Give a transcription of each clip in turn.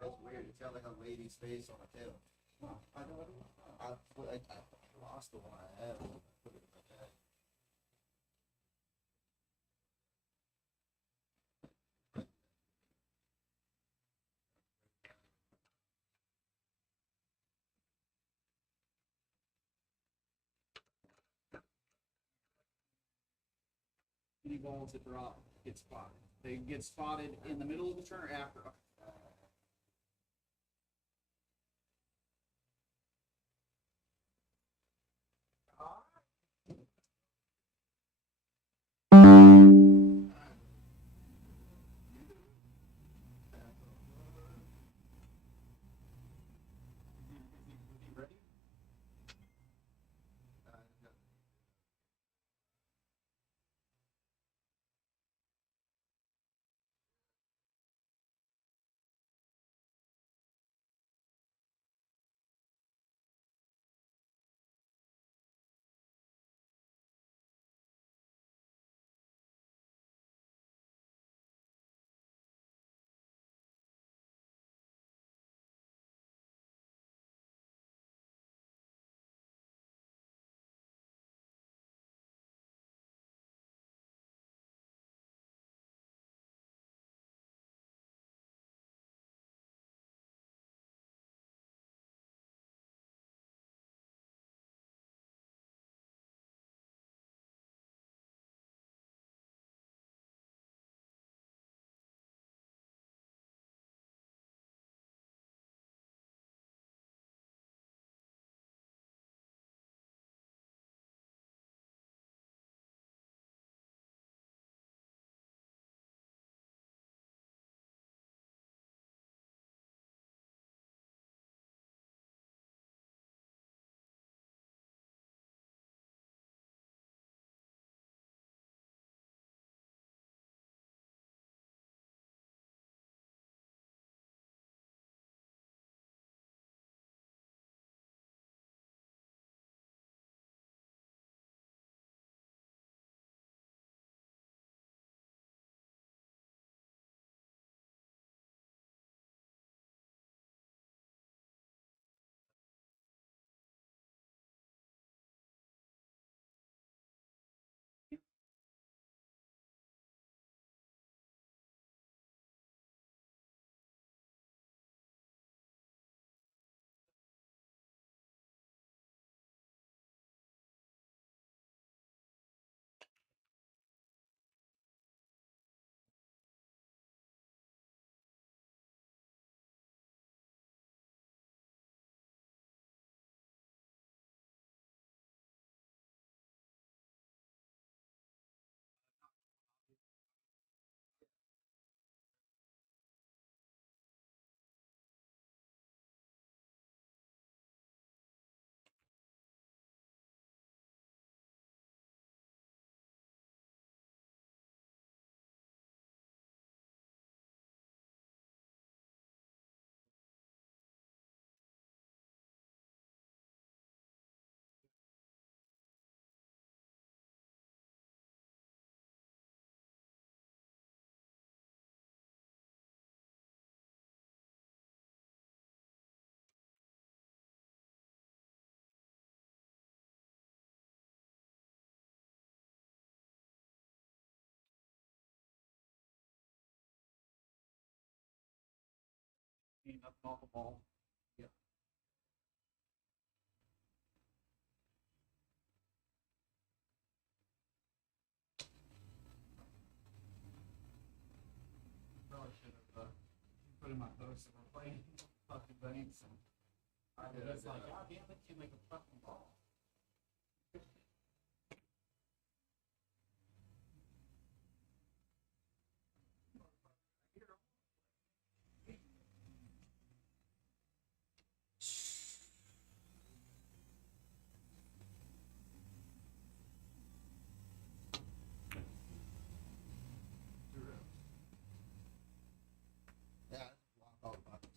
That's weird. It's got like a lady's face on the tail. I lost the one I had. Put it in my bag. Any balls that drop get spotted. They get spotted in the middle of the turn or after. Nothing off the ball. Yeah. Probably should have put in my post that we're playing fucking banks. And I was like, God damn it, you make a fucking ball. Yeah, all about it.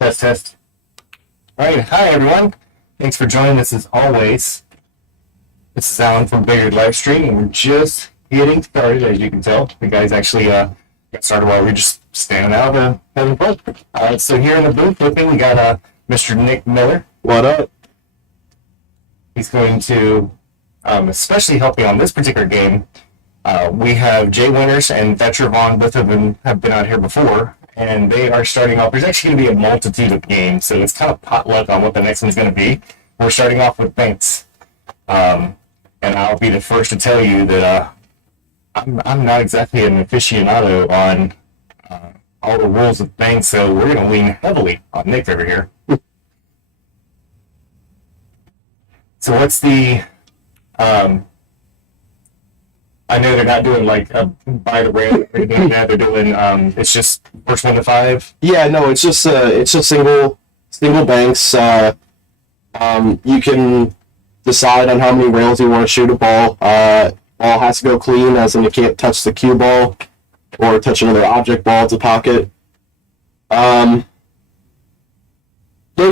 Test, test. All right, hi everyone. Thanks for joining us as always. This is Alan from Bigger Livestream, and we're just getting started, as you can tell. The guys actually got started while we were just standing out having fun. So here in the booth with me, we got Mr. Nick Miller. What up? He's going to especially help me on this particular game. We have Jay Winters and Thatcher Vaughn. Both of them have been out here before, and they are starting off. There's actually going to be a multitude of games, so it's kind of potluck on what the next one's going to be. We're starting off with Banks, and I'll be the first to tell you that I'm not exactly an aficionado on all the rules of Banks, so we're going to lean heavily on Nick over here. So what's the I know they're not doing like a by the rail or anything like that. They're doing it's just first 1 to 5. Yeah, no, it's just single banks. You can decide on how many rails you want to shoot a ball. Ball has to go clean, as in you can't touch the cue ball or touch another object ball to pocket. There's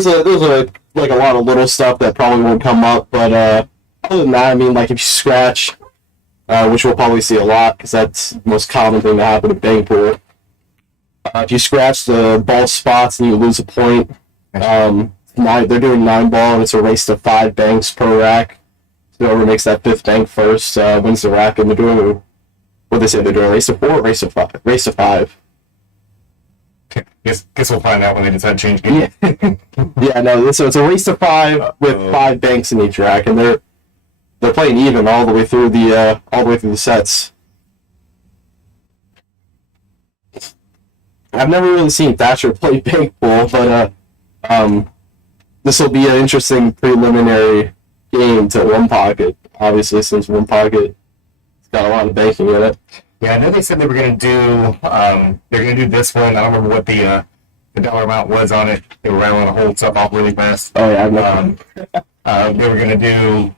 a like a lot of little stuff that probably won't come up, but other than that, I mean, like if you scratch, which we'll probably see a lot because that's the most common thing to happen in bank pool. If you scratch the ball spots and you lose a point, they're doing 9 ball, and it's a race to 5 banks per rack. So whoever makes that 5th bank first wins the rack, and they're doing what they say they're doing, race to 4, race to 5, race to 5. Guess we'll find out when they decide to change game. Yeah, no. So it's a race to 5 with 5 banks in each rack, and they're playing even all the way through the sets. I've never really seen Thatcher play bank pool, but this will be an interesting preliminary game to One Pocket. Obviously, since One Pocket has got a lot of banking in it. Yeah, I know they said they were going to do. They're going to do this one. I don't remember what the dollar amount was on it. They were rattling the whole stuff off really fast. Oh yeah, they were going to do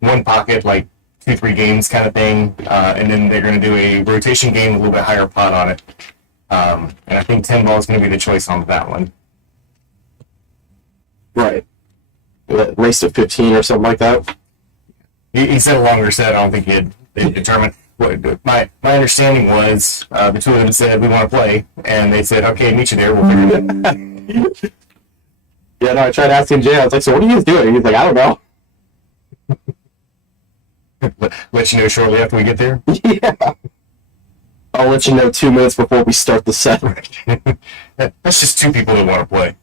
One Pocket, like 2-3 games kind of thing, and then they're going to do a rotation game with a little bit higher pot on it. And I think 10 ball is going to be the choice on that one. right. Race to 15 or something like that. He said a longer set. I don't think they determined. My understanding was the two of them said we want to play, and they said, okay, meet you there. We'll figure it out. Yeah, no, I tried asking Jay. I was like, so what are you guys doing? He's like, I don't know. Let you know shortly after we get there. Yeah. I'll let you know 2 minutes before we start the set. That's just 2 people that want to play.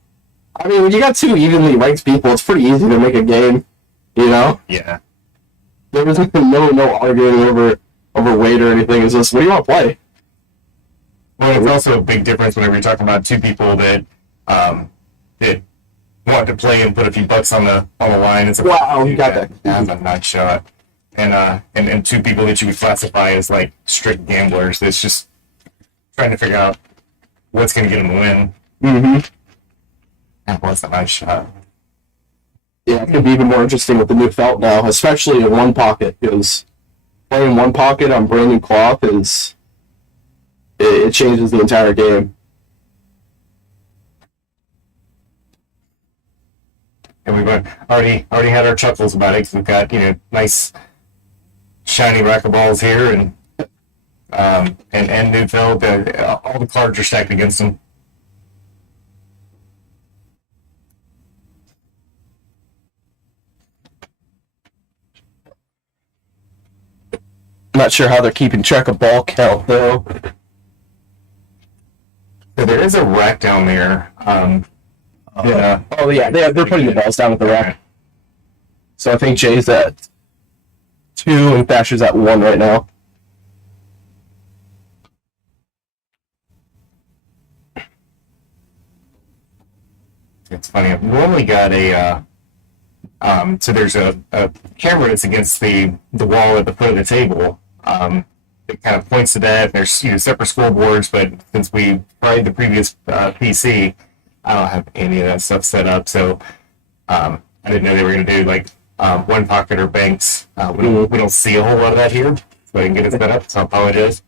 I mean, when you got 2 evenly ranked people, it's pretty easy to make a game, you know? Yeah. There was no arguing over weight or anything. It's just, what do you want to play? Well, it's also a big difference whenever you're talking about 2 people that want to play and put a few bucks on the line. It's Wow, you got that. That's a nice shot. And 2 people that you would classify as like strict gamblers. That's just trying to figure out what's going to get them to win. Mm-hmm. That was a nice shot. Yeah, it could be even more interesting with the new felt now, especially in One Pocket, because playing One Pocket on brand new cloth it changes the entire game. And we've already had our chuckles about it, 'cause we've got nice shiny rack of balls here and new felt. All the cards are stacked against them. I'm not sure how they're keeping track of ball count, though. So there is a rack down there. Oh, yeah, they're putting the balls down at the rack. So I think Jay's at 2 and Thatcher's at 1 right now. It's funny. I've normally got so there's a camera that's against the wall at the foot of the table. It kind of points to that. There's separate scoreboards, but since we tried the previous PC, I don't have any of that stuff set up. So I didn't know they were going to do like One Pocket or banks. We don't see a whole lot of that here, so I can get it set up. So I apologize.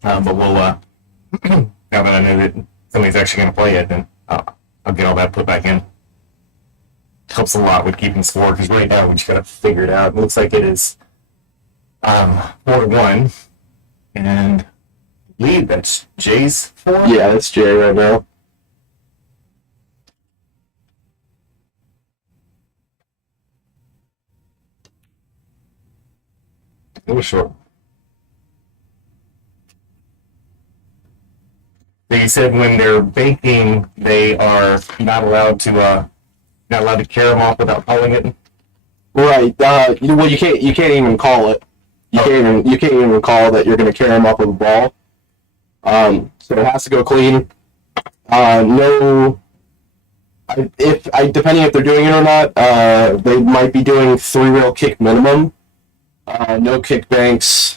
But we'll now that I know that somebody's actually going to play it, then I'll get all that put back in. Helps a lot with keeping score because right now we just gotta figure it out. It looks like it is 4-1, and I believe that's Jay's 4. Yeah, it's Jay right now. A little short. They said when they're baking, they are not allowed to carry them off without calling it. Right. Well, you can't even call it. You can't even call that you're going to carry them up with a ball. So it has to go clean. No. Depending if they're doing it or not, they might be doing 3-rail kick minimum. No kick banks.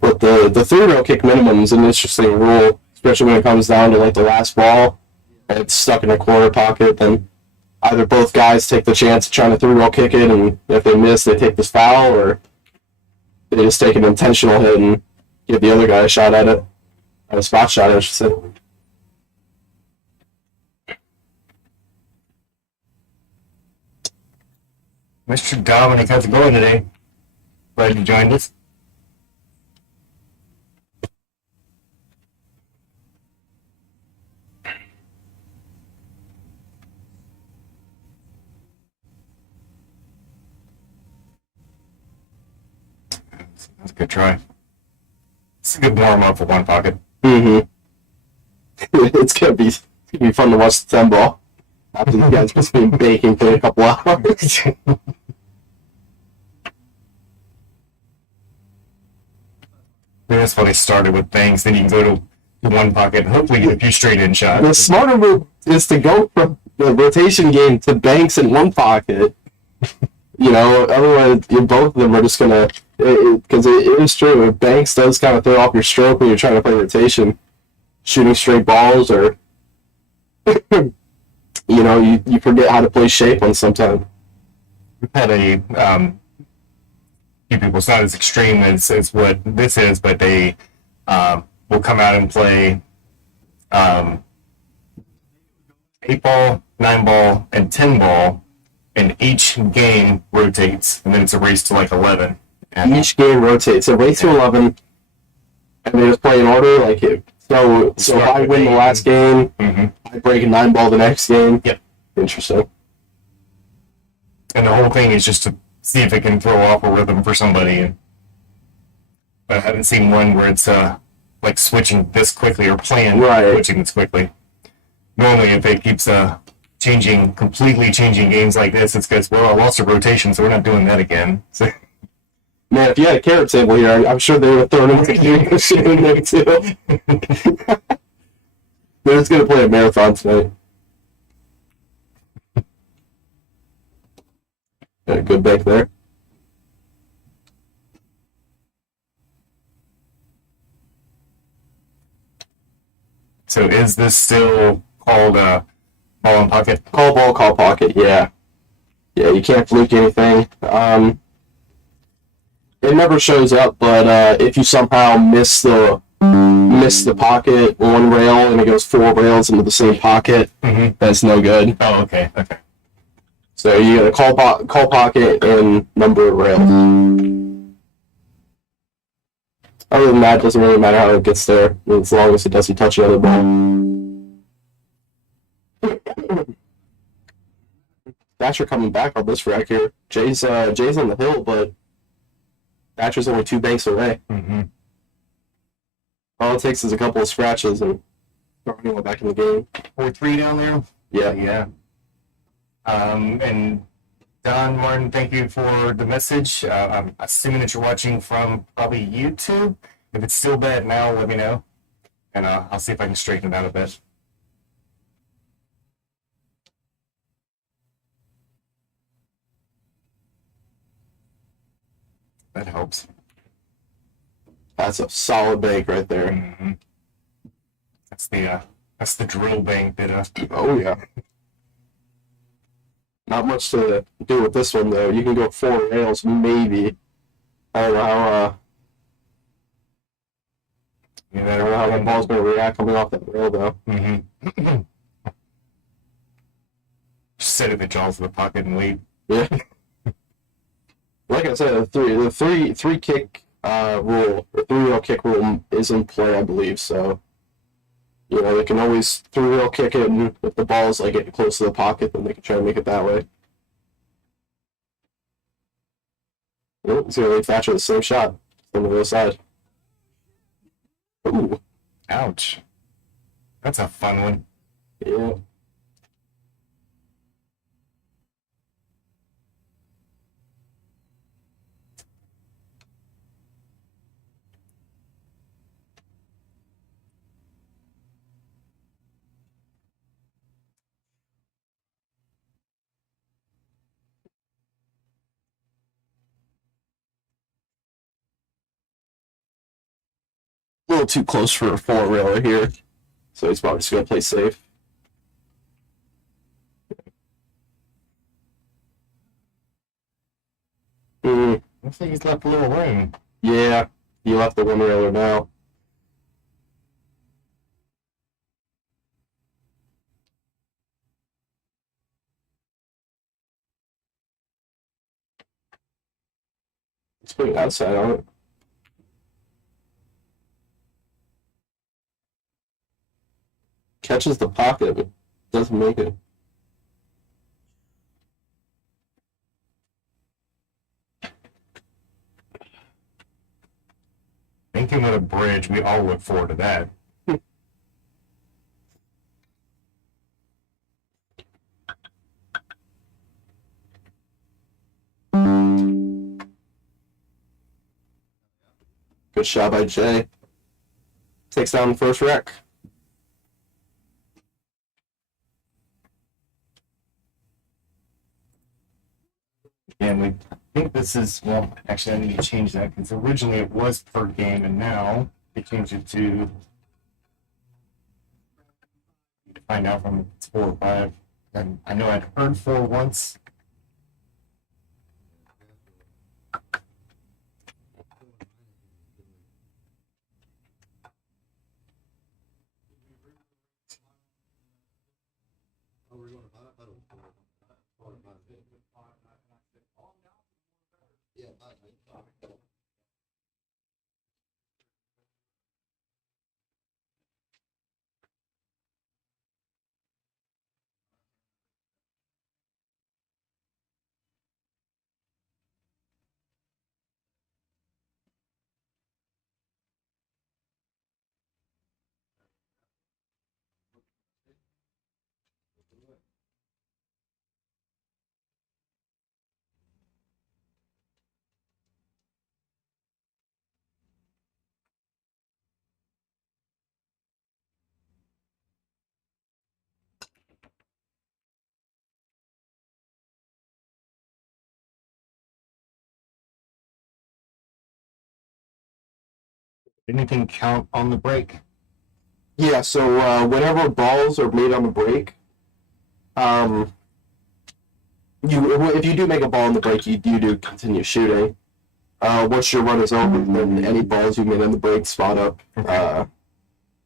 But the 3-rail kick minimum is an interesting rule, especially when it comes down to like the last ball and it's stuck in a corner pocket. Then either both guys take the chance of trying to 3-rail kick it, and if they miss, they take this foul, or they just take an intentional hit and give the other guy a shot at it, a spot shot, I should say. Mr. Dominic, how's it going today? Glad you joined us. That's a good try. It's a good warm up for one pocket. Mm-hmm. It's gonna be fun to watch the 10 ball after these guys just been baking for a couple hours. That's why they started with bangs. Then you can go to one pocket and hopefully get a few straight in shots. The smarter move is to go from the rotation game to banks in one pocket. Otherwise, both of them are just gonna. Because it is true, if banks does kind of throw off your stroke when you're trying to play rotation, shooting straight balls, or you forget how to play shape on sometimes. We've had a few people. It's not as extreme as what this is, but they will come out and play 8-ball, 9-ball, and 10-ball, and each game rotates, and then it's a race to like 11. And each game rotates. A race to 11, and they just play in order. So if I win the last game, I break a 9-ball the next game. Yep. Interesting. And the whole thing is just to see if it can throw off a rhythm for somebody. But I haven't seen one where it's like switching this quickly or playing switching this quickly. Normally, if it keeps completely changing games like this, it's because, well, I lost a rotation, so we're not doing that again. So, man, if you had a carrot table here, I'm sure they would have thrown in there too. They're just going to play a marathon tonight. Got a good bank there. so is this still called ball and pocket? Call ball, call pocket, yeah. Yeah, you can't fluke anything. It never shows up, but if you somehow miss the pocket one rail and it goes 4 rails into the same pocket, that's no good. Oh, okay. So you got a call pocket and number of rails. Other than that, it doesn't really matter how it gets there, as long as it doesn't touch the other ball. Thatcher coming back on this rack here. Jay's on the hill, but Thatcher's only 2 banks away. All it takes is a couple of scratches and throw anyone back in the game. 4-3 down there? Yeah. And Don Martin, thank you for the message. I'm assuming that you're watching from probably YouTube. If it's still bad now, let me know. And I'll see if I can straighten it out a bit. That helps. That's a solid bank right there. That's the drill bank that Oh yeah. Not much to do with this one though. You can go 4 rails maybe. I don't know I don't know how the ball's going to react coming off that rail, though. Mm-hmm. Just sit at the jaws of the pocket and wait. Yeah. Like I said, the three kick rule, or 3-rail kick rule is in play, I believe. So, they can always 3-rail kick it, and if the ball is like getting close to the pocket, then they can try to make it that way. Oh, he's gonna leave Thatcher the same shot from the other side. Ooh, Ouch. That's a fun one. yeah. A little too close for a 4-railer here, so he's probably just gonna play safe. Looks like he's left a little room. Yeah, he left the 1-railer now. He's putting outside on it. Catches the pocket, but doesn't make it. Thinking with a bridge, we all look forward to that. Good shot by Jay. Takes down the first wreck. And I think this is, well, actually I need to change that because originally it was per game and now they changed it to find out from it's 4 or 5. And I know I'd heard 4 once. Oh, we're going to 5? I don't know. 4 or 5. Yeah, 5. Anything count on the break? Yeah, so whenever balls are made on the break, if you do make a ball on the break, you do continue shooting. Once your run is over, then any balls you made on the break spot up.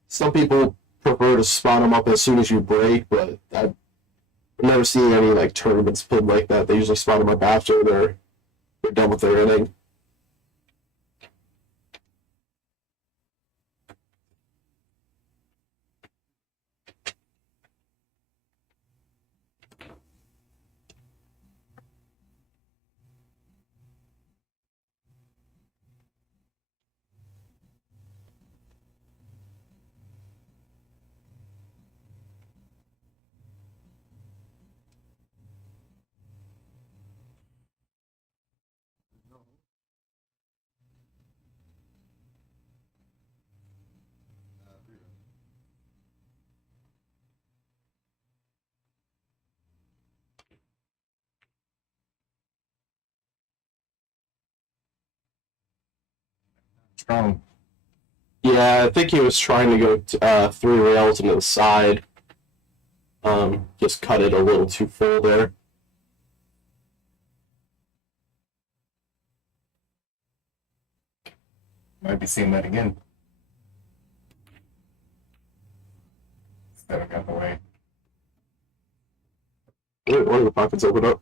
Some people prefer to spot them up as soon as you break, but I've never seen any like tournaments played like that. They usually spot them up after they're done with their inning. Strong. Yeah, I think he was trying to go 3 rails into the side. Just cut it a little too full there. Might be seeing that again. That got in the way. Wait, one of the pockets opened up.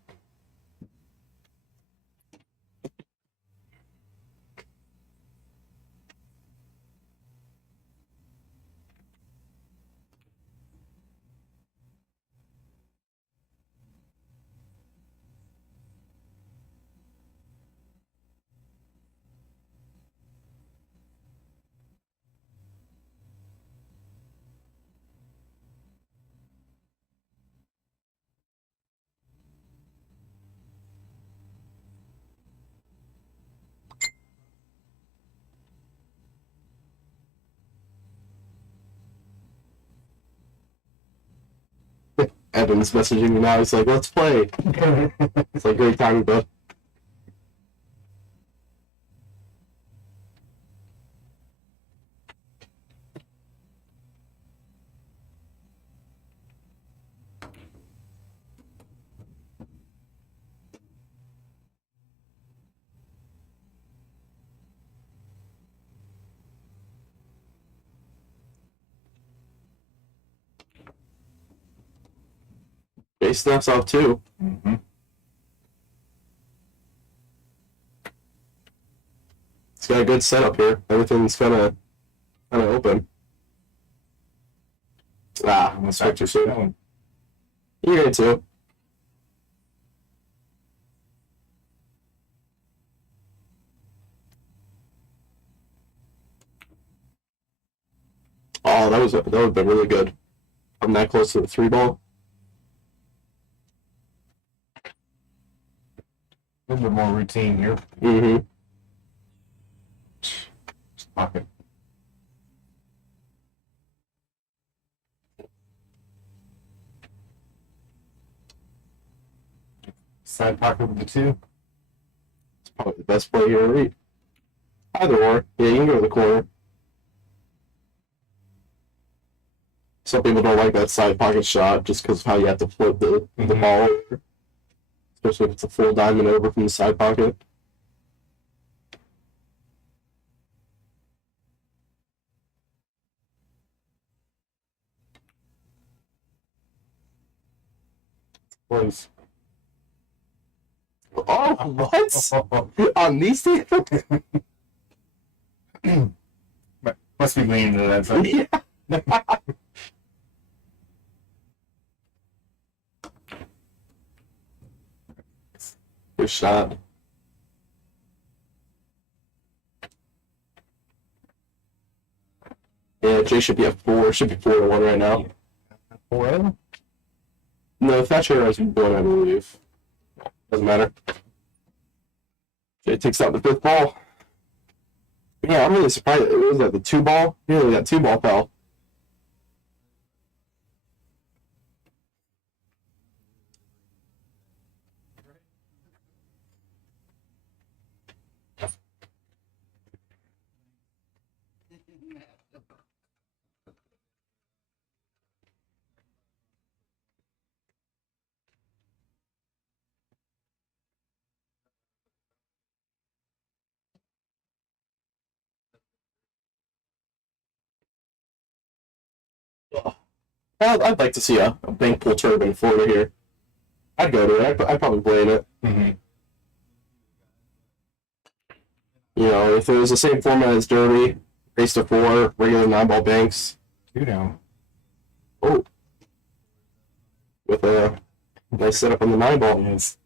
Evan's messaging me now. He's like, "Let's play." It's like great timing, bud. Base snaps off too. Mm-hmm. He's got a good setup here. Everything's kind of open. Ah, Almost spoke back too to soon. stone. You're going too. Oh, that would have been really good. I'm that close to the 3 ball. A little bit more routine here. Mm-hmm. Just pocket. Side pocket with the 2. It's probably the best play here to read. Either or. Yeah, you can go to the corner. Some people don't like that side pocket shot just because of how you have to flip the ball over. Especially if it's a full diamond over from the side pocket. Close. Oh, what? On these tables? Must be leaning to that side. Yeah. Good shot. Yeah, Jay should be at 4. Should be 4-1 right now. 4-0? No, Thatcher has 1, I believe. Doesn't matter. Jay takes out the 5th ball. Yeah, I'm really surprised. It was at the 2 ball. Nearly that 2 ball fell. I'd like to see a bank pull tournament in Florida here. I'd go to it. I'd probably play in it. Mm-hmm. You know, if it was the same format as Derby, race to 4, regular 9-ball banks. 2 down. Oh. With a nice setup on the 9-ball. Yes.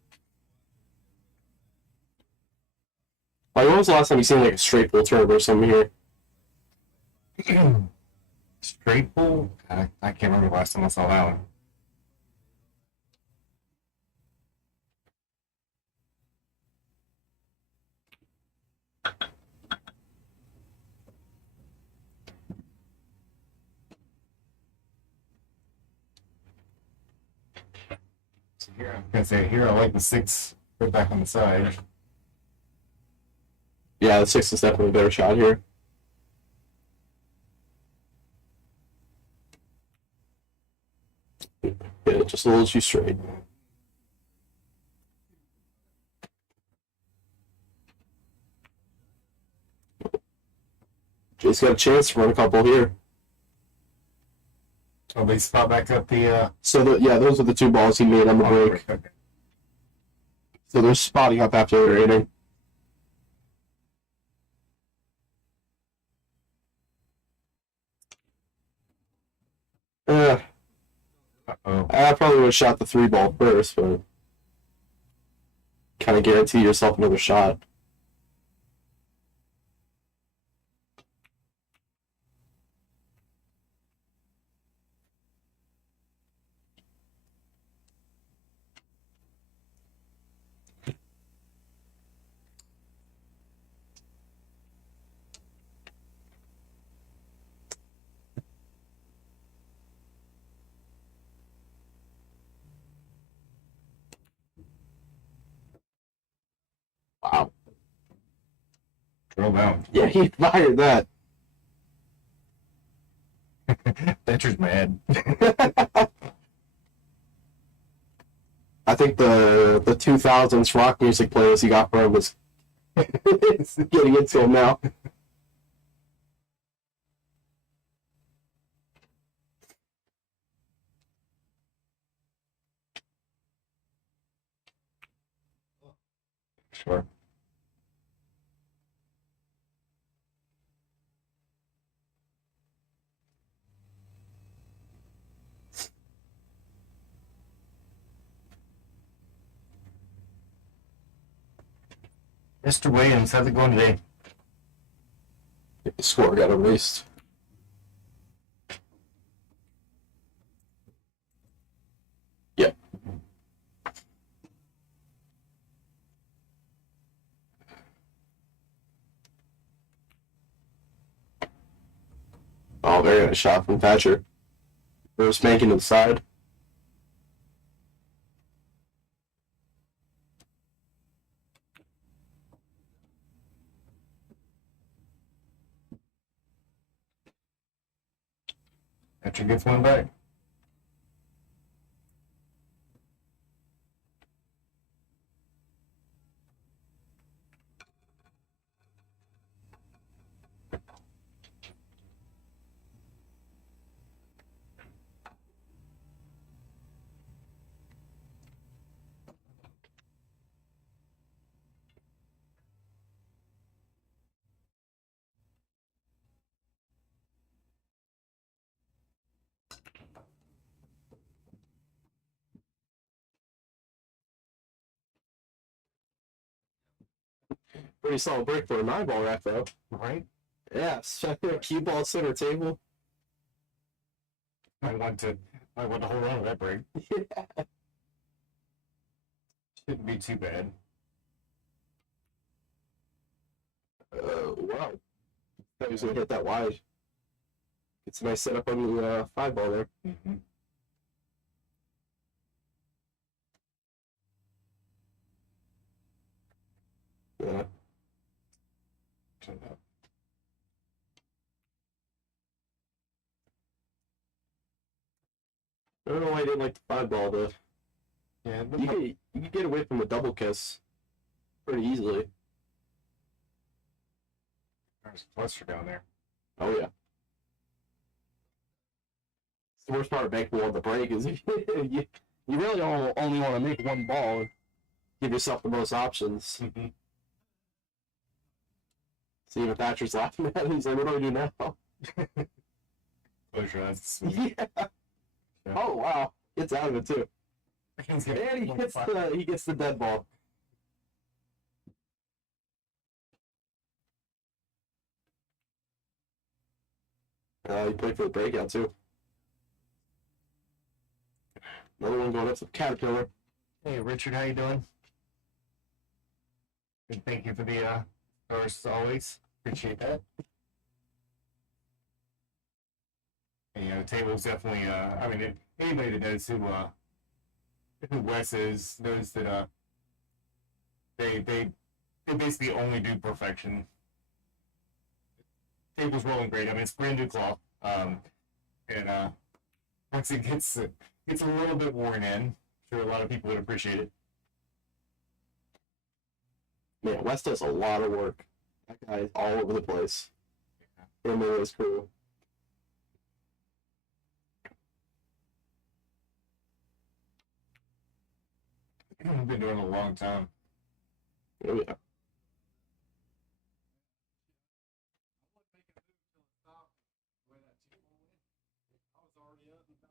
Like, when was the last time you seen like a straight pull tournament or something here? Straight pull? I can't remember the last time I saw that one. So here, I'm gonna say here I like the 6 put back on the side. Yeah, the 6 is definitely a better shot here. Hit it just a little too straight. Jay's got a chance to run a couple here. Oh, they spot back up the. So those are the two balls he made on the break. Okay. So they're spotting up after the inning. Uh-oh. I probably would have shot the 3 ball first, but kind of guarantee yourself another shot. Wow. Drill down. Yeah, he fired that. Thatcher's mad. I think the 2000s rock music playlist he got for him was getting into him now. Sure. Mr. Williams, how's it going today? The score got erased. Yep. Oh, very nice shot from Thatcher. First making to the side. Thatcher gets one back. Pretty solid break for a 9-ball rack, though. Right? Yes, cue ball center table. I want to hold on to that break. Yeah. Shouldn't be too bad. Wow. Thought he was going to hit that wide. It's a nice setup on the 5-ball there. Mm-hmm. Yeah. I don't know why I didn't like the 5-ball, though. Yeah, You could get away from the double kiss pretty easily. there's a cluster down there. Oh, yeah. The worst part of banking on the break is you really only want to make one ball and give yourself the most options. Mm-hmm. See if Thatcher's laughing at it. He's like, what do I do now? Close your eyes. Yeah. Oh, wow. Gets out of it, too. And he gets the dead ball. He played for the breakout, too. Another one going up to the Caterpillar. Hey, Richard, how you doing? And thank you for the stars as always. Appreciate that. And, you know, table's definitely. I mean, anybody that knows who Wes is knows that they basically only do perfection. Table's rolling great. I mean, it's brand new cloth. And once it gets a little bit worn in, I'm sure a lot of people would appreciate it. Man, Wes does a lot of work. That guy is all over the place. Him and his crew. Been doing it a long time. Oh, yeah. I wouldn't make a move till it stopped. The way that 2-1 went, I was already up and about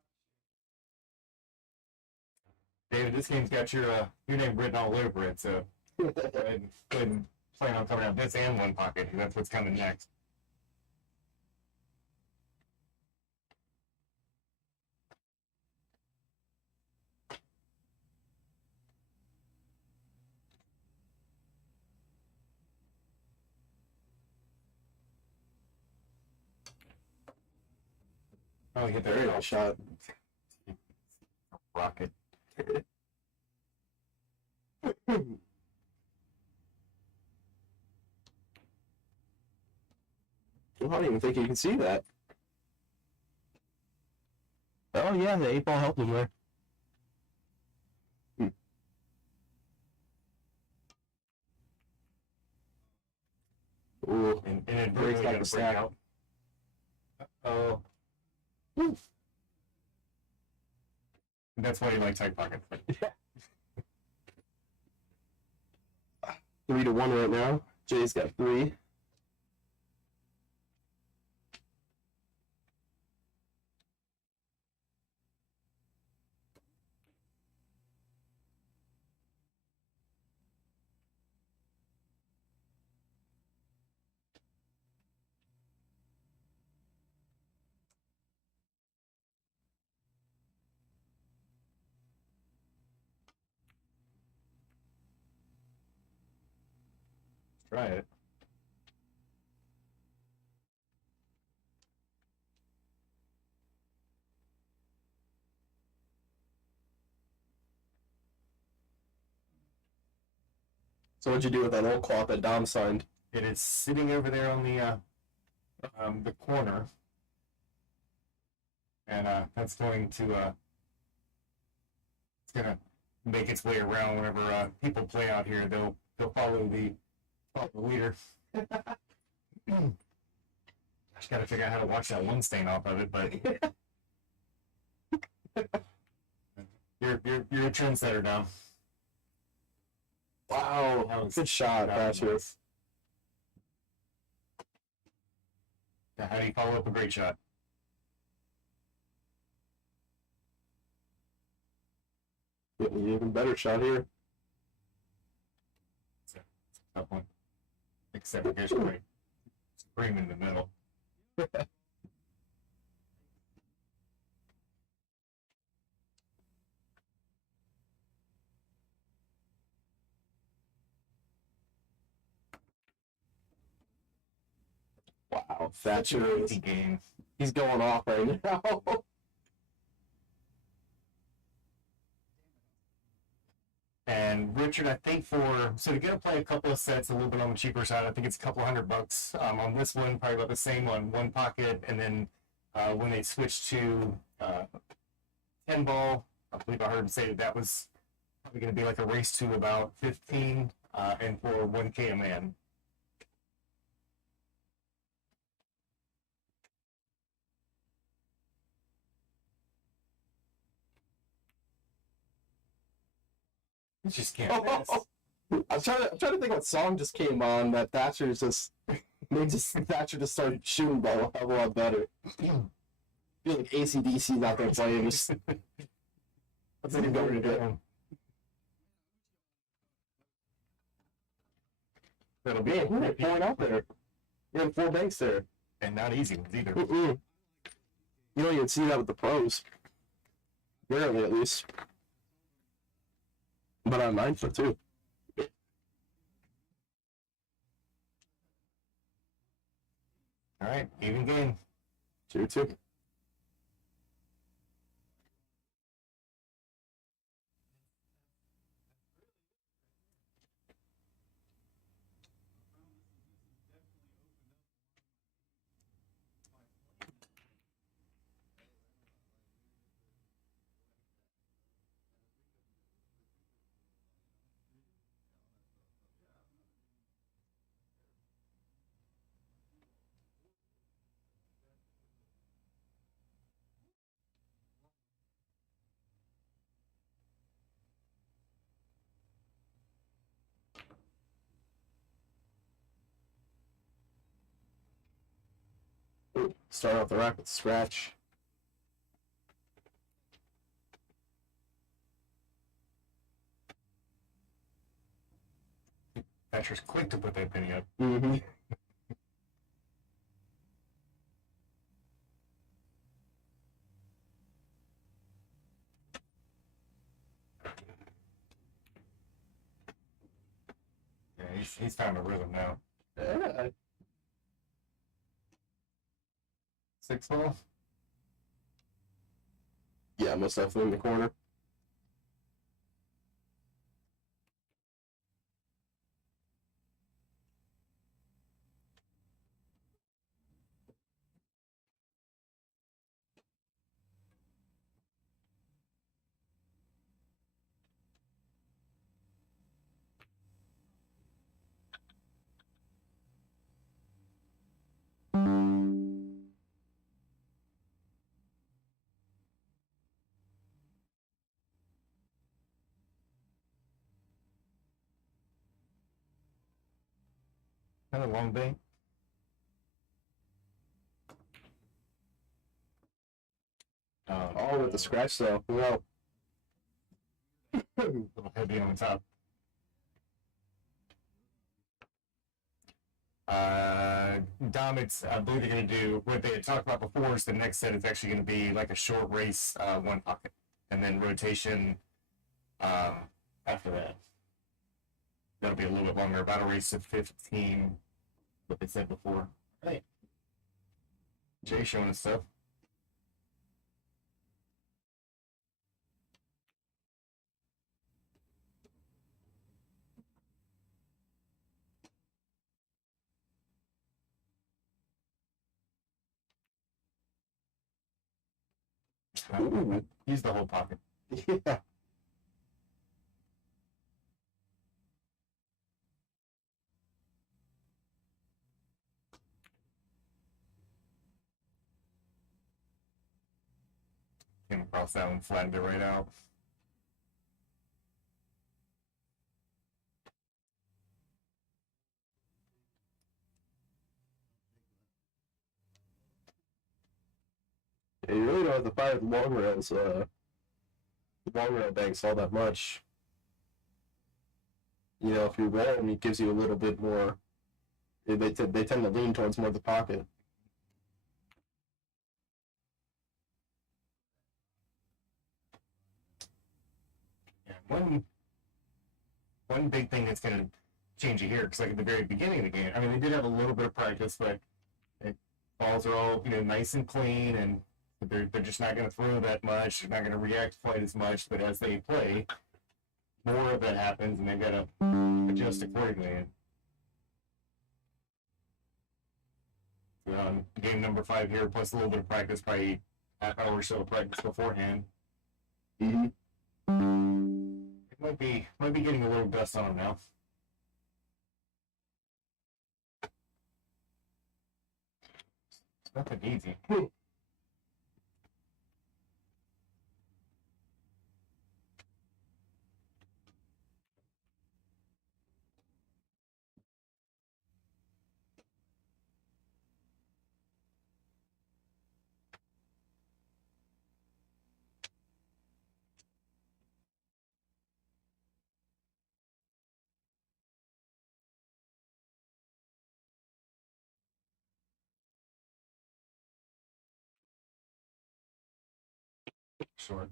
shit. David, this game's got your name written all over it, so go ahead and plan on coming out this and one pocket. 'Cause that's what's coming next. Oh, you hit the Very aerial nice shot. rocket. I don't even think you can see that. Oh yeah, the 8 ball helped him there. Ooh. And it Breaks really like got a to break snap. out. Oh. That's why you like tight pockets. 3-1 right now. Jay's got 3. Try it. So what'd you do with that old cloth that Dom signed? It is sitting over there on the corner, and that's going to it's gonna make its way around whenever people play out here. They'll follow the leader. Just gotta figure out how to watch that one stain off of it, but you're a trendsetter now. Wow, That was- good shot, that was Thatcher. nice. Now, how do you follow up a great shot? Even better shot here. It's a tough one. Except for Gershon right. Scream in the middle. Wow, Such an Thatcher easy is game. he's going off right now. And Richard, I think to get to play a couple of sets a little bit on the cheaper side, I think it's a couple $100. On this one, probably about the same on one pocket, and then when they switched to 10 ball, I believe I heard him say that was probably going to be like a race to about 15, and for 1K a man. You just can't miss. I'm trying to think what song just came on that Thatcher's just made Thatcher just started shooting ball a hell of a lot better. I feel like AC/DC's out there playing. Just let's see him go into it. That'll be Man, who are point out there? You're in 4 banks there. and not easy ones either. You don't even see that with the pros. Rarely, at least. But on 9 foot too. All right, even game. 2-2. Start off the rack with scratch. Thatcher's quick to put that penny up. Mm-hmm. Yeah, he's found a rhythm now. Yeah. 6 ball. Yeah, most definitely in the corner. Kind of long bank. Oh, with the scratch though. Well, A little heavy on the top. Dom, I believe they're going to do what they had talked about before. Is the next set is actually going to be like a short race, one pocket, and then rotation after that. That'll be a little bit longer. About a race of 15, what they said before. Right. Jay showing us stuff. Ooh. Use the whole pocket. Yeah. Came across that one, flattened it right out. Yeah, you really don't have to fire the long rails. The long rail banks all that much. You know, if you roll them, it gives you a little bit more. They tend to lean towards more the pocket. Yeah, one big thing that's going to change it here, because like at the very beginning of the game, I mean, they did have a little bit of practice, but balls are all nice and clean, and they're just not going to throw that much. They're not going to react quite as much. But as they play, more of that happens, and they've got to adjust accordingly. Game number 5 here, plus a little bit of practice, probably half hour or so of practice beforehand. Mm-hmm. It might be getting a little dust on them now. It's nothing easy. Short.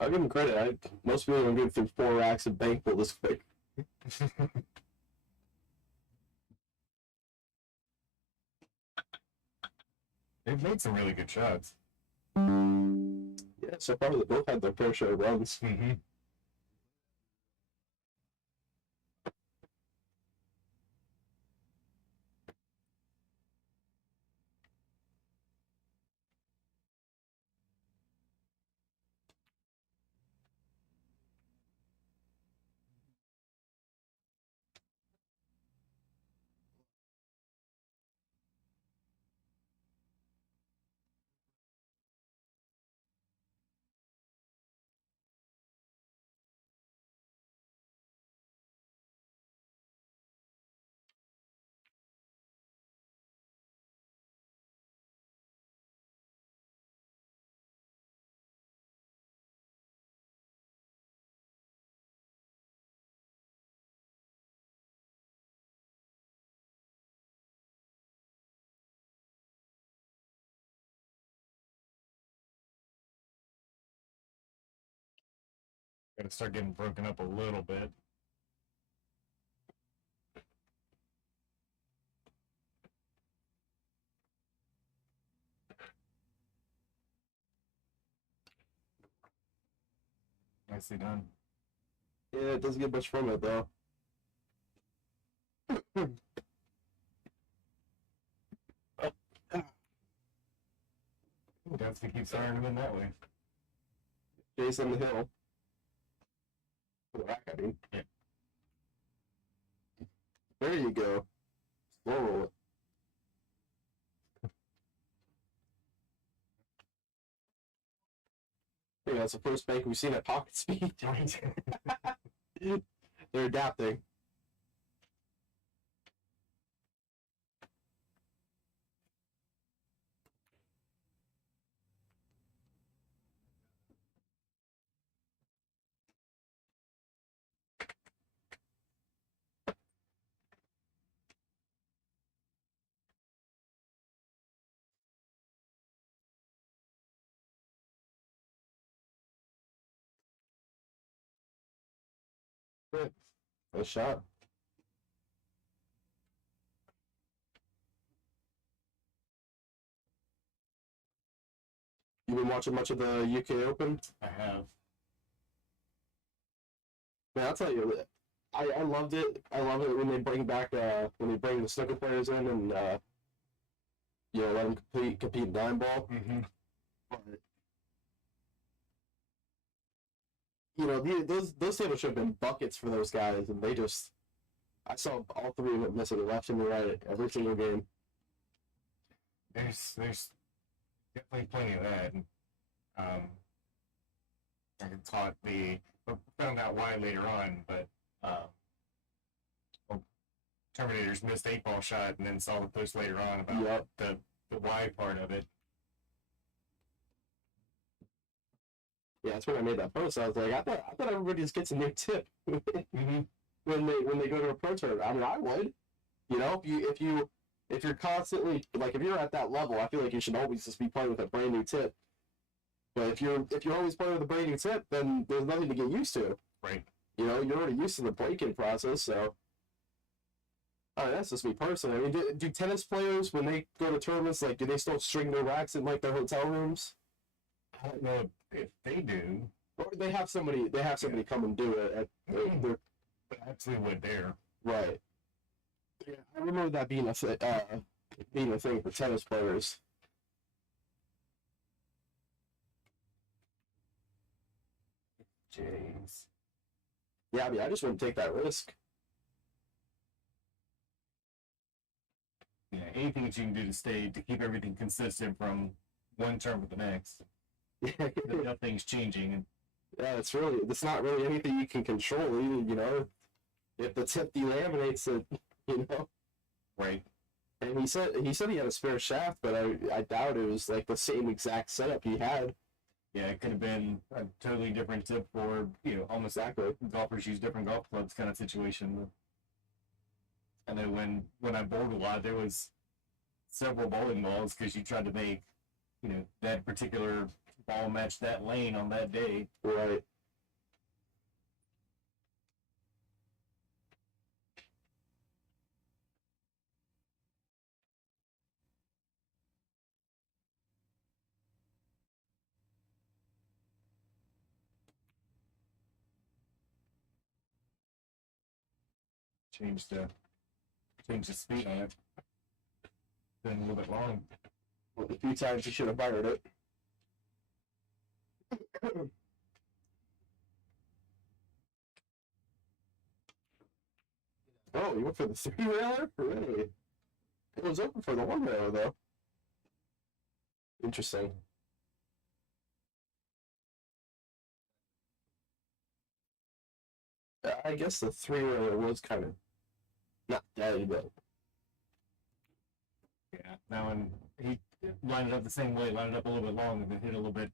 I'll give them credit. Most people don't get through 4 racks of bank pull this quick. They've made some really good shots. Yeah, so far they both had their fair share of runs. Mm-hmm. Gotta start getting broken up a little bit. Nicely done. Yeah, it doesn't get much from it though. Definitely keeps firing him in that way. Jason the Hill. For the rack, I mean. Yeah. There you go. Slow roll it. Yeah, that's the first bank we've seen at pocket speed. They're adapting. Good. Nice shot. You been watching much of the UK Open? I have. Man, I'll tell you, I loved it. I love it when they bring back when they bring the snooker players in and let them compete in nine ball. Mm-hmm. But, those tables should have been buckets for those guys, and they just I saw all three of them missing left and right every single game. There's definitely plenty of that. I taught found out why later on, but Terminators missed 8-ball shot and then saw the post later on about the why part of it. Yeah, that's when I made that post. I was like, I thought everybody just gets a new tip Mm-hmm. when they go to a pro tournament. I mean, I would. If you're constantly like if you're at that level, I feel like you should always just be playing with a brand new tip. But if you're always playing with a brand new tip, then there's nothing to get used to. Right. You're already used to the break-in process, so. Oh, that's just me personally. I mean, do tennis players when they go to tournaments, like, do they still string their racks in like their hotel rooms? I don't know if they do. Or they have somebody come and do it at their But I absolutely would there. right. Yeah, I remember that being a thing for tennis players. Jeez. Yeah, I mean, I just wouldn't take that risk. Yeah, anything that you can do to keep everything consistent from one term to the next. Yeah, Nothing's changing. yeah, it's not really anything you can control. If the tip delaminates it, Right. And he said he had a spare shaft, but I doubt it was like the same exact setup he had. Yeah, it could have been a totally different tip for, almost Exactly. golfers use different golf clubs kind of situation. I know when I bowled a lot, there was several bowling balls because you tried to make, that particular ball match that lane on that day. Right. Change the speed on it. Been a little bit long. Well, a few times he should have fired it. Oh, you went for the three-railer? Really? It was open for the one-railer, though. Interesting. I guess the three-railer was kind of not dead, but Yeah. Now when he lined it up the same way, lined it up a little bit long, and then hit a little bit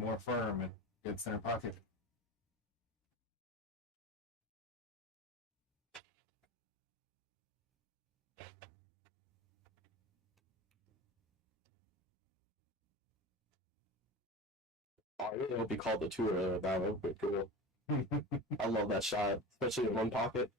more firm and good center pocket. Oh, I really hope he called the tour. That would be cool. I love that shot, especially in one pocket.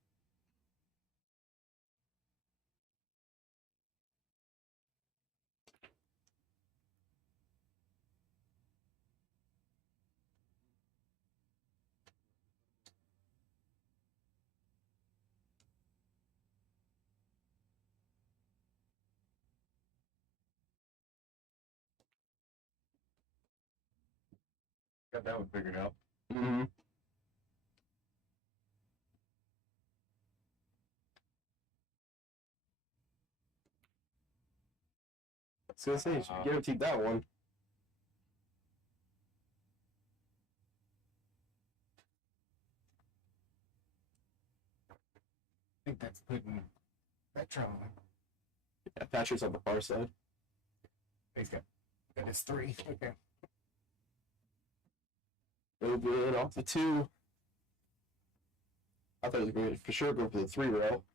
Got that one figured out. Mm-hmm. I was gonna say, you should guaranteed that one. I think that's putting Thatcher on. Yeah, Thatcher's on the far side. He's got his 3. Okay. Open off the 2. I thought he was going to for sure go for the 3 rail.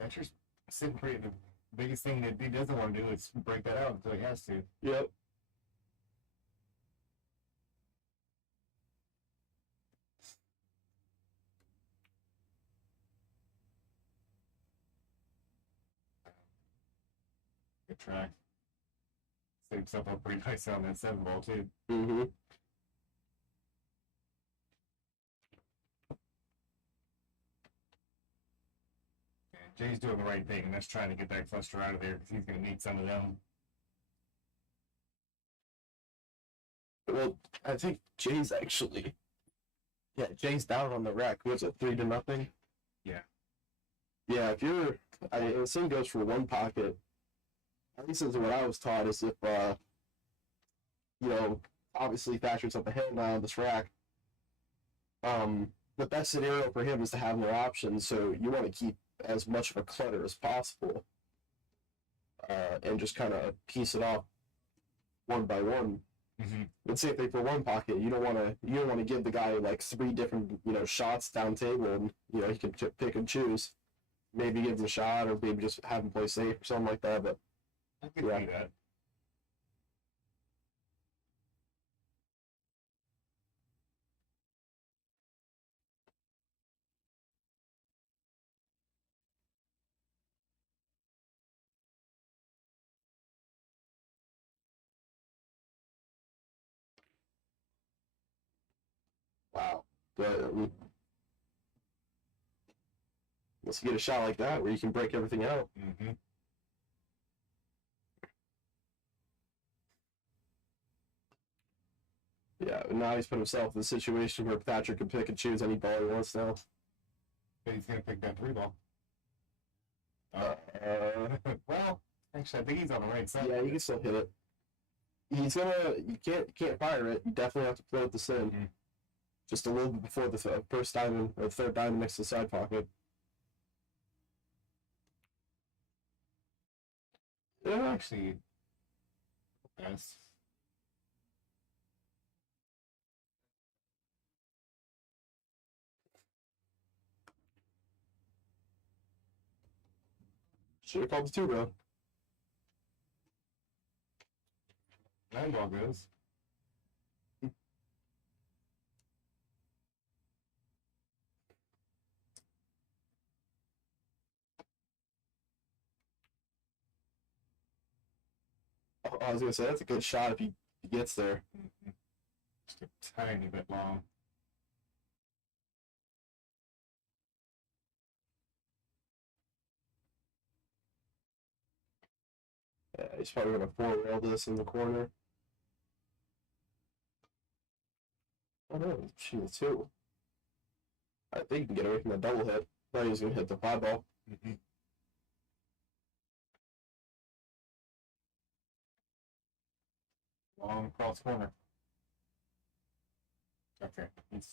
Thatcher's sitting pretty. The biggest thing that he doesn't want to do is break that out until he has to. Yep. Good try. Set himself up pretty nice on that 7 ball too. Mm-hmm. Jay's doing the right thing, and that's trying to get that cluster out of there because he's going to need some of them. Well, I think Jay's actually. Yeah, Jay's down on the rack. Was it 3-0? Yeah. Yeah, if you're. The same goes for one pocket. At least as what I was taught is if, obviously Thatcher's up ahead now on this rack. The best scenario for him is to have no options, so you want to keep as much of a clutter as possible. And just kind of piece it off one by one. Mm-hmm. The same thing for one pocket. You don't want to give the guy like 3 different shots down table, and he can pick and choose. Maybe give him a shot, or maybe just have him play safe or something like that. But I can see that. wow, once you get a shot like that where you can break everything out. Mm-hmm. Yeah, and now he's put himself in a situation where Thatcher can pick and choose any ball he wants now. But he's going to pick that 3 ball. Well, actually, I think he's on the right side. Yeah, you can still hit it. You can't fire it. You definitely have to float this in. Mm-hmm. Just a little bit before the first diamond, or third diamond next to the side pocket. Yeah, actually, yes. Should have called the 2 bro. 9 ball goes. I was gonna say that's a good shot if he gets there. Mm-hmm. Just a tiny bit long. Yeah, he's probably gonna 4-rail this in the corner. Oh no, shoot 2. I think he can get away from the double hit. Thought he was gonna hit the 5 ball. Mm-hmm. Long cross corner. Okay, he's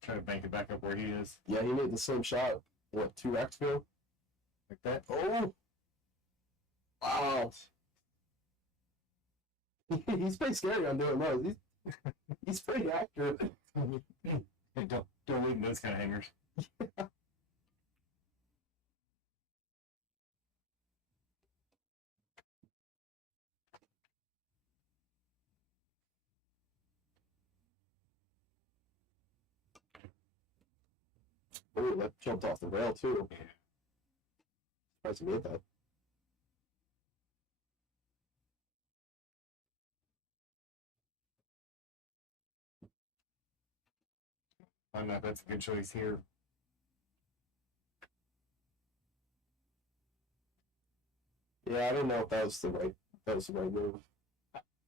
trying to bank it back up where he is. Yeah, he made the same shot. What, 2 racks ago? Like that. Oh! Wow. He's pretty scary on doing those. He's pretty accurate. Hey, don't leave those kind of hangers. Oh, that jumped off the rail too. Surprised he made that. I don't know if that's a good choice here. Yeah, I don't know if that was the right move.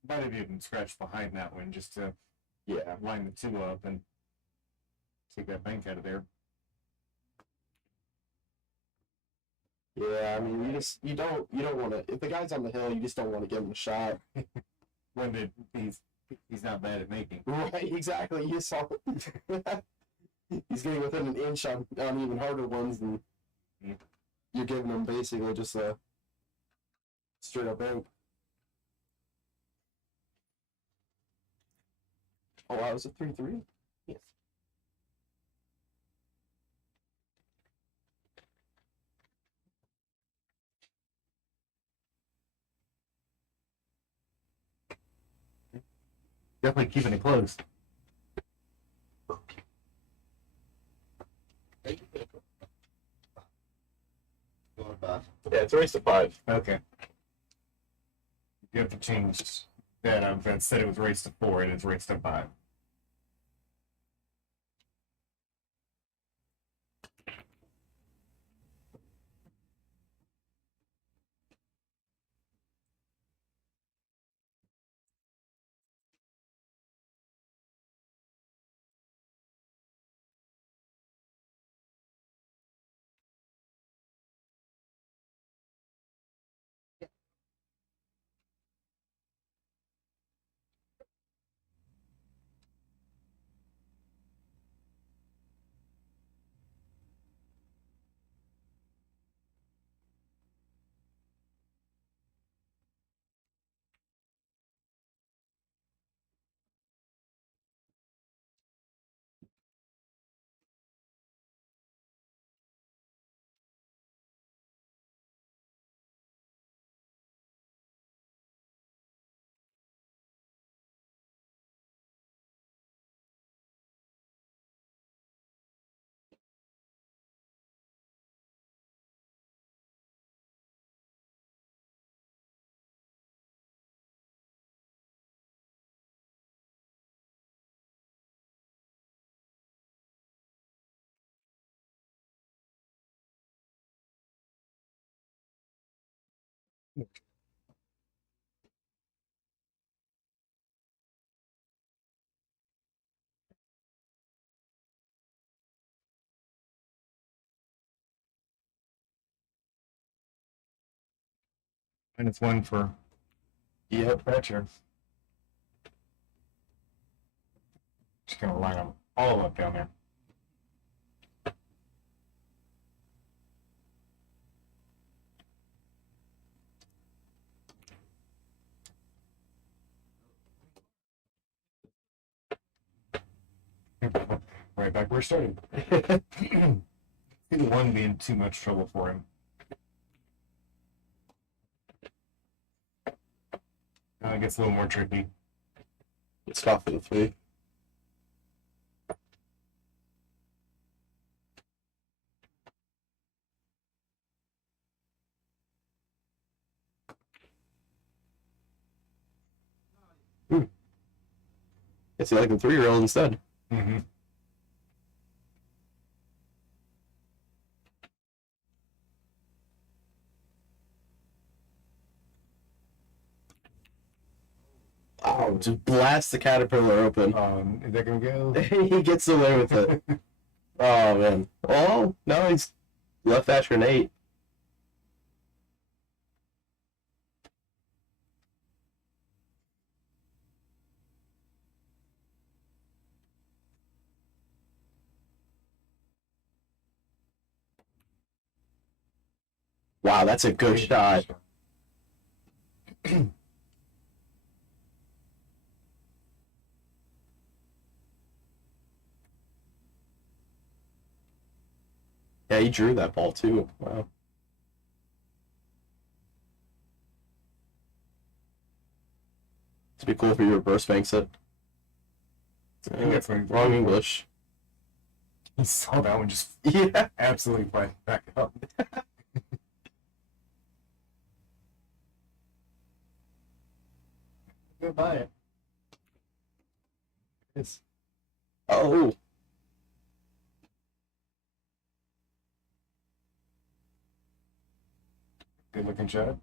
Might have even scratched behind that one just to Yeah. line the two up and take that bank out of there. Yeah, I mean, you don't want to. If the guy's on the hill, you just don't want to give him a shot. When he's not bad at making. Right, exactly. You saw he's getting within an inch on even harder ones, and you're giving him basically just a straight up bank. Oh, wow, was it 3-3? Yes. Definitely keeping it close. Going back. Yeah, it's a race to 5. Okay. You have to change that. That said it was race to 4. It is race to 5. And it's one for Thatcher. Just gonna line them all up down there. Right back where it started. One being too much trouble for him. Now it gets a little more tricky. It's tough for the 3. It's like the 3-year-old instead. Mm-hmm. Oh, just blast the caterpillar open. Is that gonna go? He gets away with it. Oh, man. Oh, no, he's left Thatcher an 8. Wow, that's a good shot. Yeah, he drew that ball too. Wow. It'd be cool if you reverse banks it. I think that's Wrong English. He saw that one just Yeah. absolutely fly back up. Goodbye. It's Oh. good looking shot.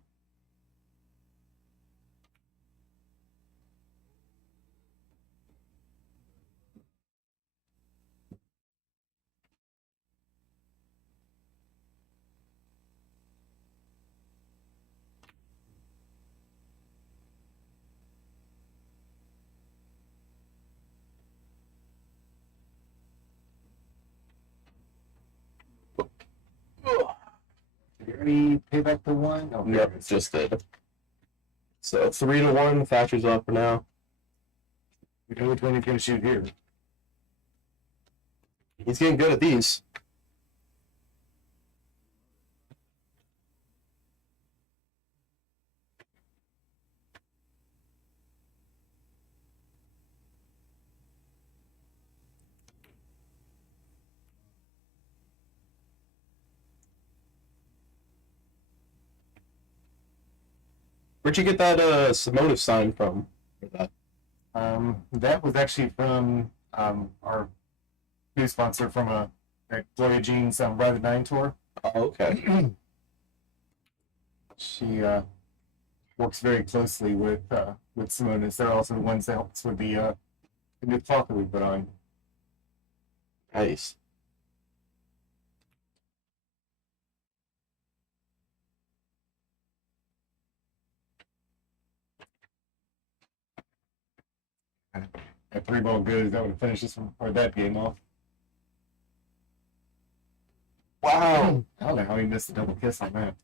Did you already pay back the one? Oh, there Yep, it is. just did. So 3-1. Thatcher's up for now. We know which one he's going to shoot here. He's getting good at these. Where'd you get that Simotive sign from? For that? That was actually from our new sponsor from Gloria Jean's Ride the 9 tour. Oh, okay. She works very closely with Simonis. They're also the ones that help us with the new clock that we put on. Nice. That 3-ball good. That would have finished this one or that game off. Wow. I don't know how he missed a double kiss on that.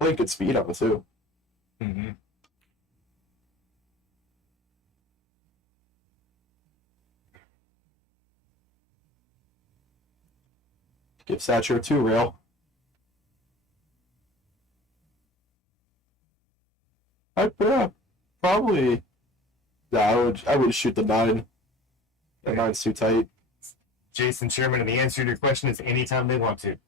Really good speed on it, too. Mm-hmm. Give Thatcher a 2-rail. Probably. Yeah, I would shoot the 9. The 9's too tight. Jason Sherman, and the answer to your question is anytime they want to.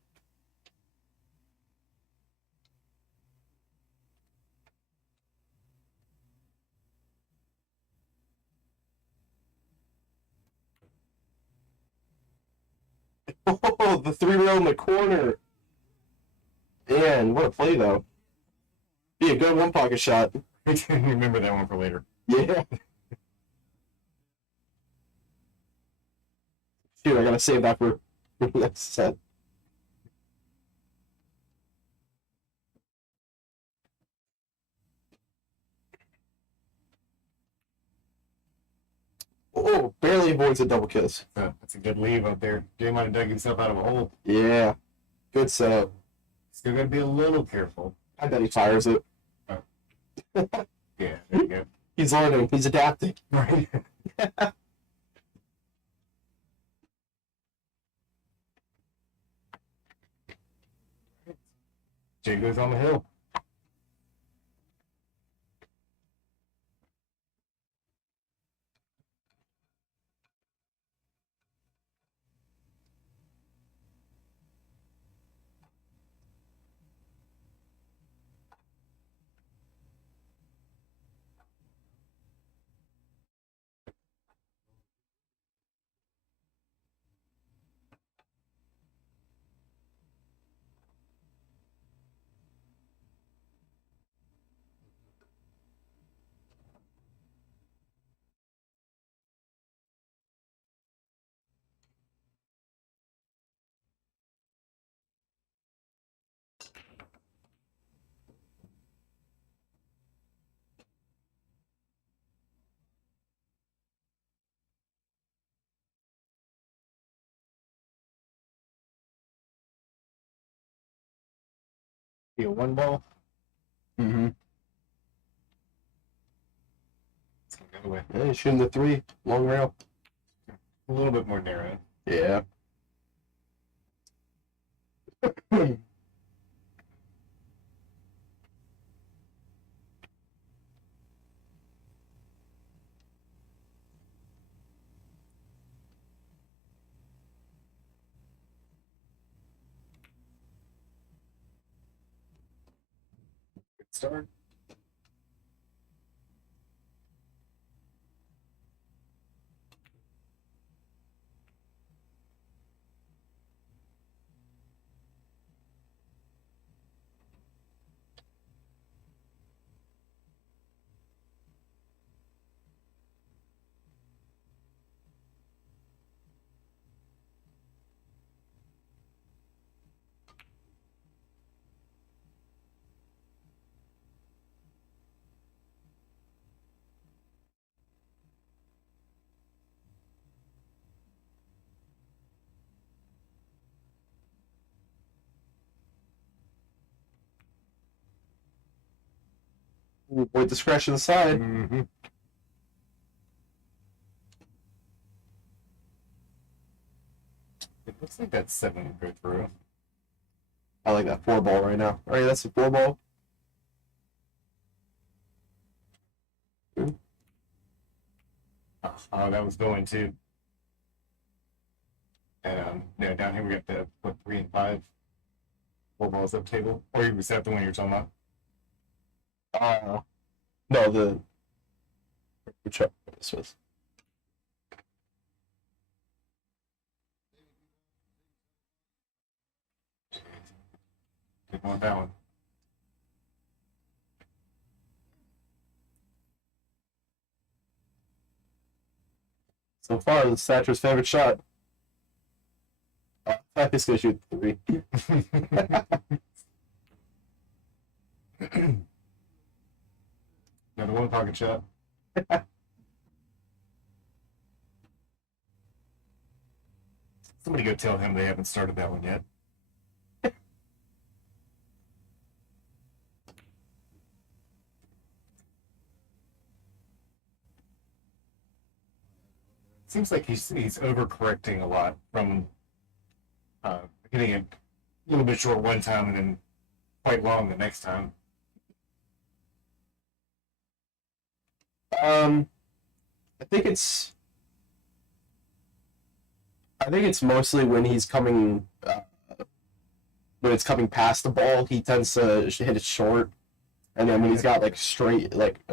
Oh, the 3-rail in the corner. Man, what a play, though. Be a good one-pocket shot. I didn't remember that one for later. Yeah. Dude, I gotta save that for the next set. Oh, barely avoids a double kiss. So that's a good leave up there. Jay might have dug himself out of a hole. Yeah. Good setup. Still got to be a little careful. I bet he fires it. Yeah, there you go. He's learning. He's adapting. Right. Jay goes on the hill. Be a 1-ball. Mm-hmm. It's going the other way. Yeah, he's shooting the 3. Long rail. A little bit more narrow. Yeah. Start. With discretion aside. Mm-hmm. It looks like that 7 would go through. I like that 4 ball right now. All right, that's a 4 ball. Oh, that was going too. And yeah, down here we got the 3 and 5. 4 balls up table. Or was that the one you're talking about? No, the which one this was. Didn't want that one. So far, this is Thatcher's favorite shot. Thatcher's gonna shoot 3. Another one pocket shot. Somebody go tell him they haven't started that one yet. Seems like he's overcorrecting a lot from hitting it a little bit short one time and then quite long the next time. I think it's mostly when he's coming when it's coming past the ball, he tends to hit it short, and then when he's got like a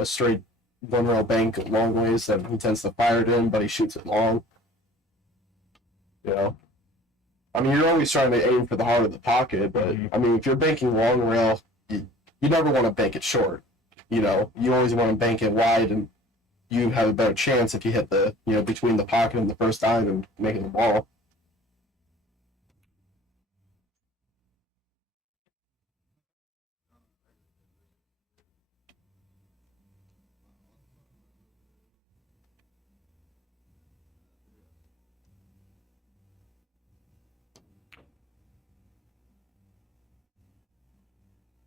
straight one rail bank long ways, then he tends to fire it in, but he shoots it long. You know, I mean, you're always trying to aim for the heart of the pocket, but I mean, if you're banking long rail, you never want to bank it short. You know, you always want to bank it wide, and you have a better chance if you hit the between the pocket and the first dime and making the ball.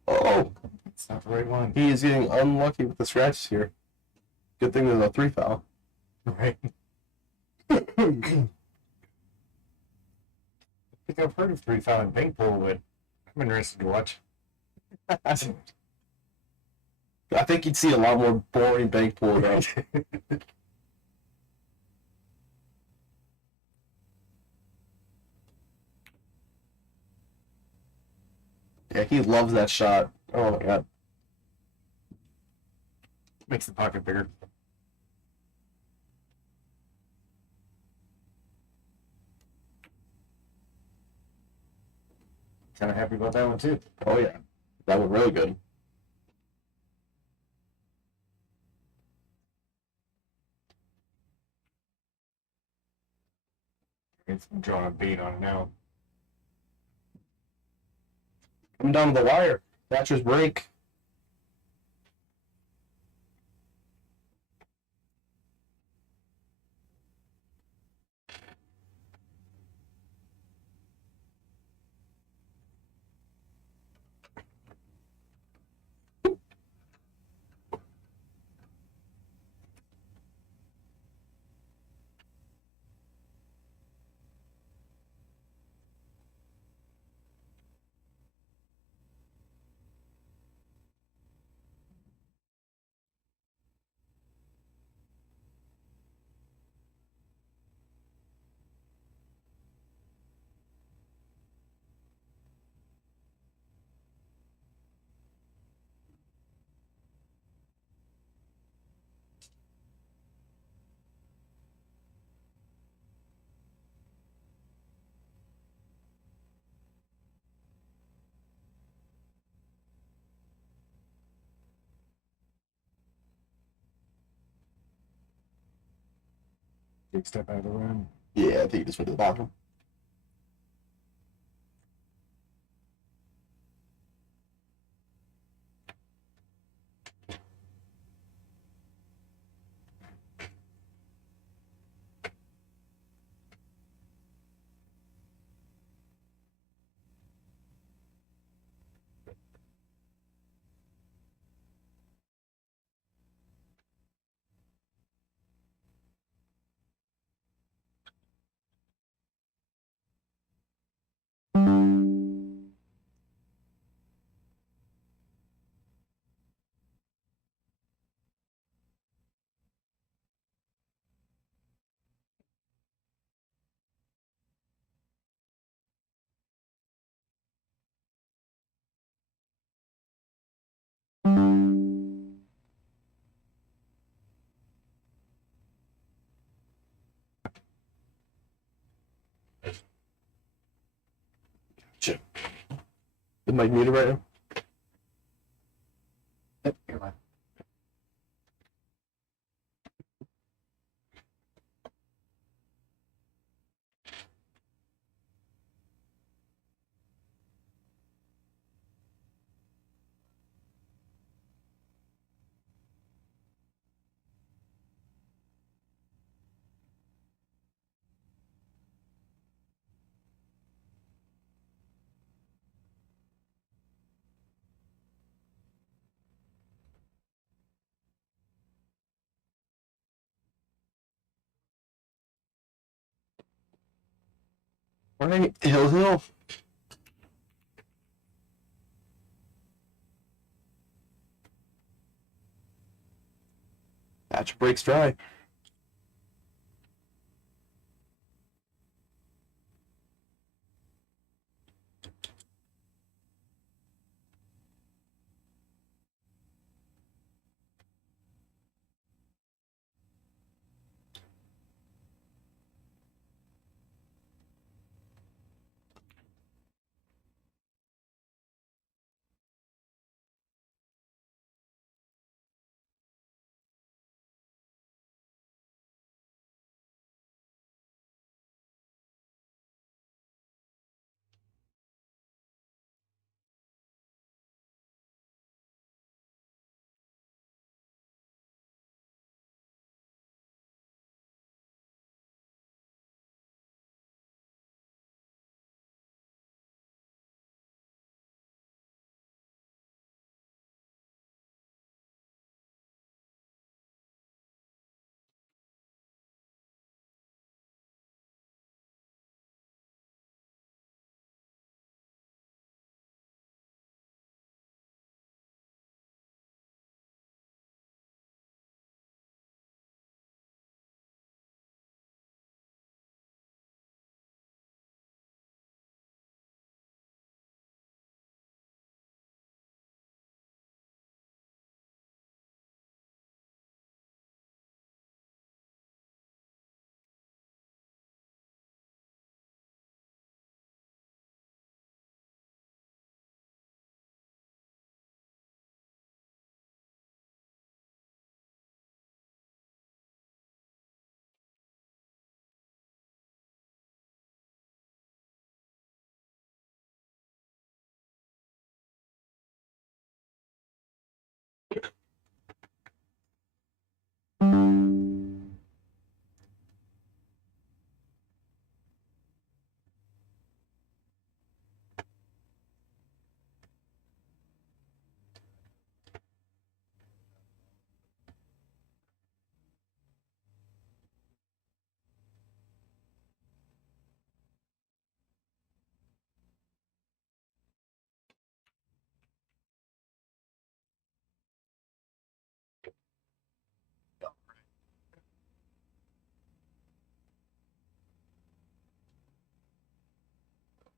Oh, It's not the right one. he is getting unlucky with the scratches here. Good thing there's a 3 foul. Right. I think I've heard of 3 foul and bank pull, but I'm interested to watch. I think you'd see a lot more boring bank pull though. Yeah, he loves that shot. Oh my god. Makes the pocket bigger. Kind of happy about that one too. Oh yeah. That was really good. It's drawing a beat on it now. Coming down to the wire. Thatcher's break. Big step out of the room. Yeah, I think he just went to the bathroom. Gotcha. The mic muted right now? Yep, you're fine. All right, Hill. Thatcher breaks dry.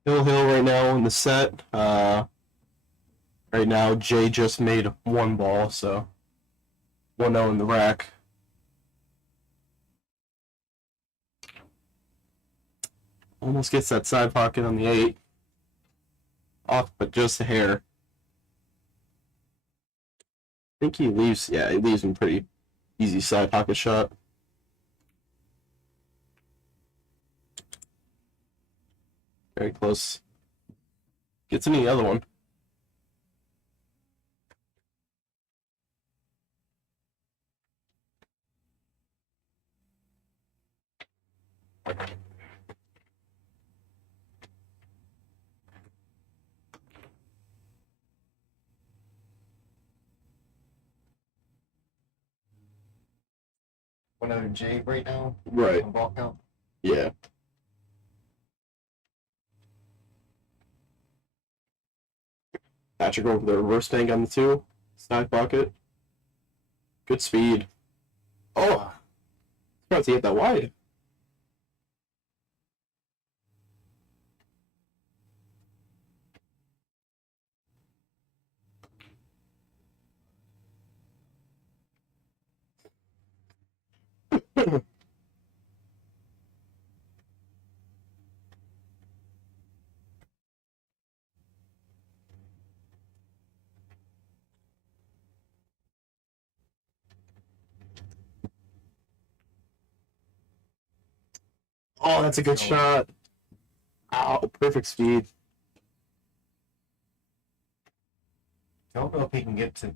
Hill right now in the set. Right now, Jay just made one ball, so 1-0 in the rack. Almost gets that side pocket on the 8. Off, but just a hair. I think he leaves, yeah, he leaves him pretty easy side pocket shot. Very close. Gets into the other one. One other J right now. Right. On ball count. Yeah. Thatcher going for the reverse bank on the 2. Side pocket. Good speed. Oh! Surprised he hit that wide. Oh, that's a good shot. Ow, perfect speed. Don't know if he can get to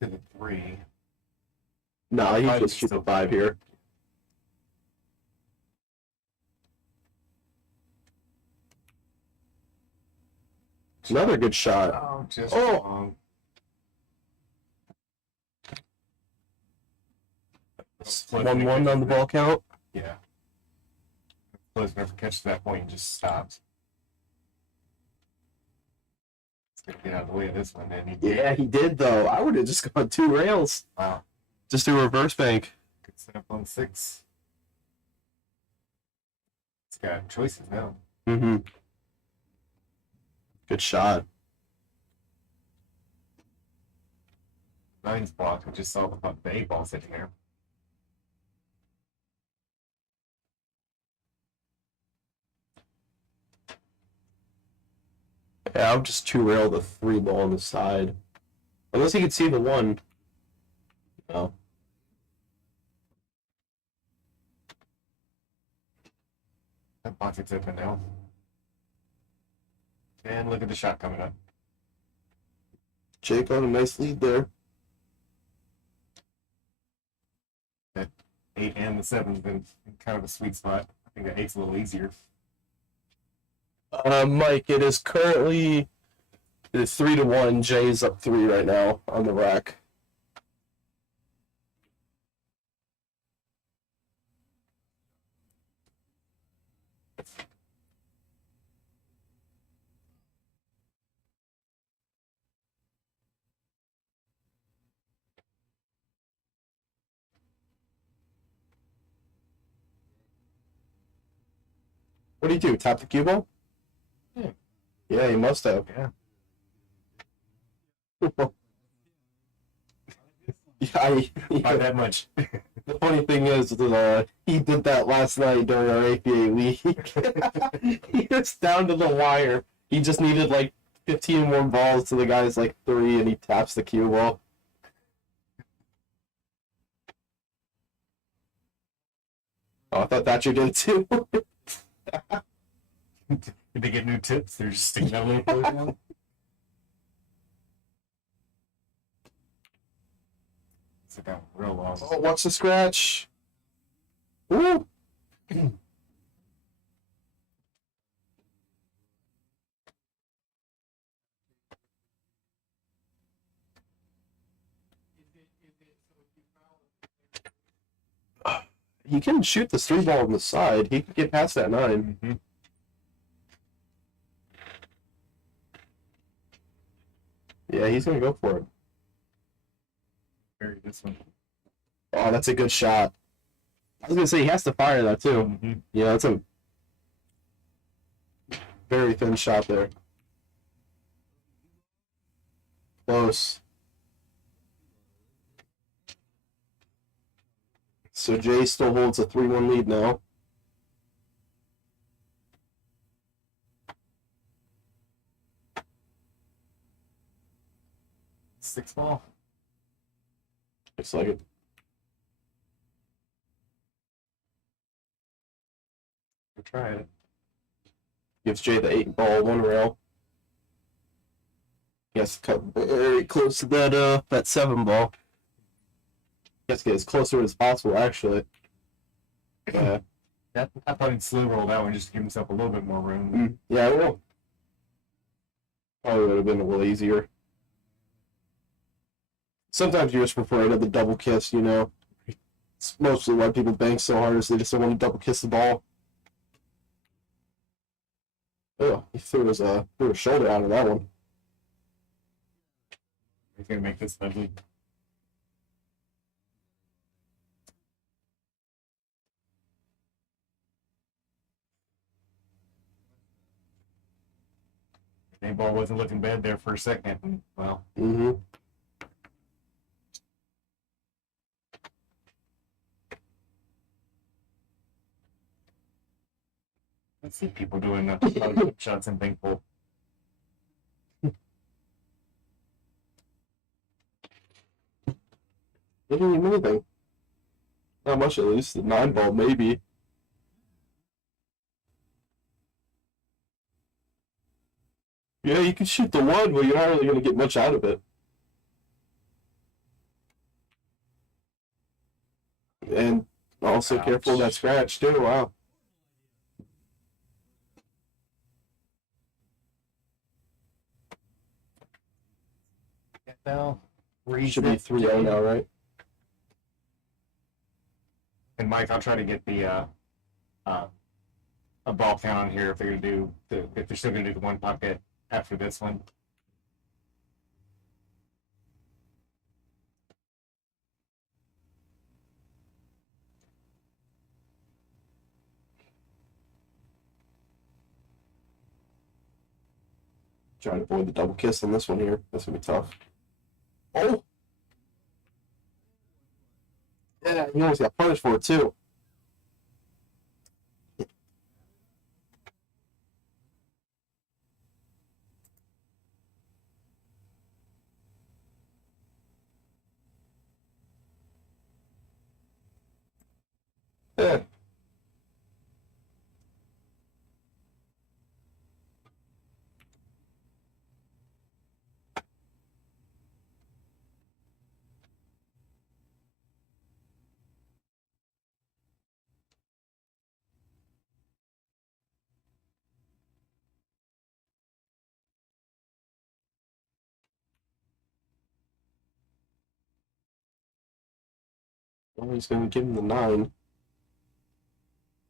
the 3. No, he Five just is shoot still the 5 here. Another good shot. Oh, just Oh. wrong. 1-1 on the ball count. Yeah. Close never catch to that point and just stops. He's gonna get out of the way of this one, didn't he? Yeah, he did though. I would have just gone 2 rails. Wow. Just do a reverse bank. Good setup on 6. He's got choices now. Mm-hmm. Good shot. 9's blocked. We just saw the 8 ball sitting there. Yeah, I'll just 2 rail the 3 ball on the side. Unless he could see the 1. No. That pocket's open now. And look at the shot coming up. Jake on a nice lead there. That 8 and the 7's been in kind of a sweet spot. I think that 8's a little easier. Mike, it is currently 3-1. Jay's up 3 right now on the rack. What do you do? Tap the cue ball? Yeah. Yeah, you must have. Yeah. Yeah, Not that much. The funny thing is, he did that last night during our APA league. He gets down to the wire. He just needed like 15 more balls to the guy's like 3, and he taps the cue ball. Oh, I thought Thatcher did too. Did they get new tips? They're just sticking that little close down. It's like a real long. Oh, watch the scratch. Woo! He can shoot the 3 ball on the side. He can get past that 9. Mm-hmm. Yeah, he's gonna go for it. Very this one. Oh, that's a good shot. I was gonna say he has to fire that too. Mm-hmm. Yeah, that's a very thin shot there. Close. So Jay still holds a 3-1 lead now. Six ball. Looks like it. We're trying it. Gives Jay the 8-ball 1 rail. He has to cut very close to that 7-ball. He has to get as close to it as possible, actually. Yeah. I thought he'd slow roll that one just to give himself a little bit more room. Yeah, well, probably would have been a little easier. Sometimes you just prefer the double kiss, you know. It's mostly why people bank so hard is they just don't want to double kiss the ball. Oh, he threw his shoulder out of that one. He's gonna make this ugly. The ball wasn't looking bad there for a second. Well, I see people doing shots and thankful. They didn't even anything. Not much, at least. The 9-ball, maybe. Yeah, you can shoot the 1, but you're not really going to get much out of it. And also careful of that scratch, too. Wow. Now, Should be 3-0 now, right? And Mike, I'll try to get the a ball count on here if they're gonna do if they're still gonna do the 1 pocket after this one. Trying to avoid the double kiss on this one here. That's gonna be tough. Oh! Yeah, he almost got punished for it too. Yeah. Well, he's going to give him the 9.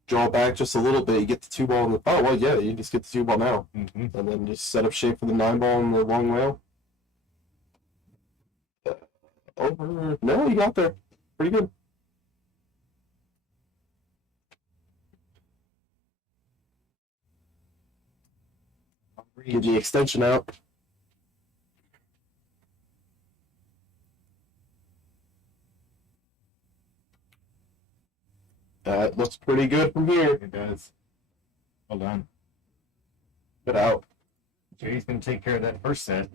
Draw back just a little bit. You get the 2-ball in the. Oh, well, yeah, you just get the 2-ball now. And then you set up shape for the 9-ball in the long rail. Over. No, you got there. Pretty good. Get the extension out. That looks pretty good from here. It does. Hold on. Good out. Jay's gonna take care of that first set.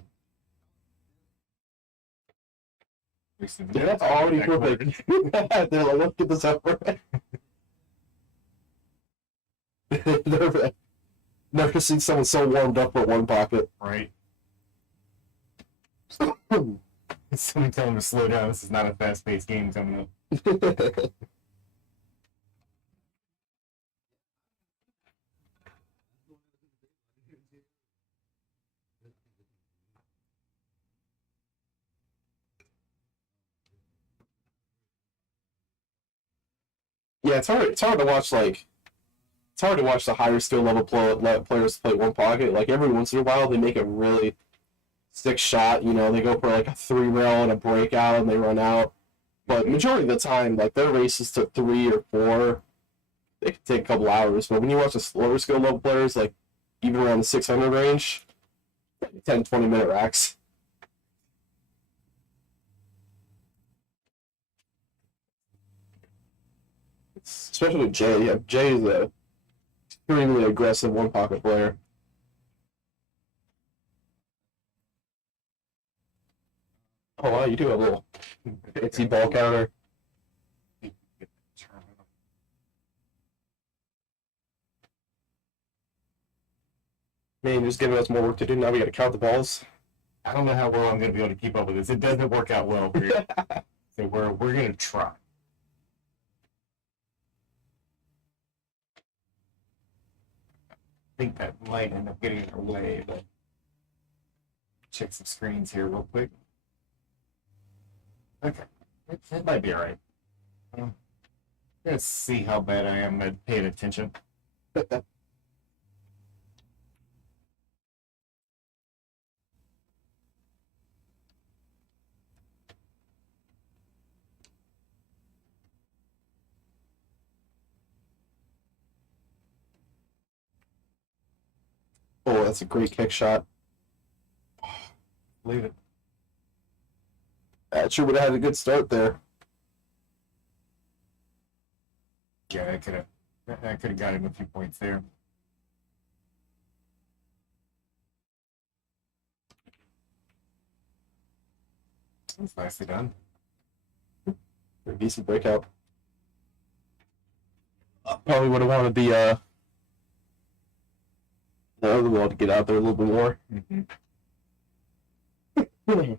Yeah, that's already perfect. They're like, let's get this up right. Never seen someone so warmed up for 1 pocket. Right. Someone tell him to slow down. This is not a fast-paced game coming up. Yeah, it's hard to watch it's hard to watch the higher skill level players play 1 pocket. Like every once in a while, they make a really sick shot. You know, they go for like a 3 rail and a breakout, and they run out. But majority of the time, like their races to 3 or 4, they can take a couple hours. But when you watch the slower skill level players, like even around the 600 range, 10-20 minute racks. Especially with Jay. Yeah, Jay is a extremely aggressive 1 pocket player. Oh wow, you do have a little fancy ball counter. Man, just giving us more work to do. Now we got to count the balls. I don't know how well I'm going to be able to keep up with this. It doesn't work out well for you. So we're going to try. I think that might end up getting in our way, but check some screens here real quick. Okay, it might be all right. Let's see how bad I am at paying attention. Oh, that's a great kick shot. Leave it. That sure would have had a good start there. Yeah, I could have got him a few points there. That's nicely done. A decent breakout. Probably would have wanted the other wall to get out there a little bit more. How many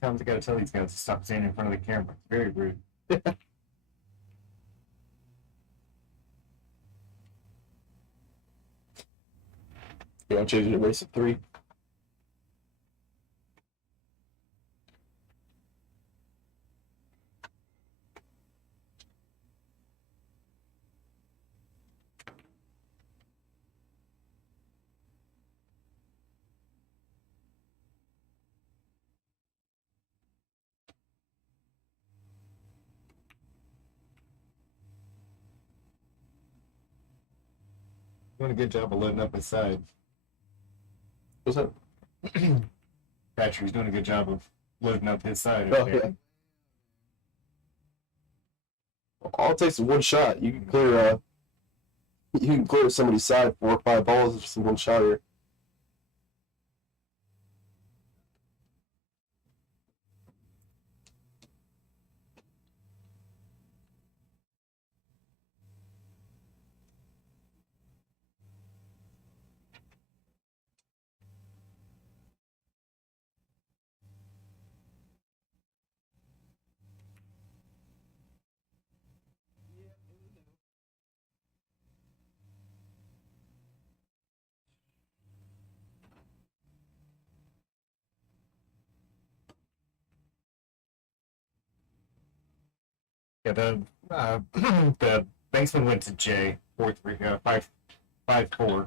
times I gotta tell these guys to stop standing in front of the camera? It's very rude. You want to change it to race of 3? Doing a good job of loading up his side. What's that? Thatcher's doing a good job of loading up his side. Oh, yeah. All it takes is one shot. You can clear somebody's side 4 or 5 balls with just one shot here. Yeah, the banksman went to J 4-3 5-4.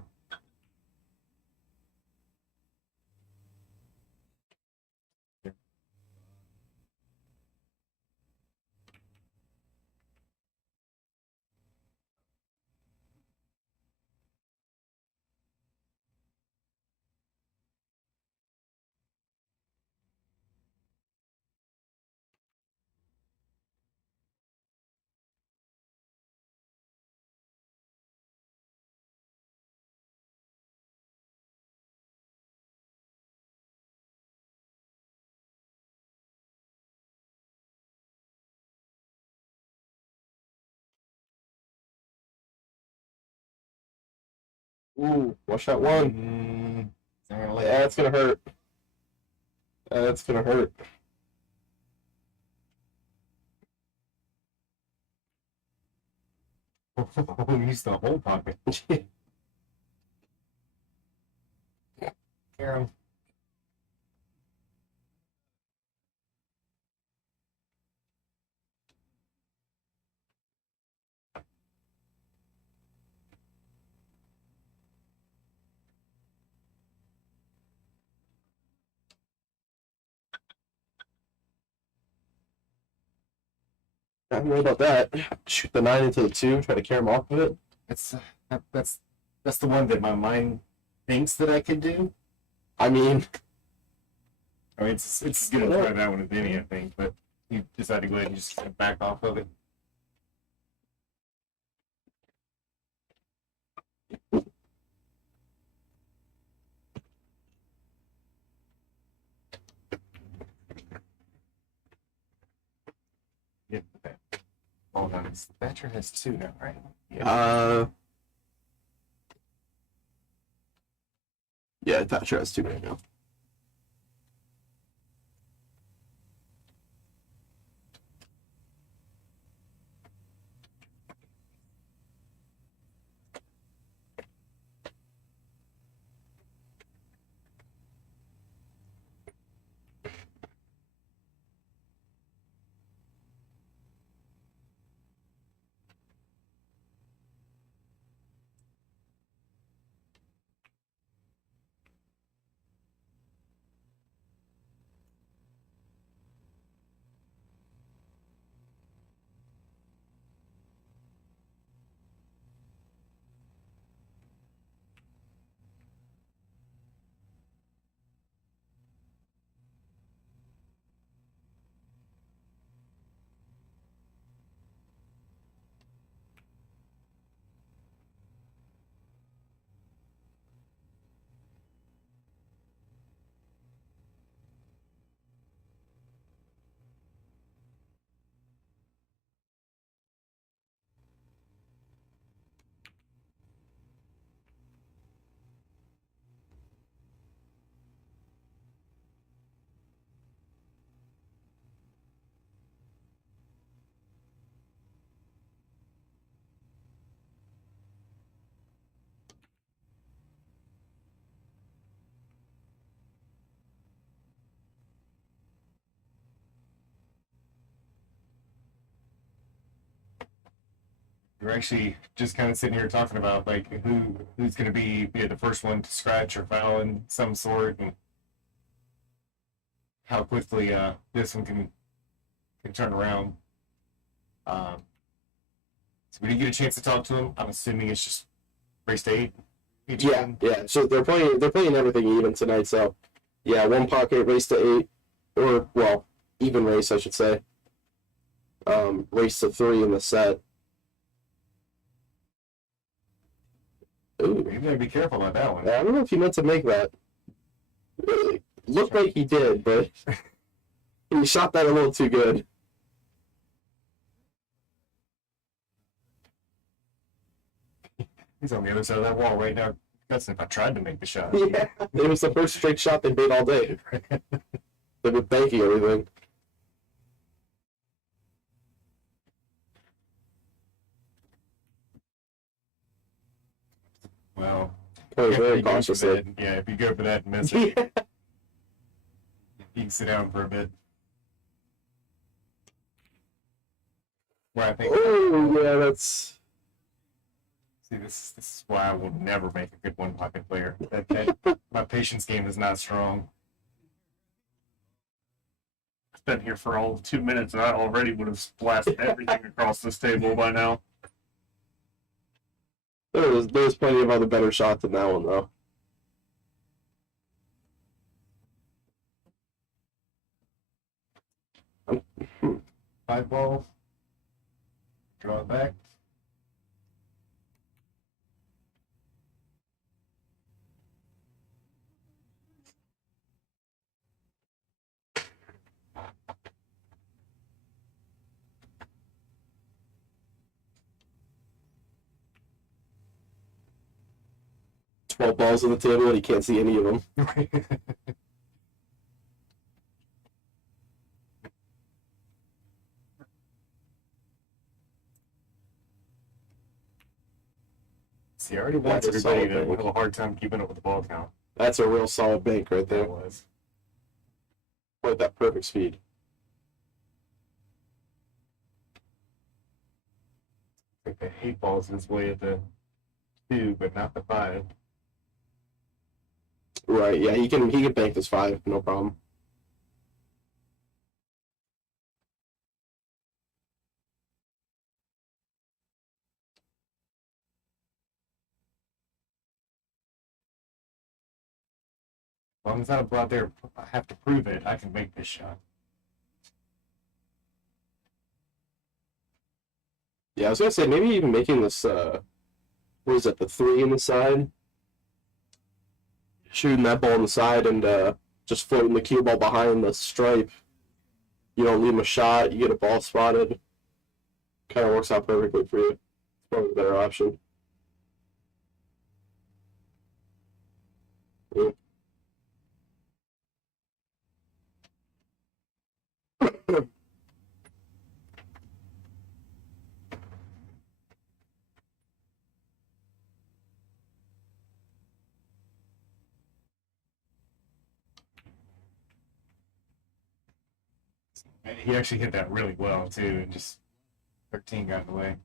Ooh, watch that one. Yeah, That's gonna hurt. That's gonna hurt. Use the whole pocket. Karen. Not worried about that. Shoot the 9 into the 2, try to carry him off of it. That's the one that my mind thinks that I could do. I mean, It's as good to try that one as any, I think, but you decide to go ahead and just back off of it. hold on. Thatcher has 2 now, right? Yeah, Thatcher has 2 right now. We're actually just kind of sitting here talking about like who's going to be the first one to scratch or foul in some sort, and how quickly this one can turn around. So we didn't get a chance to talk to him. I'm assuming it's just race to 8. Yeah. So they're playing everything even tonight. So yeah, 1 pocket race to 8, or well, even race I should say. Race to 3 in the set. Ooh. You gotta be careful about that one. I don't know if he meant to make that. It looked like he did, but he shot that a little too good. He's on the other side of that wall right now. That's if I tried to make the shot. Yeah, it was the first straight shot they made all day. They've been banking everything. Well, Playing if very you go for cautiously. that- yeah, if you go for that and miss it, Yeah. you can sit down for a bit. Where I think, Oh, yeah, that's... see, this is why I will never make a good 1 pocket player. That my patience game is not strong. I've been here for all of 2 minutes, and I already would have splashed everything across this table by now. There's plenty of other better shots than that one, though. 5 ball. Draw it back. Twelve balls on the table, and you can't see any of them. See, I already want That's a everybody solid to bank. have a hard time keeping up with the ball count. That's a real solid bank right there. That was. Quite that perfect speed. I think the 8 balls his way at the 2, but not the 5. Right, yeah, he can bank this 5, no problem. As long as I don't go out there, I have to prove it. I can make this shot. Yeah, I was gonna say maybe even making this what is it, the 3 in the side? Shooting that ball in the side and just floating the cue ball behind the stripe. You don't leave him a shot, you get a ball spotted. kind of works out perfectly for you. It's probably the better option. Yeah. He actually hit that really well too, and just 13 got in the way.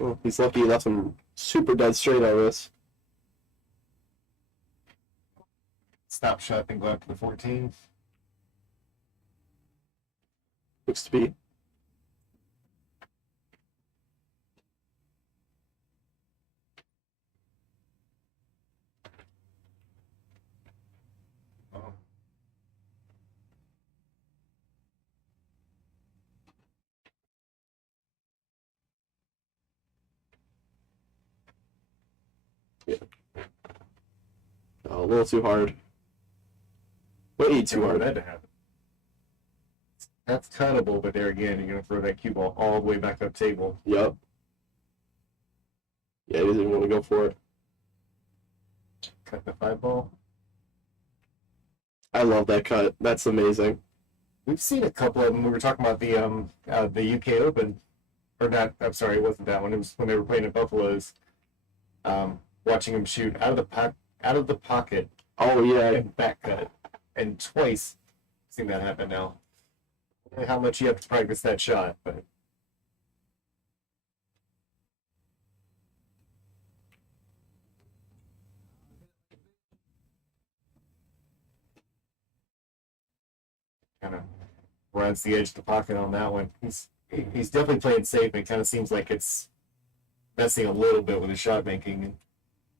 Well, he's lucky he left him super dead straight on this. Stop shot and go up to the 14. Looks to be. Oh. Yeah. Oh, a little too hard. Way too For hard. that to happen. That's cuttable, but there again, you're gonna throw that cue ball all the way back up table. Yep. Yeah, he doesn't even want to go for it. Cut the 5 ball. I love that cut. That's amazing. We've seen a couple of them. We were talking about the UK Open, or not. I'm sorry, it wasn't that one. It was when they were playing at Buffalo's. Watching him shoot out of the pocket Oh yeah, and back cut, and twice seen that happen now. I don't know how much you have to practice that shot, but kind of runs the edge of the pocket on that one. He's definitely playing safe. It kind of seems like it's messing a little bit with his shot making.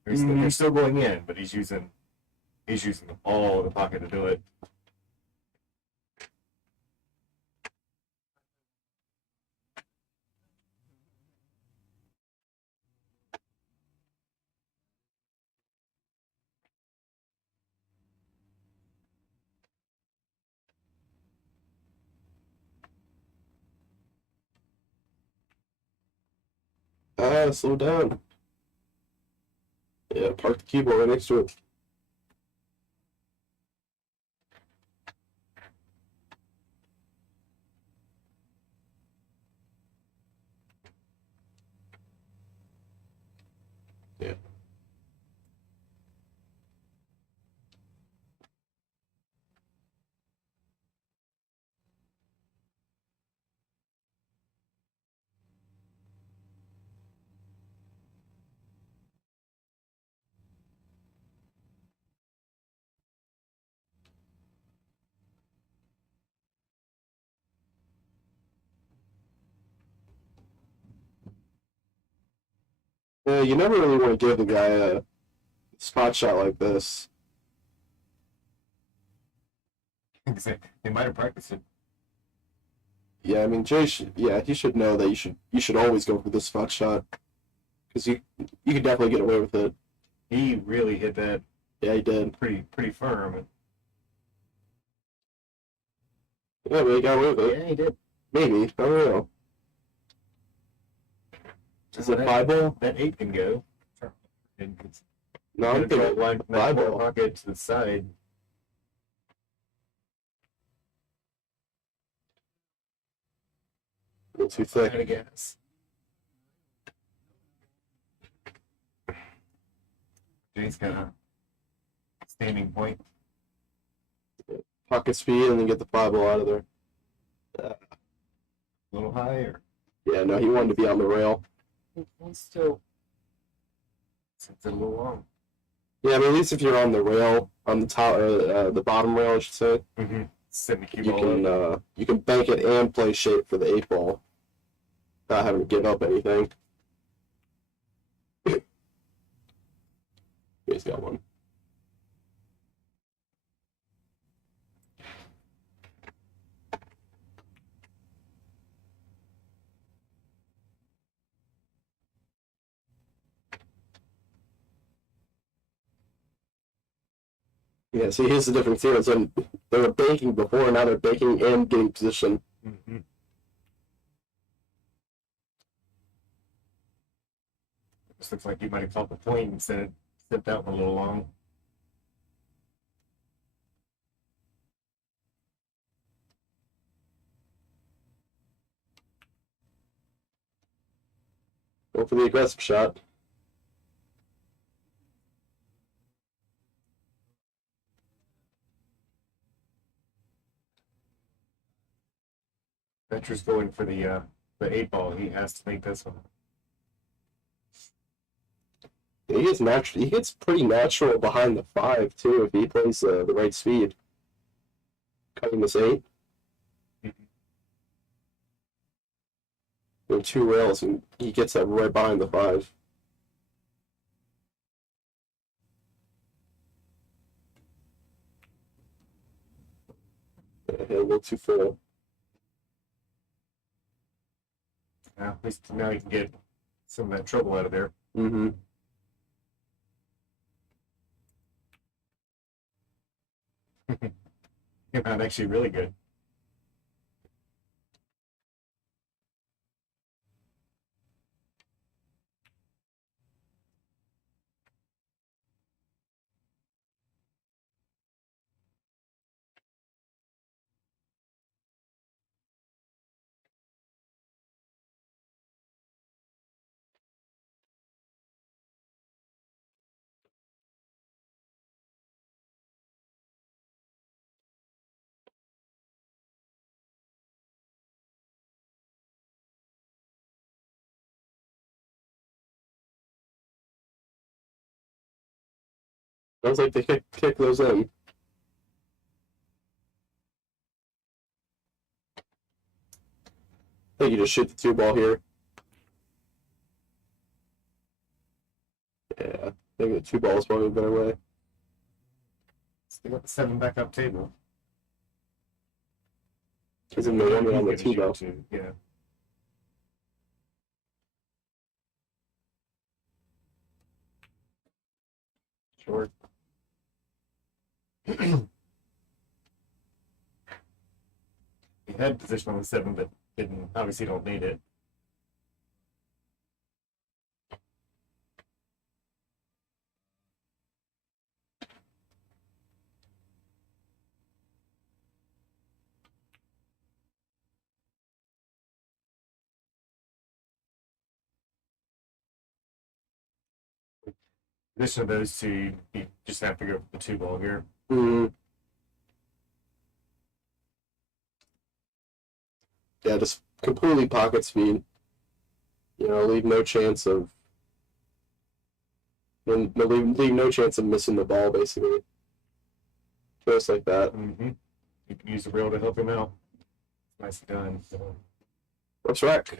They're still going in, but he's using all of the pocket to do it. slow down. Yeah, park the keyboard right next to it. Yeah. Yeah, you never really want to give the guy a spot shot like this. They might have practiced it. Yeah, I mean Jay should, yeah, he should know that you should always go for the spot shot because you could definitely get away with it. He really hit that Yeah, he did. pretty firm. Yeah, but he got away with it. Yeah, he did. Maybe. I don't know. Is it 5 ball? That 8 can go. No, I'm thinking line from that 5 corner ball. pocket to the side. A little too I thick. guess. Jay's got a standing point. Pocket speed and then get the 5 ball out of there. A little higher. Yeah, no, he wanted to be on the rail. He's still. It's a little long. Yeah, but at least if you're on the rail, on the top, the bottom rail, I should say, Mm-hmm. Send the cue you ball up. can you can bank it and play shape for the 8 ball without having to give up anything. He's got one. Yeah, see, here's the difference here. So they were banking before, now they're banking and getting position. Mm-hmm. This looks like you might have caught the point and sent that one a little long. Go for the aggressive shot. Thatcher's going for the 8 ball. He has to make this one. He gets pretty natural behind the 5 too if he plays the right speed. Cutting this 8. There are 2 rails and he gets that right behind the 5. Yeah, a little too full. At least now you can get some of that trouble out of there. Mm-hmm. Came out actually really good. Sounds like they kick those in. I think you just shoot the 2 ball here. Yeah, I think the 2 ball is probably a better way. They got the 7 back up table. Because in the 1 on the He's 2 gonna ball. shoot too, yeah. Short. He had position on the 7, but didn't obviously don't need it. Addition of those two, you just have to go for the 2 ball here. Mm-hmm. Yeah, just completely pocket speed. You know, leave no chance of leave no chance of missing the ball, basically. Just like that. Mm-hmm. You can use the rail to help him out. Nicely done. So. First rack.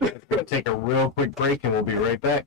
We're going to take a real quick break and we'll be right back.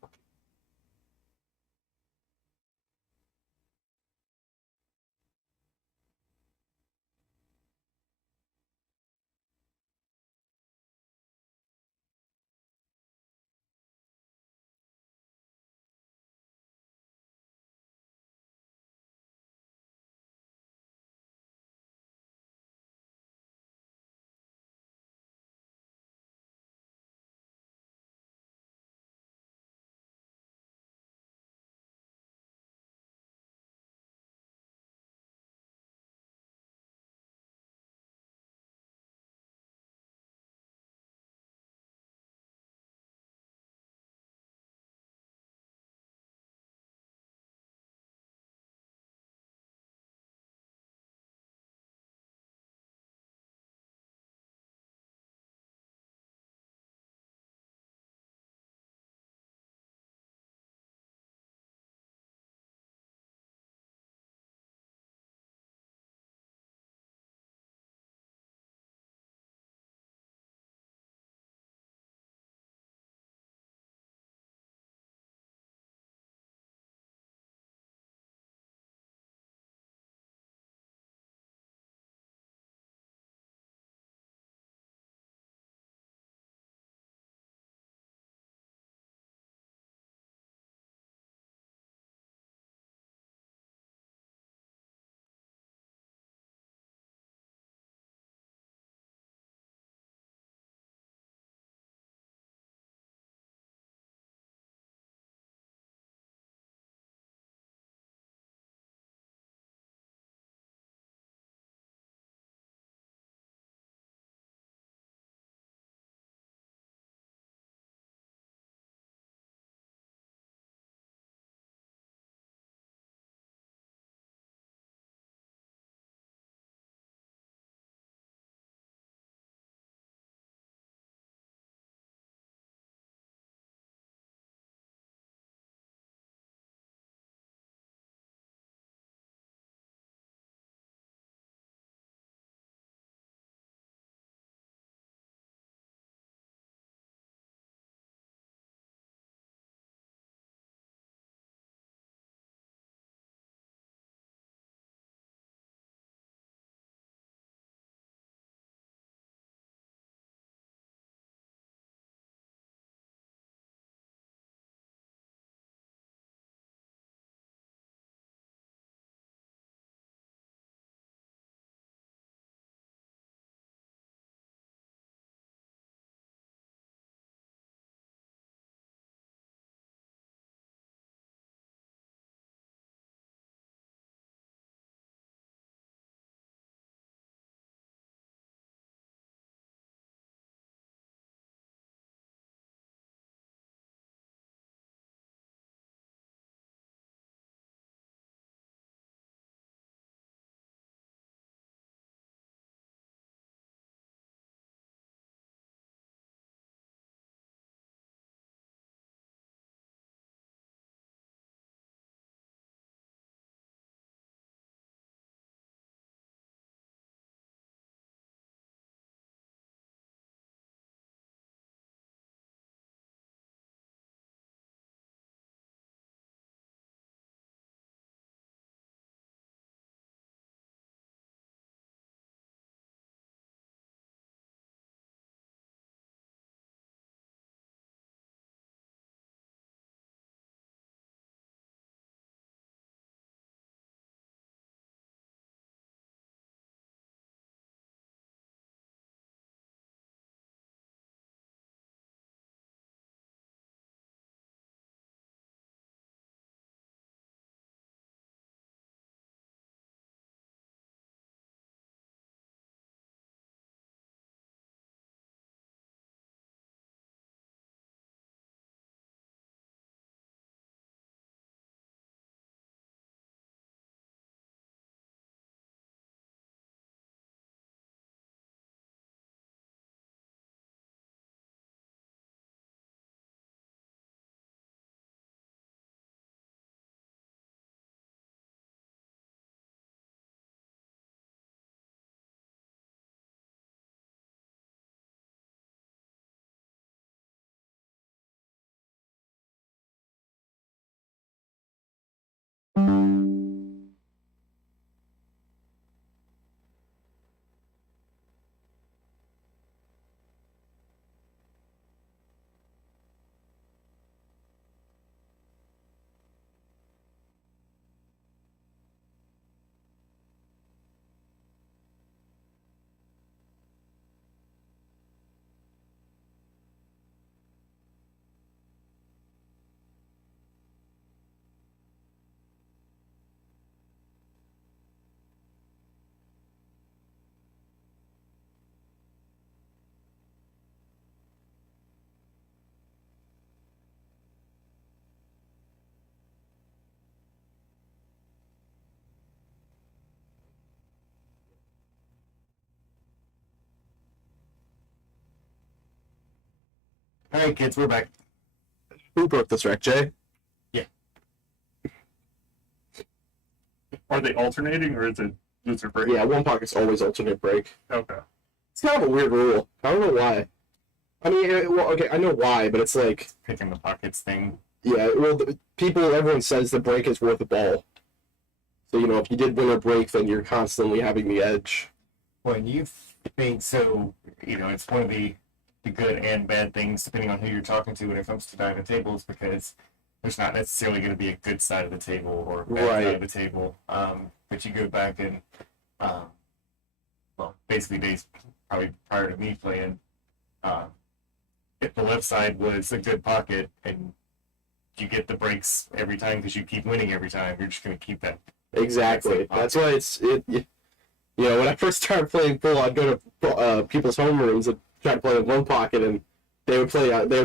All right, kids, we're back. Who broke this wreck, Jay? Are they alternating or is it loser break? Yeah, one pocket's always alternate break. Okay. It's kind of a weird rule. I don't know why. I mean, well, okay, I know why, but it's like, Picking the pockets thing. yeah, well, everyone says the break is worth a ball. So, you know, if you did win a break, then you're constantly having the edge. Well, you think so, you know, it's one of the good and bad things depending on who you're talking to when it comes to diamond tables, because there's not necessarily going to be a good side of the table or a bad Right. side of the table. But you go back and, well, basically days probably prior to me playing, if the left side was a good pocket and you get the breaks every time because you keep winning every time, you're just going to keep that. Exactly. That's why you know, when I first started playing pool, I'd go to people's homerooms and try to play in one pocket, and they would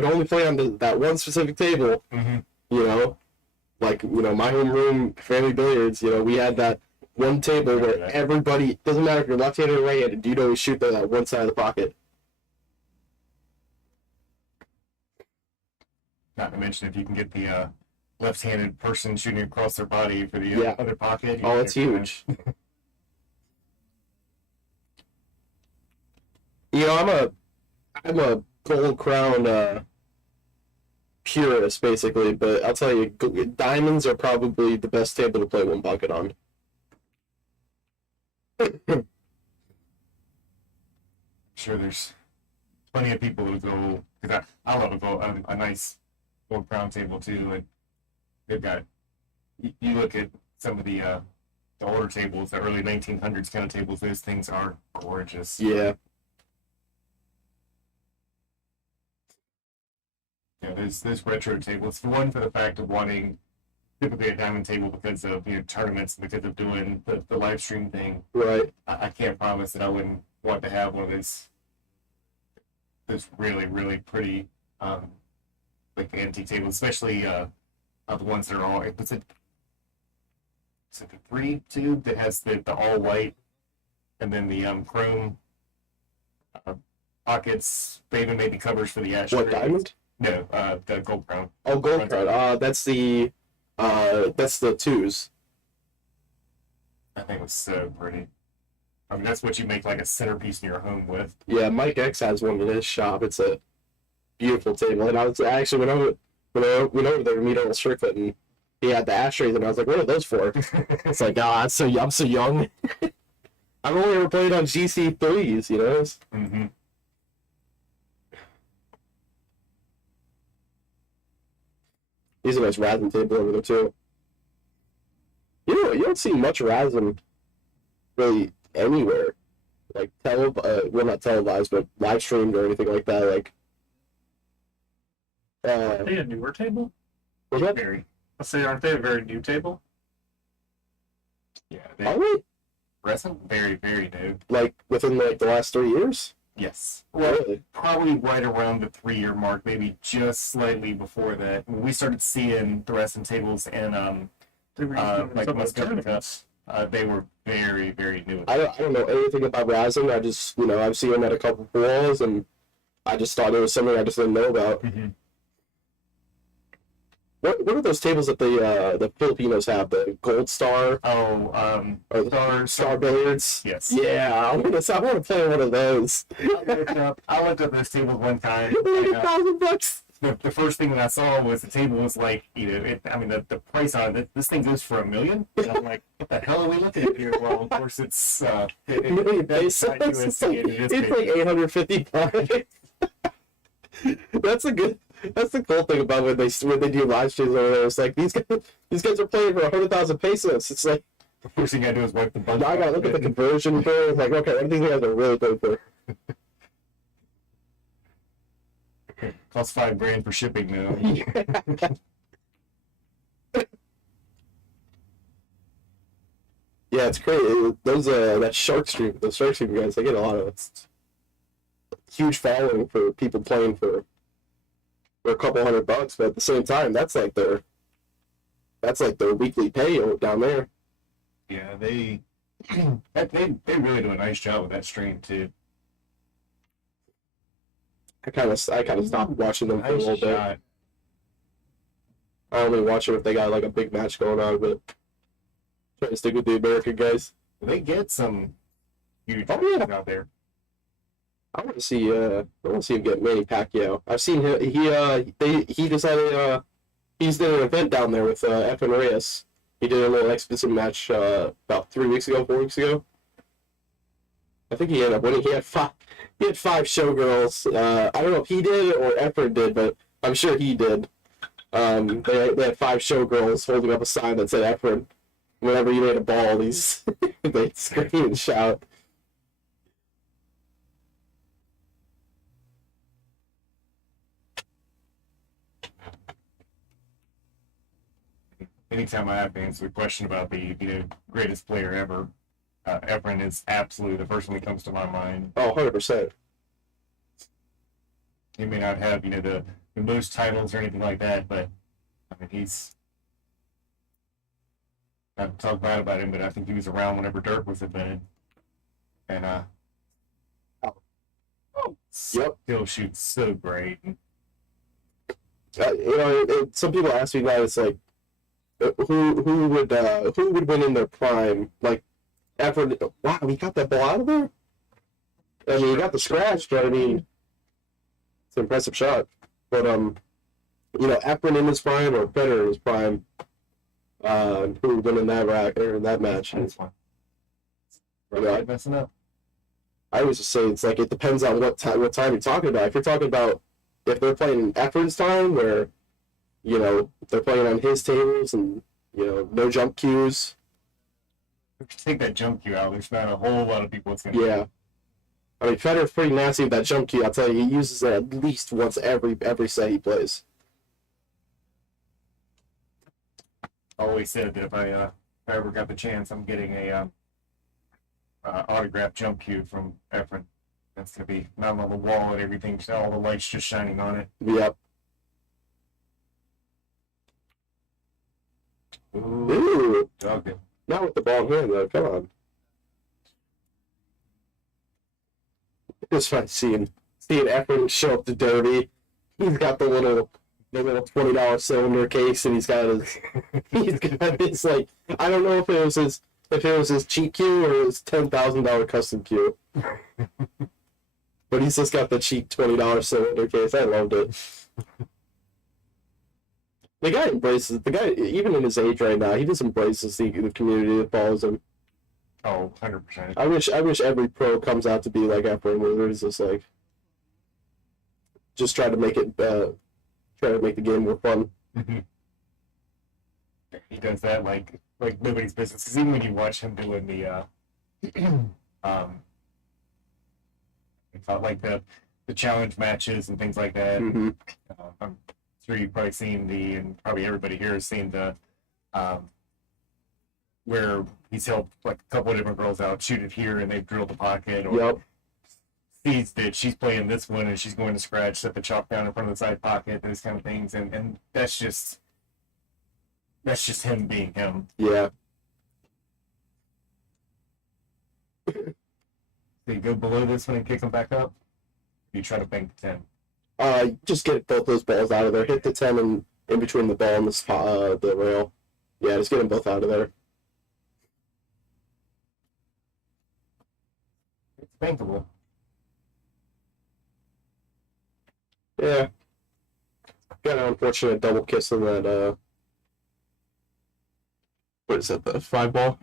only play on that one specific table. Mm-hmm. You know, like, you know, my homeroom, family billiards, you know, we had that one table where everybody, doesn't matter if you're left-handed or right-handed, you'd always shoot that one side of the pocket. Not to mention if you can get the left-handed person shooting across their body for the other pocket. Oh, it's huge. You know, I'm a Gold Crown purist, basically, but I'll tell you, diamonds are probably the best table to play one pocket on. Sure, there's plenty of people who go, because I love a nice Gold Crown table too, and they've got, you look at some of the older tables, the early 1900s kind of tables, those things are gorgeous. Yeah. Yeah, there's retro tables. For one, for the fact of wanting typically a diamond table because of, you know, tournaments and because of doing the live stream thing. Right. I can't promise that I wouldn't want to have one of those really, really pretty like antique tables, especially the ones that are all, is it the 3-tube that has the all white and then the chrome pockets, they even made the covers for the ashtray. What, diamond? No, the Gold Crown. Oh, Gold Crown. That's the twos. I think it was so pretty. I mean, that's what you make like a centerpiece in your home with. Yeah, Mike X has one in his shop. It's a beautiful table. And I actually went over there to meet Earl Strickland, and he had the ashtrays, and I was like, "What are those for?" It's like, I'm so young. I've only ever played on GC3s, you know. Mm-hmm. He's a nice Razzin table over there too. You know, you don't see much Razzin really anywhere, like well, not televised, but live streamed or anything like that. Like, Are they a newer table? was that? Very. I say, aren't they a very new table? Yeah. Are they Resin? Very, very new. like within like the last 3 years? Yes. Really? Probably right around the 3-year mark, maybe just slightly before that. When we started seeing the resin tables and They were like some of most the tournament tournaments. cups, they were very, very new. I don't know anything about Razzin. I just, you know, I've seen him at a couple of balls, and I just thought it was something I just didn't know about. Mm-hmm. What are those tables that the Filipinos have? The Gold Star Oh, or the Star Billiards? yes. Yeah, I want to play one of those. I looked up those tables one time. Like and, $1,000. the first thing that I saw was the table was like, you know, the price on it, this thing goes for $1 million. And I'm like, what the hell are we looking at here? Well, of course, it's Million that's not pesos. USD, it is It's like 855. That's the cool thing about when they do live streams over there. It's like these guys are playing for 100,000 pesos. It's like, the first thing I do is wipe the bunch. now I gotta look at the conversion for it. Like, okay, what do these guys are really playing for? Costs $5,000 for shipping though. Yeah, it's crazy. Those those Shark Stream guys, they get a lot of huge following for people playing for a couple $100, but at the same time, that's like their weekly pay down there. Yeah, they really do a nice job with that stream too. I kind of stopped watching them for a little Nice bit. shot. I only watch them if they got like a big match going on, but try to stick with the American guys. They get some huge Oh, yeah. out there. I want to see him get Manny Pacquiao. I've seen him. He decided he's doing an event down there with Efren Reyes. He did a little exhibition match about 4 weeks ago. I think he ended up winning. He had five showgirls. I don't know if he did or Efren did, but I'm sure he did. They had 5 showgirls holding up a sign that said Efren. Whenever he made a ball, they scream and shout. Anytime I have to answer the question about the greatest player ever, Efren is absolutely the first one that comes to my mind. Oh, 100%. He may not have the most titles or anything like that, but I mean he's not to talk bad about him, but I think he was around whenever Dirk was invented, and Yep. still shoots so great. Some people ask me that. It's like, who would win in their prime? Like, Efren. Wow, he got that ball out of there. I mean, he got the scratch, but I mean, it's an impressive shot. But Efren in his prime or Federer in his prime, who would win in that match? That's fine. Yeah. Messing up. I always just say it's like it depends on what time you're talking about. If you're talking about if they're playing in Efren's time, where they're playing on his tables and no jump cues. If you take that jump cue out, there's not a whole lot of people that's gonna. Yeah, I mean Federer's pretty nasty with that jump cue. I'll tell you, he uses it at least once every set he plays. I always said that if I ever got the chance, I'm getting a autographed jump cue from Efren. That's gonna be mounted on the wall and everything, all the lights just shining on it. Yep. Ooh, Dogged it. not with the ball in hand though. Come on. It's fun seeing Efren show up to Derby. He's got the little $20 cylinder case, and he's got his like, I don't know if it was his cheat cue or his $10,000 custom cue. But he's just got the cheap $20 cylinder case. I loved it. The guy embraces even in his age right now. He just embraces the community that follows him. Oh, 100%. I wish every pro comes out to be like Efren, where it's just like just try to make the game more fun. He does that like nobody's business. 'Cause even when you watch him doing the like the challenge matches and things like that. Mm-hmm. I'm sure you've probably seen and probably everybody here has seen the where he's helped like a couple of different girls out, shoot it here, and they've drilled the pocket, or Yep. sees that she's playing this one and she's going to scratch, set the chalk down in front of the side pocket, those kind of things, and that's just him being him. Yeah. So you go below this one and kick him back up. You try to bank the 10. Just get both those balls out of there. Hit the 10 in between the ball and the rail. Yeah, just get them both out of there. It's bankable. Yeah. Got an unfortunate double kiss on that, what is that, the 5 ball?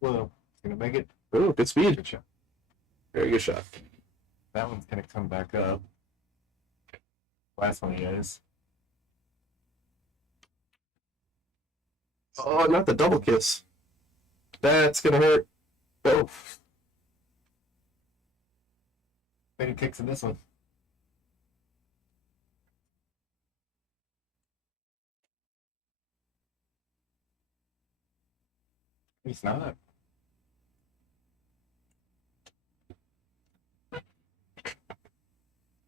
Well, gonna make it. Oh, good speed. Good shot. Very good shot. That one's gonna come back up. Last one he is. Oh, not the double kiss. That's gonna hurt. Oh. Many kicks in this one. He's not.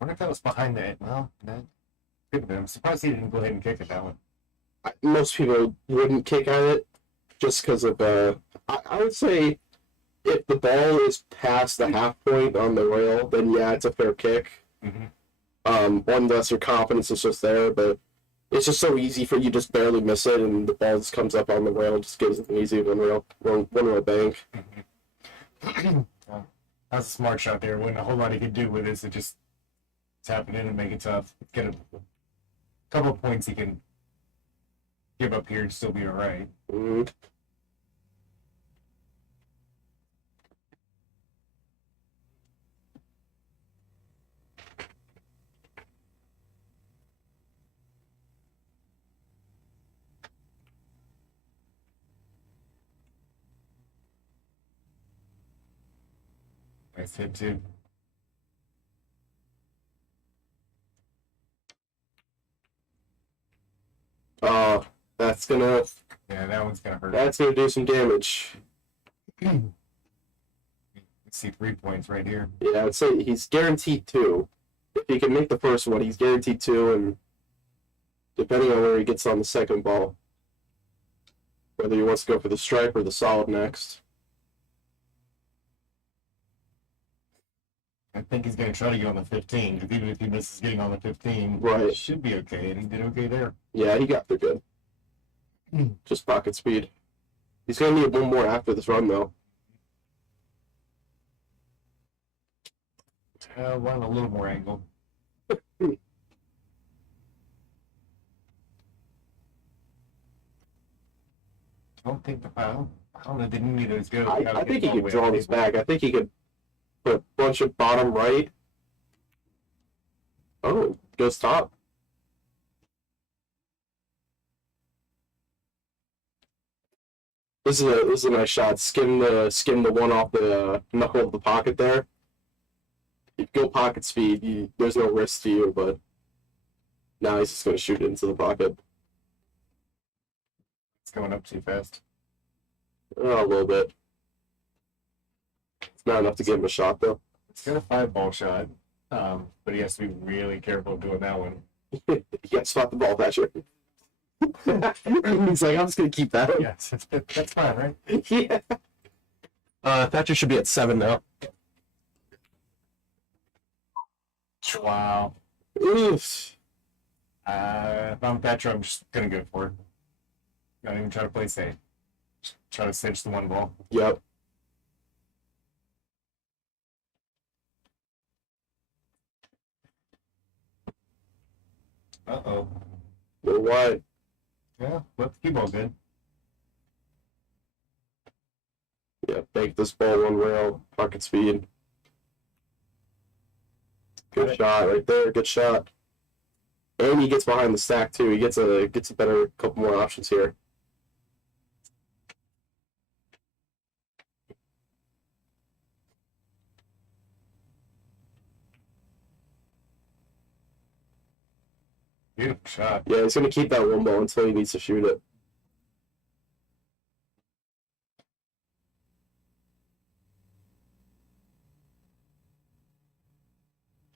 I wonder if that was behind that. Well, that Good for him. I'm surprised he didn't go ahead and kick it that one. Most people wouldn't kick at it just because of I would say if the ball is past the half point on the rail, then yeah, it's a fair kick. Unless your confidence is just there, but it's just so easy for you just barely miss it, and the ball just comes up on the rail, just gives it an easy one rail bank. That's a smart shot there. Wasn't a whole lot he could do with it, so just tap it in and make it tough. Get a couple of points he can give up here and still be alright. Nice hit too. That's gonna Yeah, that one's gonna hurt. that's gonna do some damage. Let's see 3 points right here. Yeah, I'd say he's guaranteed 2. If he can make the first one, he's guaranteed 2, and depending on where he gets on the second ball, whether he wants to go for the stripe or the solid next. I think he's going to try to get on the 15, because even if he misses getting on the 15, Right. it should be okay, and he did okay there. Yeah, he got there good. Just pocket speed. He's going to need one more after this run, though. Want a little more angle. I don't think the foul. I don't know. Didn't need those go. I think he could draw this back. I think he could put a bunch of bottom right. Oh, goes top. This is a nice shot. Skim the one off the knuckle of the pocket there. If you go pocket speed, there's no risk to you, but now he's just going to shoot it into the pocket. It's going up too fast. Oh, a little bit. It's not enough to give him a shot, though. It's got a 5-ball shot, but he has to be really careful doing that one. You got to spot the ball, Thatcher. He's like, I'm just going to keep that. Yeah, that's fine, right? Yeah. Thatcher should be at 7 now. Wow. Oof. If I'm Thatcher, I'm just going to go for it. Not even try to play safe. Just try to cinch the one ball. Yep. Uh-oh. Little wide. Yeah, left the cue ball good. Yeah, bank this ball one rail, pocket speed. Good shot right there. Good shot. And he gets behind the stack too. He gets a better couple more options here. Beautiful shot. Yeah, he's gonna keep that one ball until he needs to shoot it.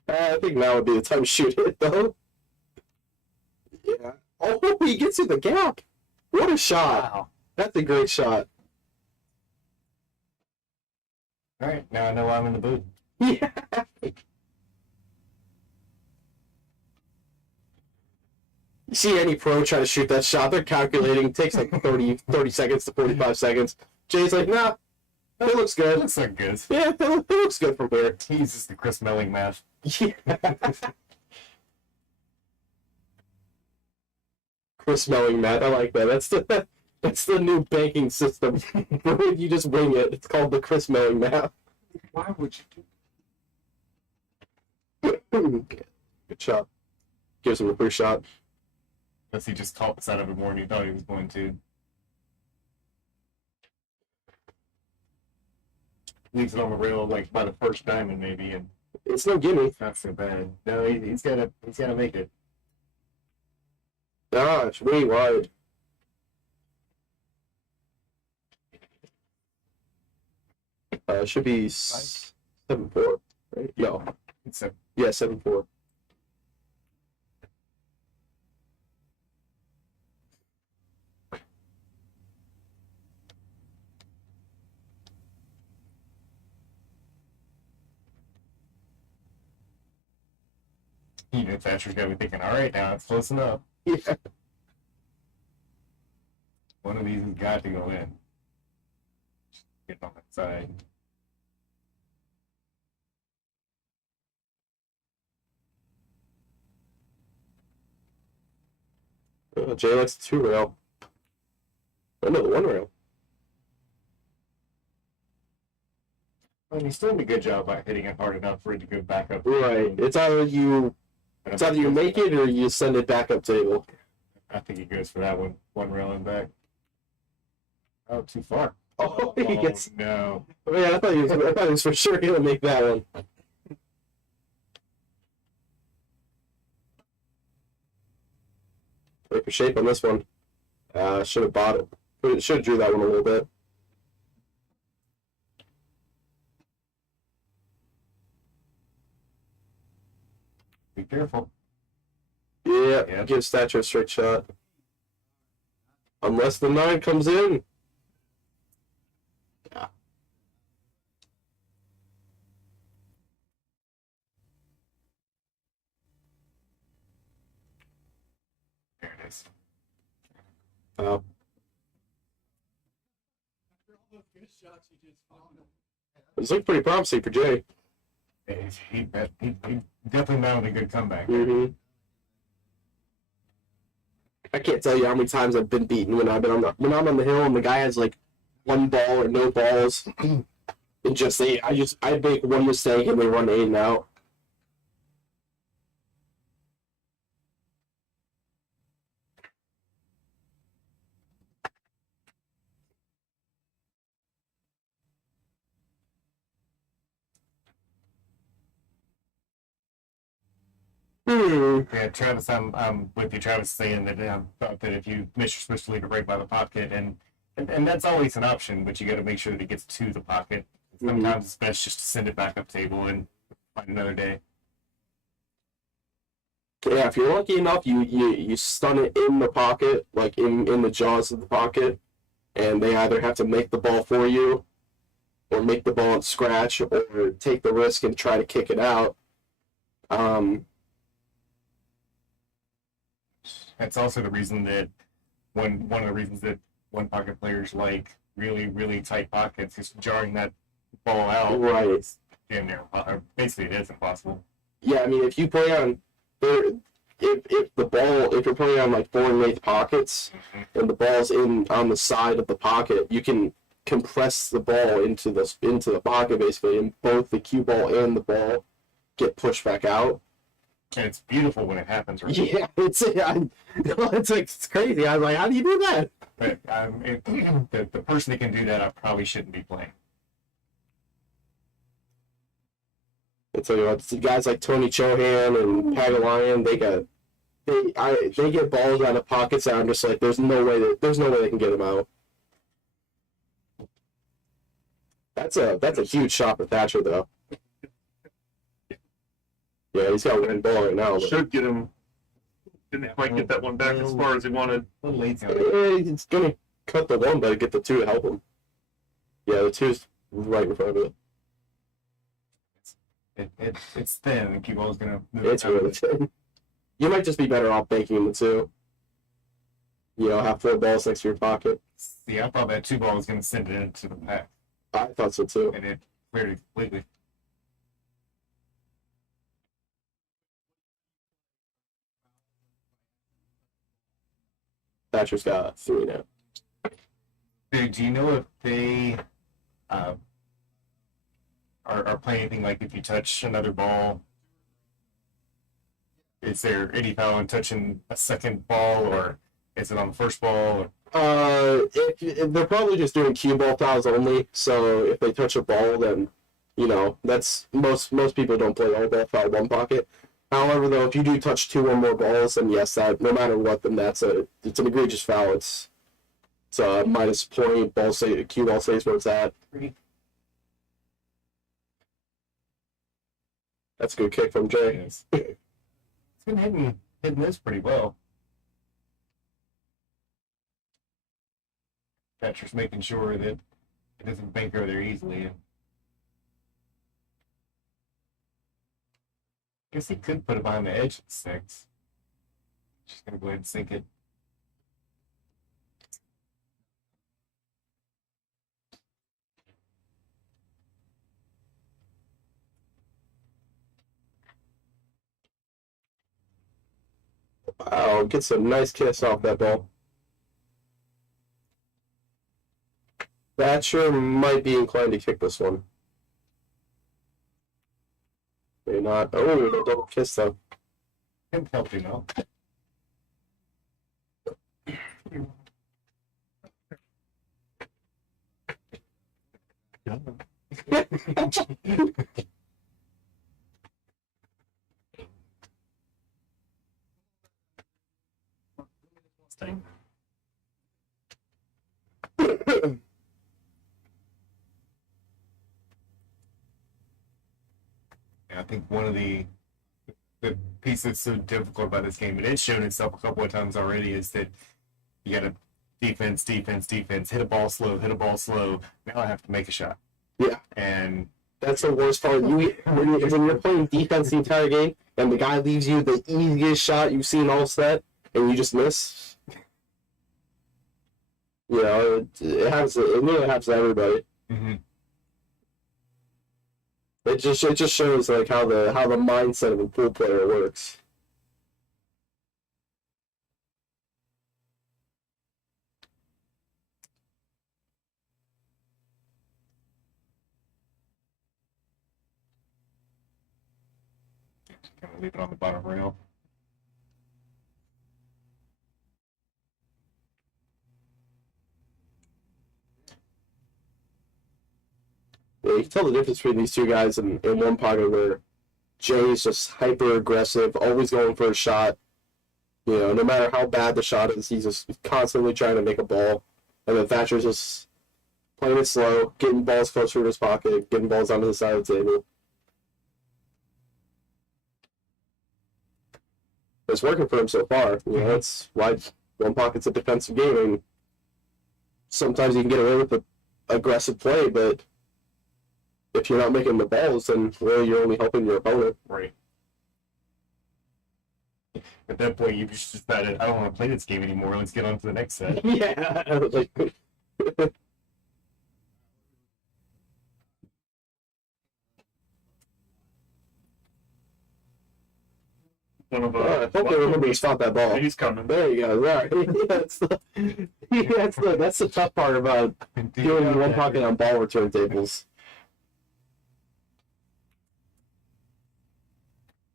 I think now would be the time to shoot it, though. Yeah. Oh, he gets in the gap. What a shot. Wow. That's a great shot. All right, now I know why I'm in the booth. Yeah. You see any pro try to shoot that shot, they're calculating. It takes like 30 seconds to 45 seconds. Jay's like, nah, it looks good. Looks like good. Yeah, it looks good from here. He uses the Chris Melling math. Yeah. Chris Melling, Matt. I like that. That's the new banking system. You just wing it. It's called the Chris Melling math. Why would Good shot. Gives him a free shot. Unless he just caught the side of it more than he thought he was going to. Leaves it on the rail like by the first diamond maybe, and It's no gimme. it's not so bad. No, he's gotta make it. Gosh, way wide. Should be 7-4, right? No. It's a Yeah, 7-4. You know, Thatcher's got to be thinking, all right, now it's close enough. Yeah. One of these has got to go in. Get on that side. Jay likes the 2-rail. Oh, no, the 1-rail. And he's doing a good job by hitting it hard enough for it to go back up. Right. It's either you make it or you send it back up table. I think he goes for that one rail and back. Oh, too far. Oh, he gets. No. Oh, yeah, I thought he was for sure gonna make that one. Wait for shape on this one. Should have bought it. Should have drew that one a little bit. Be careful. Yeah, Yep. give Thatcher a straight shot. Unless the 9 comes in. Yeah. There it is. Oh. After all those good shots you just found. It's looking pretty promising for Jay. He definitely mounted a good comeback. Mm-hmm. I can't tell you how many times I've been beaten when I'm on the hill and the guy has like one ball or no balls, and I make one mistake and they run 8 and out. Yeah, Travis, I'm with you. Travis saying that thought that if you miss, you're supposed to leave it right by the pocket, and that's always an option, but you got to make sure that it gets to the pocket. Sometimes it's best just to send it back up table and find another day. Yeah, if you're lucky enough, you stun it in the pocket, like in the jaws of the pocket, and they either have to make the ball for you, or make the ball and scratch, or take the risk and try to kick it out. That's also the reason that one of the reasons that one pocket players like really, really tight pockets is jarring that ball out. Right. It's damn near, or basically it is impossible. Yeah, I mean, if you play on if you're playing on like 4 1/8 pockets, and the ball's on the side of the pocket, you can compress the ball into the pocket basically, and both the cue ball and the ball get pushed back out. And it's beautiful when it happens, right? Yeah, it's crazy. I was like, how do you do that? But the person that can do that, I probably shouldn't be playing. I tell you what, guys like Tony Chohan and Pagalion, they get balls out of pockets that I'm just like, there's no way they can get them out. That's a huge shot for Thatcher though. Yeah, he's got a winning ball right now. But Should get him. Didn't quite get that one back as far as he wanted. A little late on it. he's gonna cut the 1, but get the 2 to help him. Yeah, the 2's right in front of it. It's thin. The cue ball is gonna move. It's really thin. You might just be better off banking the 2. You know, have 4 balls next to your pocket. See, I thought that 2 ball was gonna send it into the pack, I thought so too. and it cleared it completely. Thatcher's got 3 now. Dude, do you know if they are playing anything like if you touch another ball? Is there any foul in touching a second ball, or is it on the first ball? If they're probably just doing cue ball fouls only. So if they touch a ball, then that's most people don't play all ball foul 1 pocket. However, though, if you do touch 2 or more balls, then yes, that no matter what, then it's an egregious foul. It's a minus point. Cue ball stays where it's at. That's a good kick from Jay. It's been hitting this pretty well. Thatcher's making sure that it doesn't bank over there easily. Guess he could put it behind the edge at 6. Just gonna go ahead and sink it. Wow, gets a nice kiss off that ball. Thatcher might be inclined to kick this one. Maybe not. Oh, the double kiss though. Him helping out. Staying. I think one of the piece that's so difficult about this game, and it's shown itself a couple of times already, is that you got to defense, hit a ball slow. Now I have to make a shot. Yeah. And that's the worst part. When you're playing defense the entire game, and the guy leaves you the easiest shot you've seen all set, and you just miss. You know, it happens. It really happens to everybody. Mm-hmm. It just shows like how the mindset of a pool player works. Kind of leave it on the bottom rail. Yeah, you can tell the difference between these two guys in one pocket where Jay is just hyper aggressive, always going for a shot. You know, no matter how bad the shot is, he's just constantly trying to make a ball. And then Thatcher's just playing it slow, getting balls closer to his pocket, getting balls onto the side of the table. It's working for him so far. You know, that's why one pocket's a defensive game. And sometimes you can get away with the aggressive play, but if you're not making the balls, then really you're only helping your opponent. Right. At that point, you just decided, I don't want to play this game anymore. Let's get on to the next set. Yeah, like One of I hope they remember to stop that ball. He's coming. There you go. Right. That's the tough part about doing one pocket on ball return tables.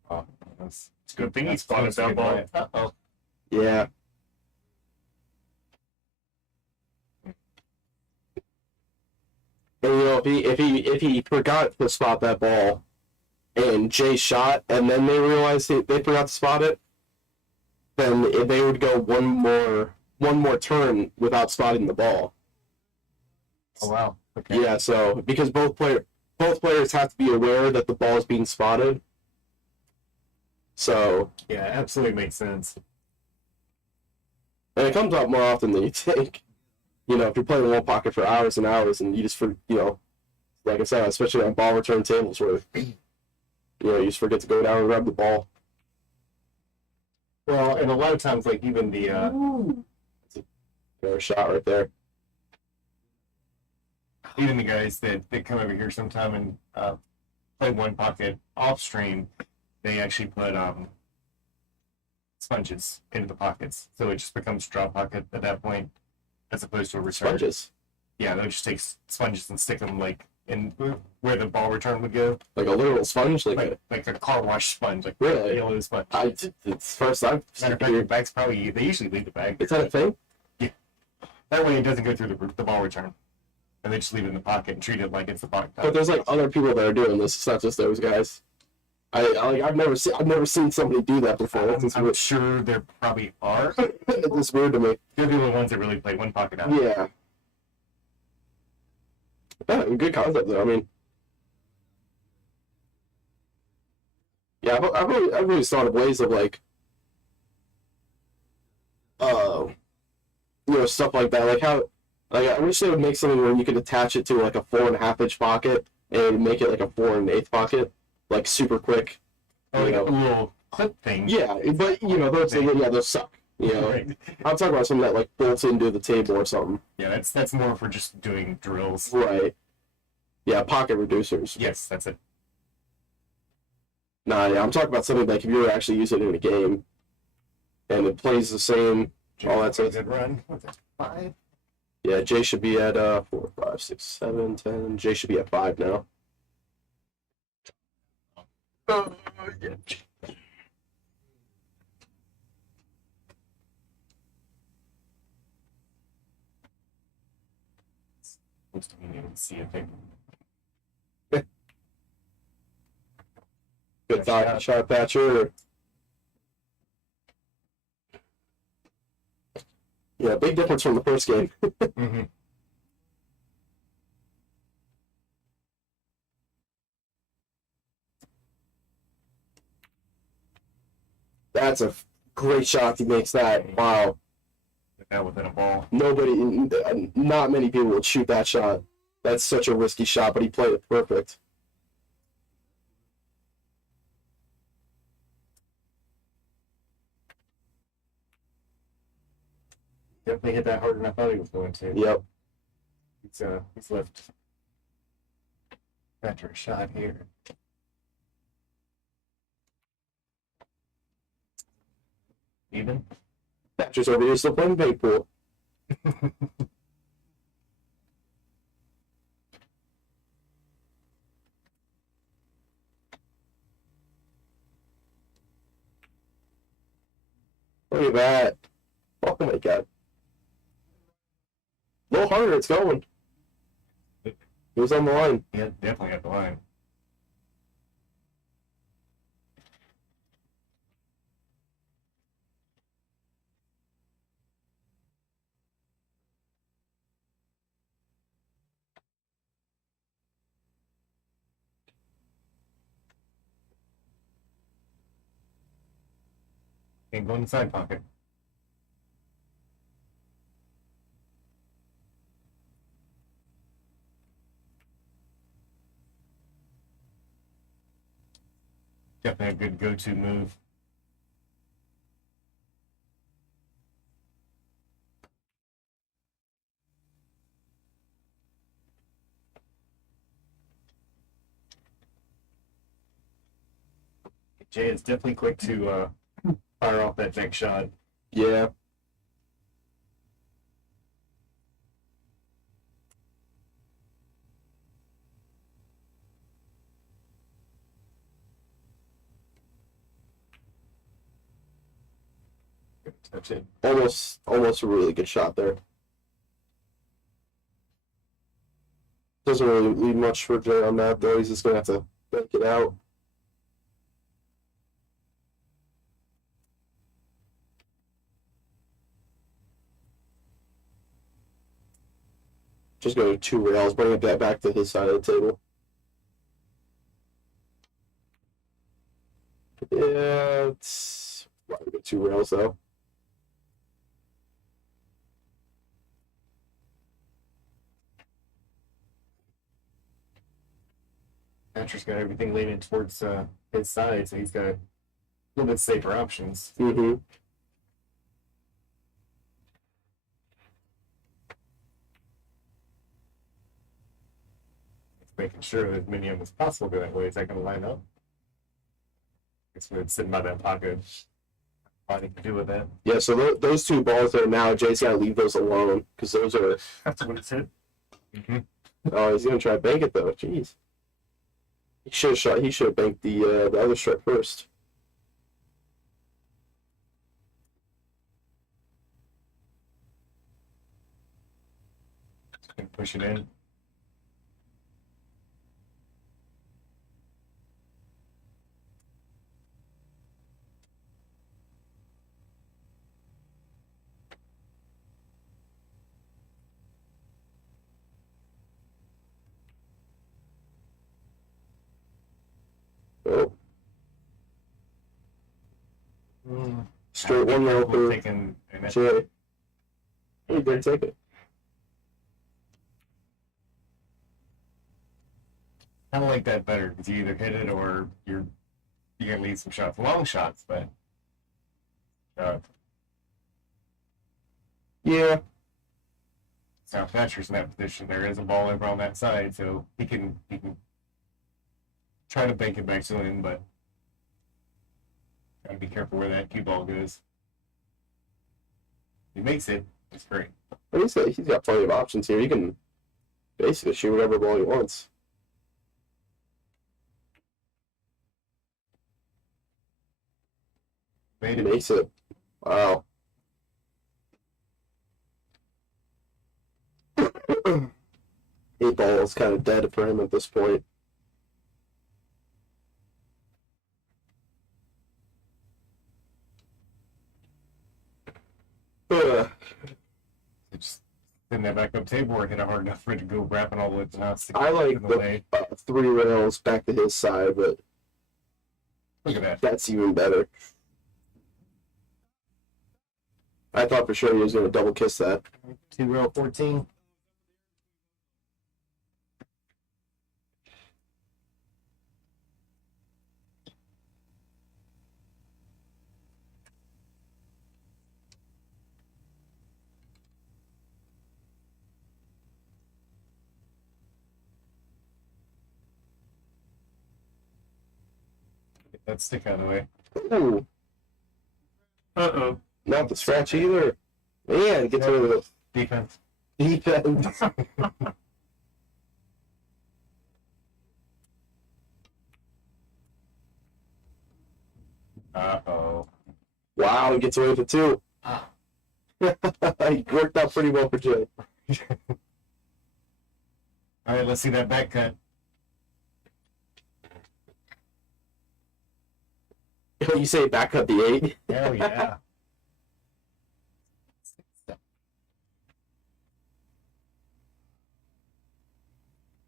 Oh, it's It's a good thing he spotted that ball. Uh-oh. Yeah. And you know, if he forgot to spot that ball, and Jay shot, and then they realized they forgot to spot it, then they would go one more turn without spotting the ball. Oh, wow. Okay. Yeah, so because both players have to be aware that the ball is being spotted. So Yeah, it absolutely makes sense. and it comes up more often than you think. You know, if you're playing one pocket for hours and hours, and you just like I said, especially on ball return tables where you just forget to go down and grab the ball. Well, and a lot of times, like even the Fair shot right there. even the guys that come over here sometime and play one pocket off stream, they actually put sponges into the pockets, so it just becomes drop pocket at that point, as opposed to a return. Sponges. Yeah, they'll just take sponges and stick them like in where the ball return would go, Like a literal sponge? like a car wash sponge, like Really? yellow sponge. It's first I've Matter of fact, the bag's probably they usually leave the bag. Is that a thing? That way, it doesn't go through the ball return, and they just leave it in the pocket and treat it like it's the pocket. But there's like other people that are doing this. It's not just those guys. I've never seen somebody do that before. I'm sure there probably are. It's weird to me. They're the only ones that really play one pocket out. Yeah. Yeah, good concept though. I mean, yeah, I've always thought of ways of like, stuff like that. Like how, like I wish they would make something where you could attach it to like a 4.5 inch pocket and make it like a 4 1/8 pocket, like super quick. Oh, You like a know. little clip thing. Yeah, but those suck. You know, Right. I'm talking about something that like bolts into the table or something. Yeah, that's more for just doing drills. Right. Yeah, pocket reducers. Yes, that's it. Nah, yeah, I'm talking about something like if you were actually using it in a game, and it plays the same. All that a stuff. good run. What's that? 5. Yeah, Jay should be at 4, 5, 6, 7, 10. Jay should be at 5 now. Yeah. Supposed to be able to see a thing. Good thought, shot Thatcher. Yeah, big difference from the first game. Mm-hmm. That's a great shot. He makes that. Wow. With that within a ball. Not many people would shoot that shot. That's such a risky shot, but he played it perfect. Definitely hit that harder than I thought he was going to. Yep. He's left Thatcher a shot here. Even? Thatcher's over here still playing big pool. Look at that. Oh my god. A little harder, it's going. It was on the line. Yeah, definitely at the line. Can't go in the side pocket. Definitely a good go-to move. Jay is definitely quick to fire off that next shot. Yeah. That's it. Almost a really good shot there. Doesn't really leave much for Jay on that though. He's just gonna have to bank it out. Just go to 2 rails, bringing that back to his side of the table. Yeah, it's probably go 2 rails though. Thatcher's got everything leaning towards his side, so he's got a little bit safer options. Mm-hmm. Making sure that as many of them as possible go that way. Is that going to line up? It's going to sit by that pocket. Nothing to do with that. Yeah, so those 2 balls there now, Jay's got to leave those alone because those are. That's what it's hit. Mm-hmm. Oh, he's gonna try to bank it though. Jeez. He should have shot. He should have banked the other strike first. Just going to push it in. Oh, straight 1 rail for Taking an Jay. He did take it. kind of like that better because you either hit it or you're You can lead some shots, long shots, but Yeah. now Thatcher's in that position. There is a ball over on that side, so he can try to bank it back to him, but gotta be careful where that cue ball goes. He makes it. It's great. But he's got plenty of options here. He can basically shoot whatever ball he wants. Made He it. makes it. Wow. Eight ball is kind of dead for him at this point. Just in that backup table or hit it hard enough for it to go wrapping all the way to the house. I like in the way. the 3 rails back to his side, but Look at that. that's even better. I thought for sure he was going to double kiss that. 2 rail 14. Get that stick out of the way. Ooh, Uh-oh. not the scratch either. Man, gets rid of the Defense. defense. Uh-oh. Wow, he gets away with it too. Ah. He worked out pretty well for Jay. All right, let's see that back cut. You say back up the 8? Hell yeah.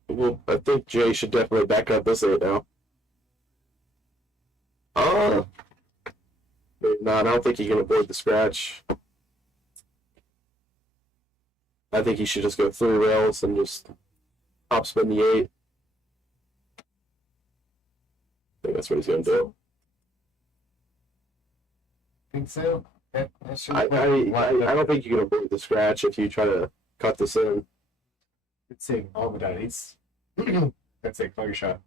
Well, I think Jay should definitely back up this 8 now. Maybe not. I don't think he can avoid the scratch. I think he should just go 3 rails and just top spin the 8. I think that's what he's going to do. Think so? That should I don't think you can avoid the scratch if you try to cut this in. It's saying all the dice. That's it. Call your shot.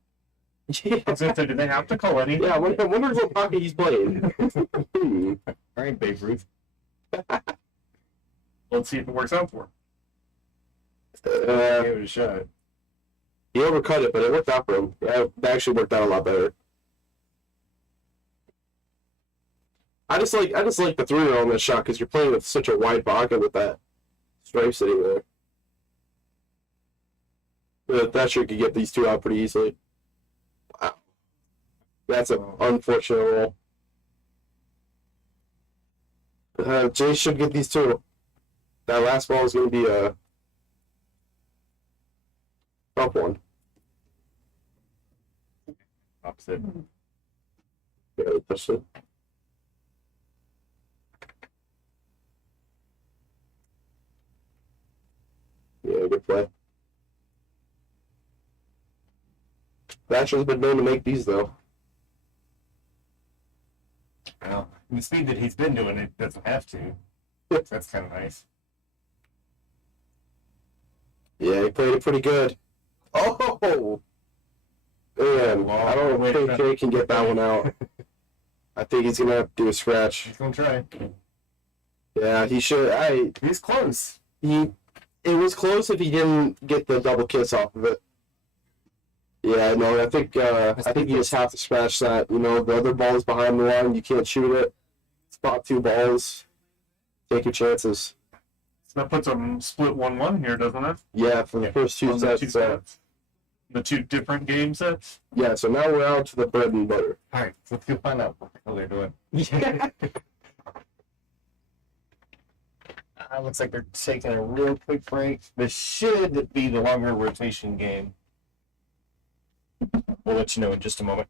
Yeah, I was gonna say, do they have to call any? I wonder what pocket he's playing. All right, Babe Ruth. Let's see if it works out for him. Give it a shot. He overcut it, but it worked out for him. Yeah, it actually worked out a lot better. I just like the 3-rail on this shot because you're playing with such a wide pocket with that stripe sitting there. But Thatcher could get these 2 out pretty easily. Wow. That's an unfortunate roll. Jay should get these 2. That last ball is going to be a tough one. Opposite. Yeah, touched it. Yeah, good play. Thatcher's been known to make these, though. Well, the speed that he's been doing it doesn't have to. That's kind of nice. Yeah, he played it pretty good. Oh! Man, I don't think Jay can get that one out. I think he's going to have to do a scratch. He's gonna try. Yeah, he should. He's close. It was close if he didn't get the double kiss off of it. Yeah, no, I think you just have to scratch that. You know, the other ball is behind the line. You can't shoot it. Spot 2 balls. Take your chances. So that puts them split 1-1 here, doesn't it? Yeah, for the first 2 On the sets. 2 sets. The 2 different game sets. Yeah, so now we're out to the bread and butter. All right, let's go find out what the hell they're doing. Looks like they're taking a real quick break. This should be the longer rotation game. We'll let you know in just a moment.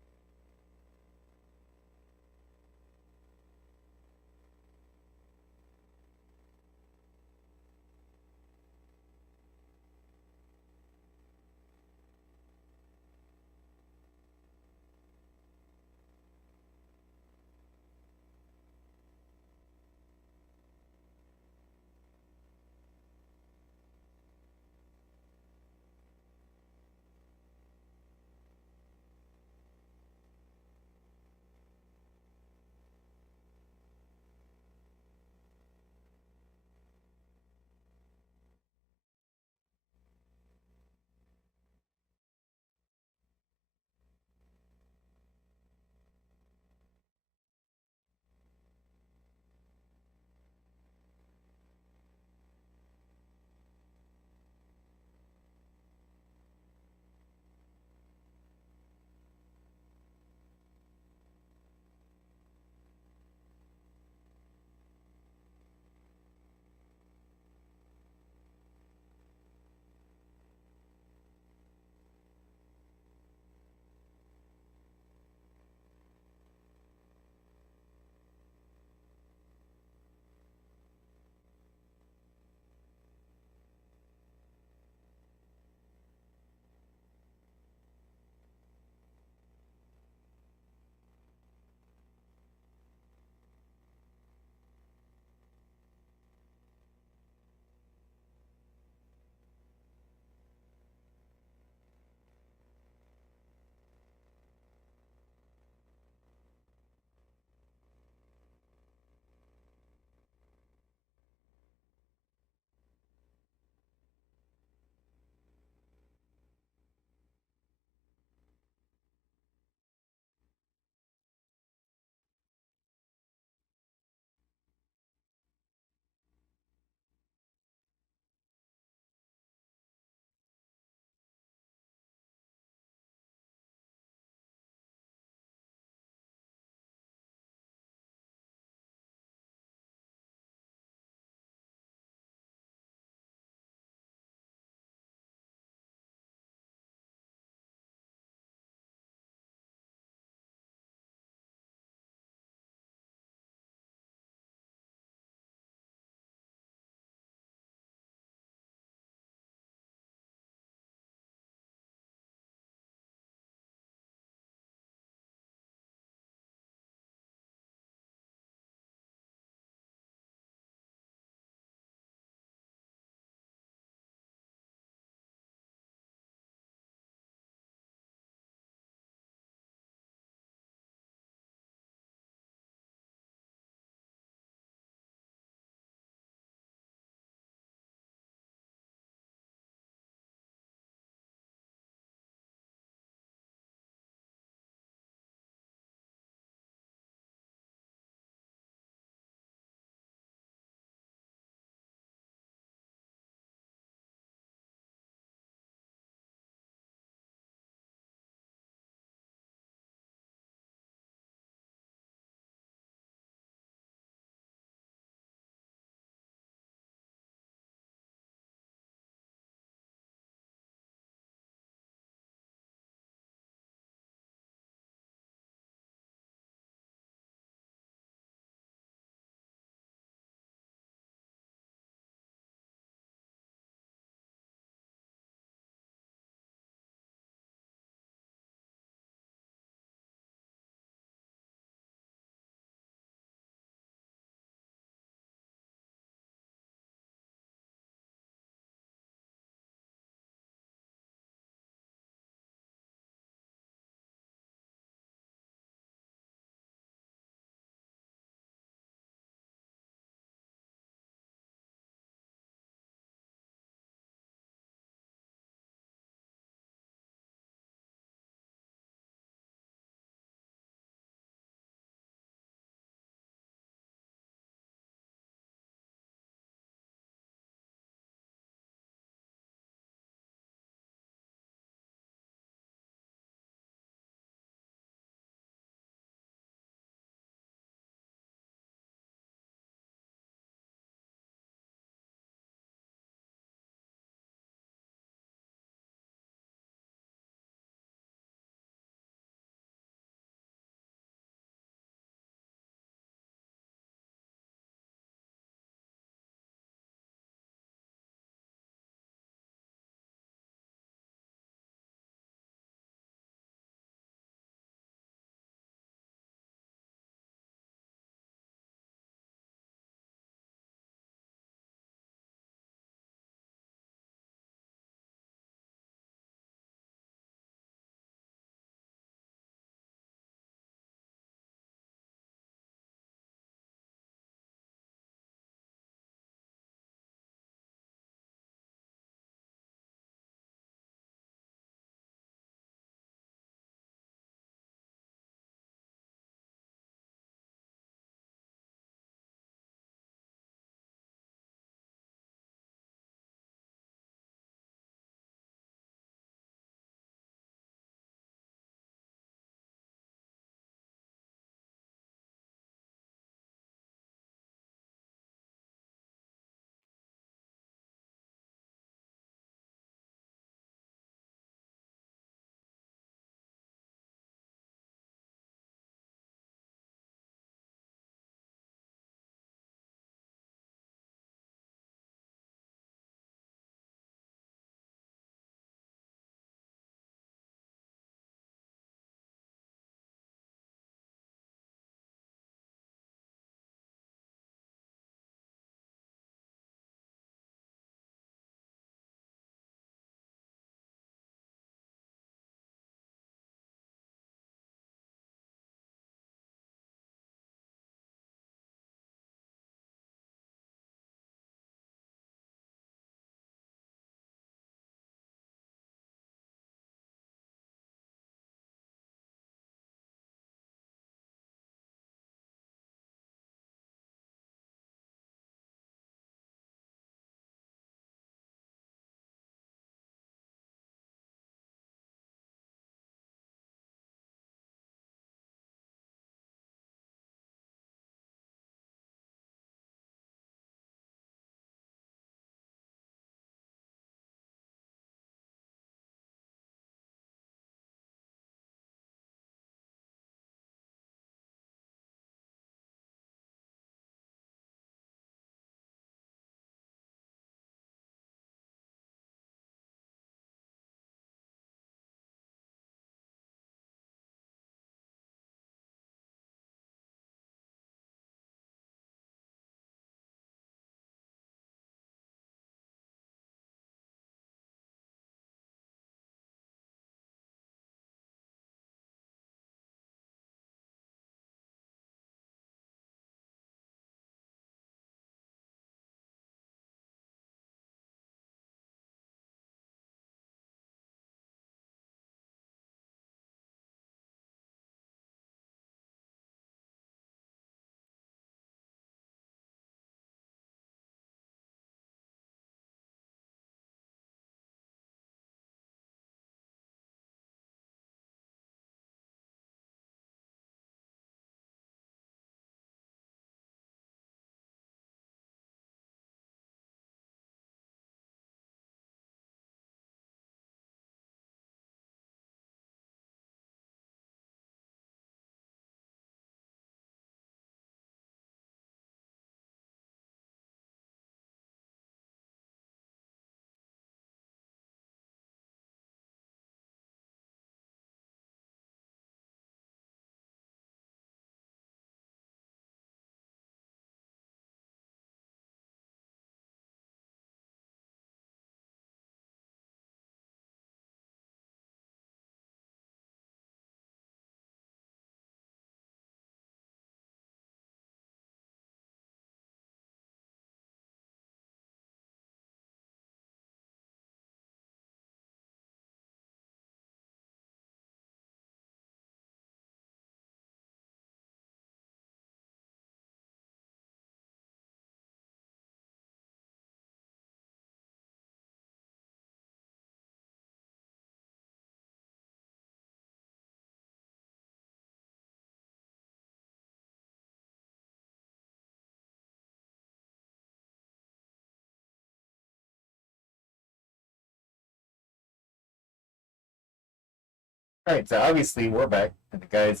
All right, so obviously we're back. And the guys,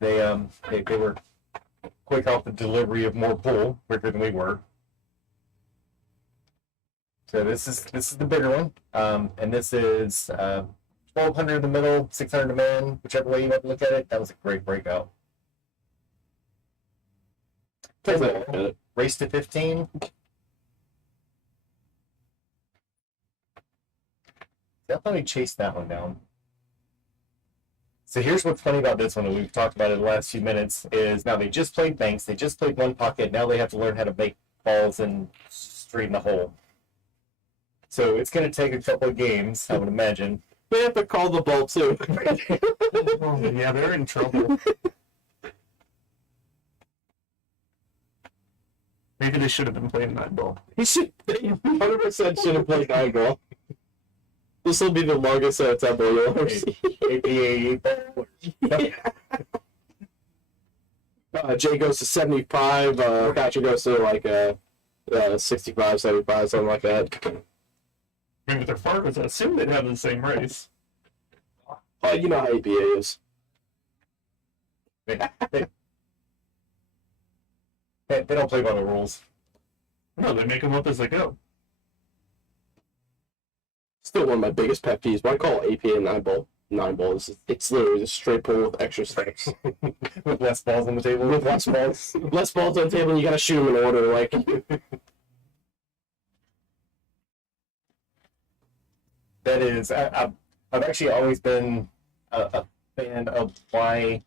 they were quick off the delivery of more pull, quicker than we were. So this is the bigger one, and this is 1,200 in the middle, 600 a man, whichever way you want to look at it. That was a great breakout. Race to 15. I thought he chased that one down. So here's what's funny about this one, and we've talked about it in the last few minutes, is now they just played banks, they just played one pocket, now they have to learn how to make balls and straighten the hole. So it's going to take a couple of games, I would imagine. They have to call the ball, too. Oh, yeah, they're in trouble. Maybe they should have been playing 9-ball. He should 100% should have played 9-ball. This will be the longest tempo you'll ever see. Jay goes to 75. Thatcher goes to like 65, 75, something like that. Maybe they're farmers. I assume they'd have the same race. You know how APA is. They don't play by the rules. No, they make them up as they go. Still one of my biggest pet peeves. Why I call APA 9-ball? 9-ball is it's literally just straight pull with extra strikes. With less balls on the table. With less balls on the table, and you gotta shoot them in order. Like that is, I've actually always been a fan of why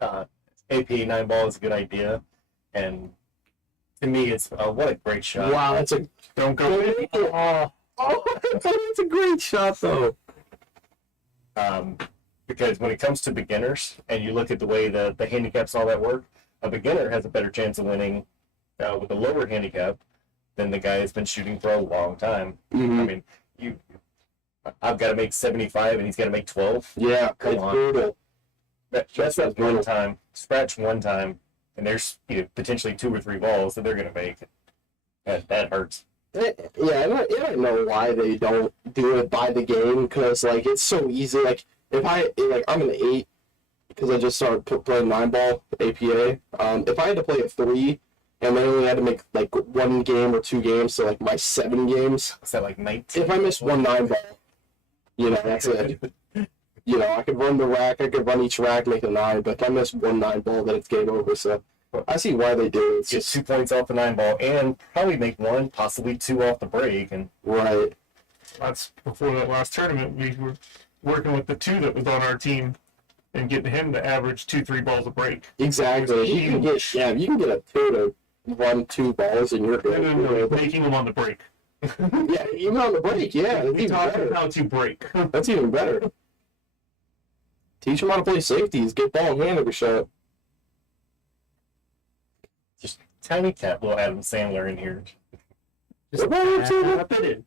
APA 9-ball is a good idea, and to me, it's what a great shot. wow, that's a Don't go in. Oh, that's a great shot, though. Because when it comes to beginners, and you look at the way the handicaps and all that work, a beginner has a better chance of winning with a lower handicap than the guy who's been shooting for a long time. Mm-hmm. I mean, I've got to make 75, and he's got to make 12. Yeah, Come it's on. brutal. That's that one time, scratch one time, and there's potentially 2 or 3 balls that they're going to make. That hurts. Yeah, I don't know why they don't do it by the game, because like it's so easy. Like if I'm an 8 because I just started playing 9-ball APA. If I had to play a 3 and they only had to make like 1 game or 2 games, so like my 7 games. Is that like 19? If I miss one 9-ball, that's it. I could run the rack, I could run each rack, make a 9, but if I miss one 9-ball, then it's game over. So I see why they do it. It's Get just 2 points off the 9-ball, and probably make 1, possibly 2 off the break, and right. That's before that last tournament. We were working with the 2 that was on our team and getting him to average 2-3 balls a break. Exactly. You can get a 2 to run 2 balls and you're good. No, making them on the break. Yeah, even on the break, yeah. That's We even taught better. him how to break. That's even better. Teach them how to play safeties. Get ball in hand every shot. just tiny tap little Adam Sandler in here. Just tap it in.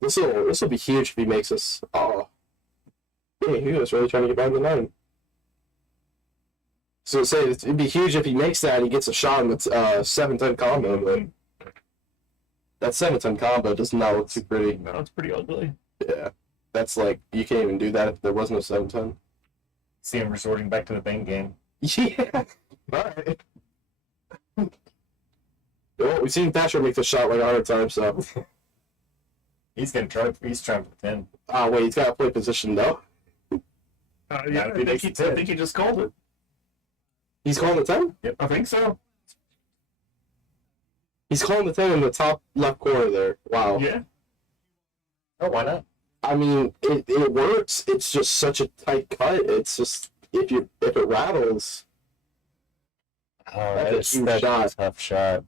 This will be huge if he makes us. Oh, yeah, he was really trying to get behind the 9. So say it'd be huge if he makes that and he gets a shot in the 7-10 combo. But that 7-10 combo does not look too pretty. No, it's pretty ugly. Yeah, that's like you can't even do that if there was no 7-10. See him resorting back to the bang game. Yeah. All right. Well, we've seen Thatcher make the shot like 100 times, so. He's trying for 10. Oh, wait, he's got to play position, though. Yeah, That'd be I think he just called it. He's calling the 10? Yep. I think so. He's calling the 10 in the top left corner there. Wow. Yeah. Oh, why not? I mean, it works. It's just such a tight cut. It's just, if it rattles. Oh, That's a huge that's shot. a tough shot.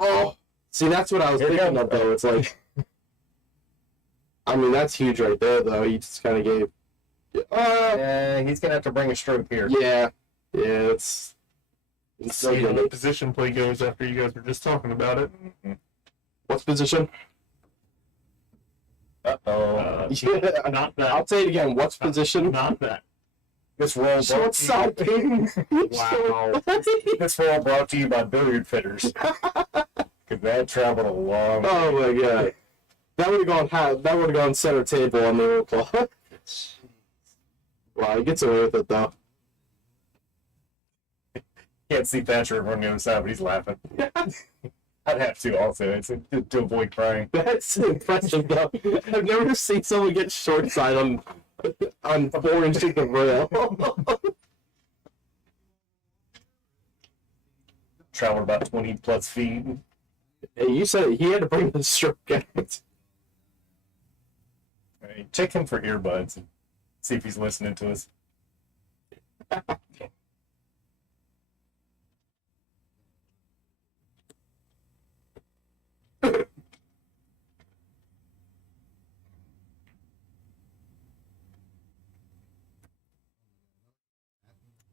Oh, see, that's what I was Here we thinking go. of, though. It's like, I mean, that's huge right there, though. He just kind of gave. He's going to have to bring a stroke here. Yeah. Yeah, it's so See how the good. position play goes after you guys were just talking about it. What's position? Uh-oh. Yeah. Not that. I'll say it again. What's position? Not that. This roll Short brought side ping. Wow. This roll brought to you by billiard fitters. Because that traveled a long way. Oh my god. That would have gone center table on the old claw. Wow, he gets away with it though. Can't see Thatcher over on the other side, but he's laughing. I'd have to also. It's to avoid crying. That's impressive though. I've never seen someone get short side on 4 inches of rail. Traveled about 20 plus feet. Hey, you said he had to bring the stroke out. Right, check him for earbuds and see if he's listening to us.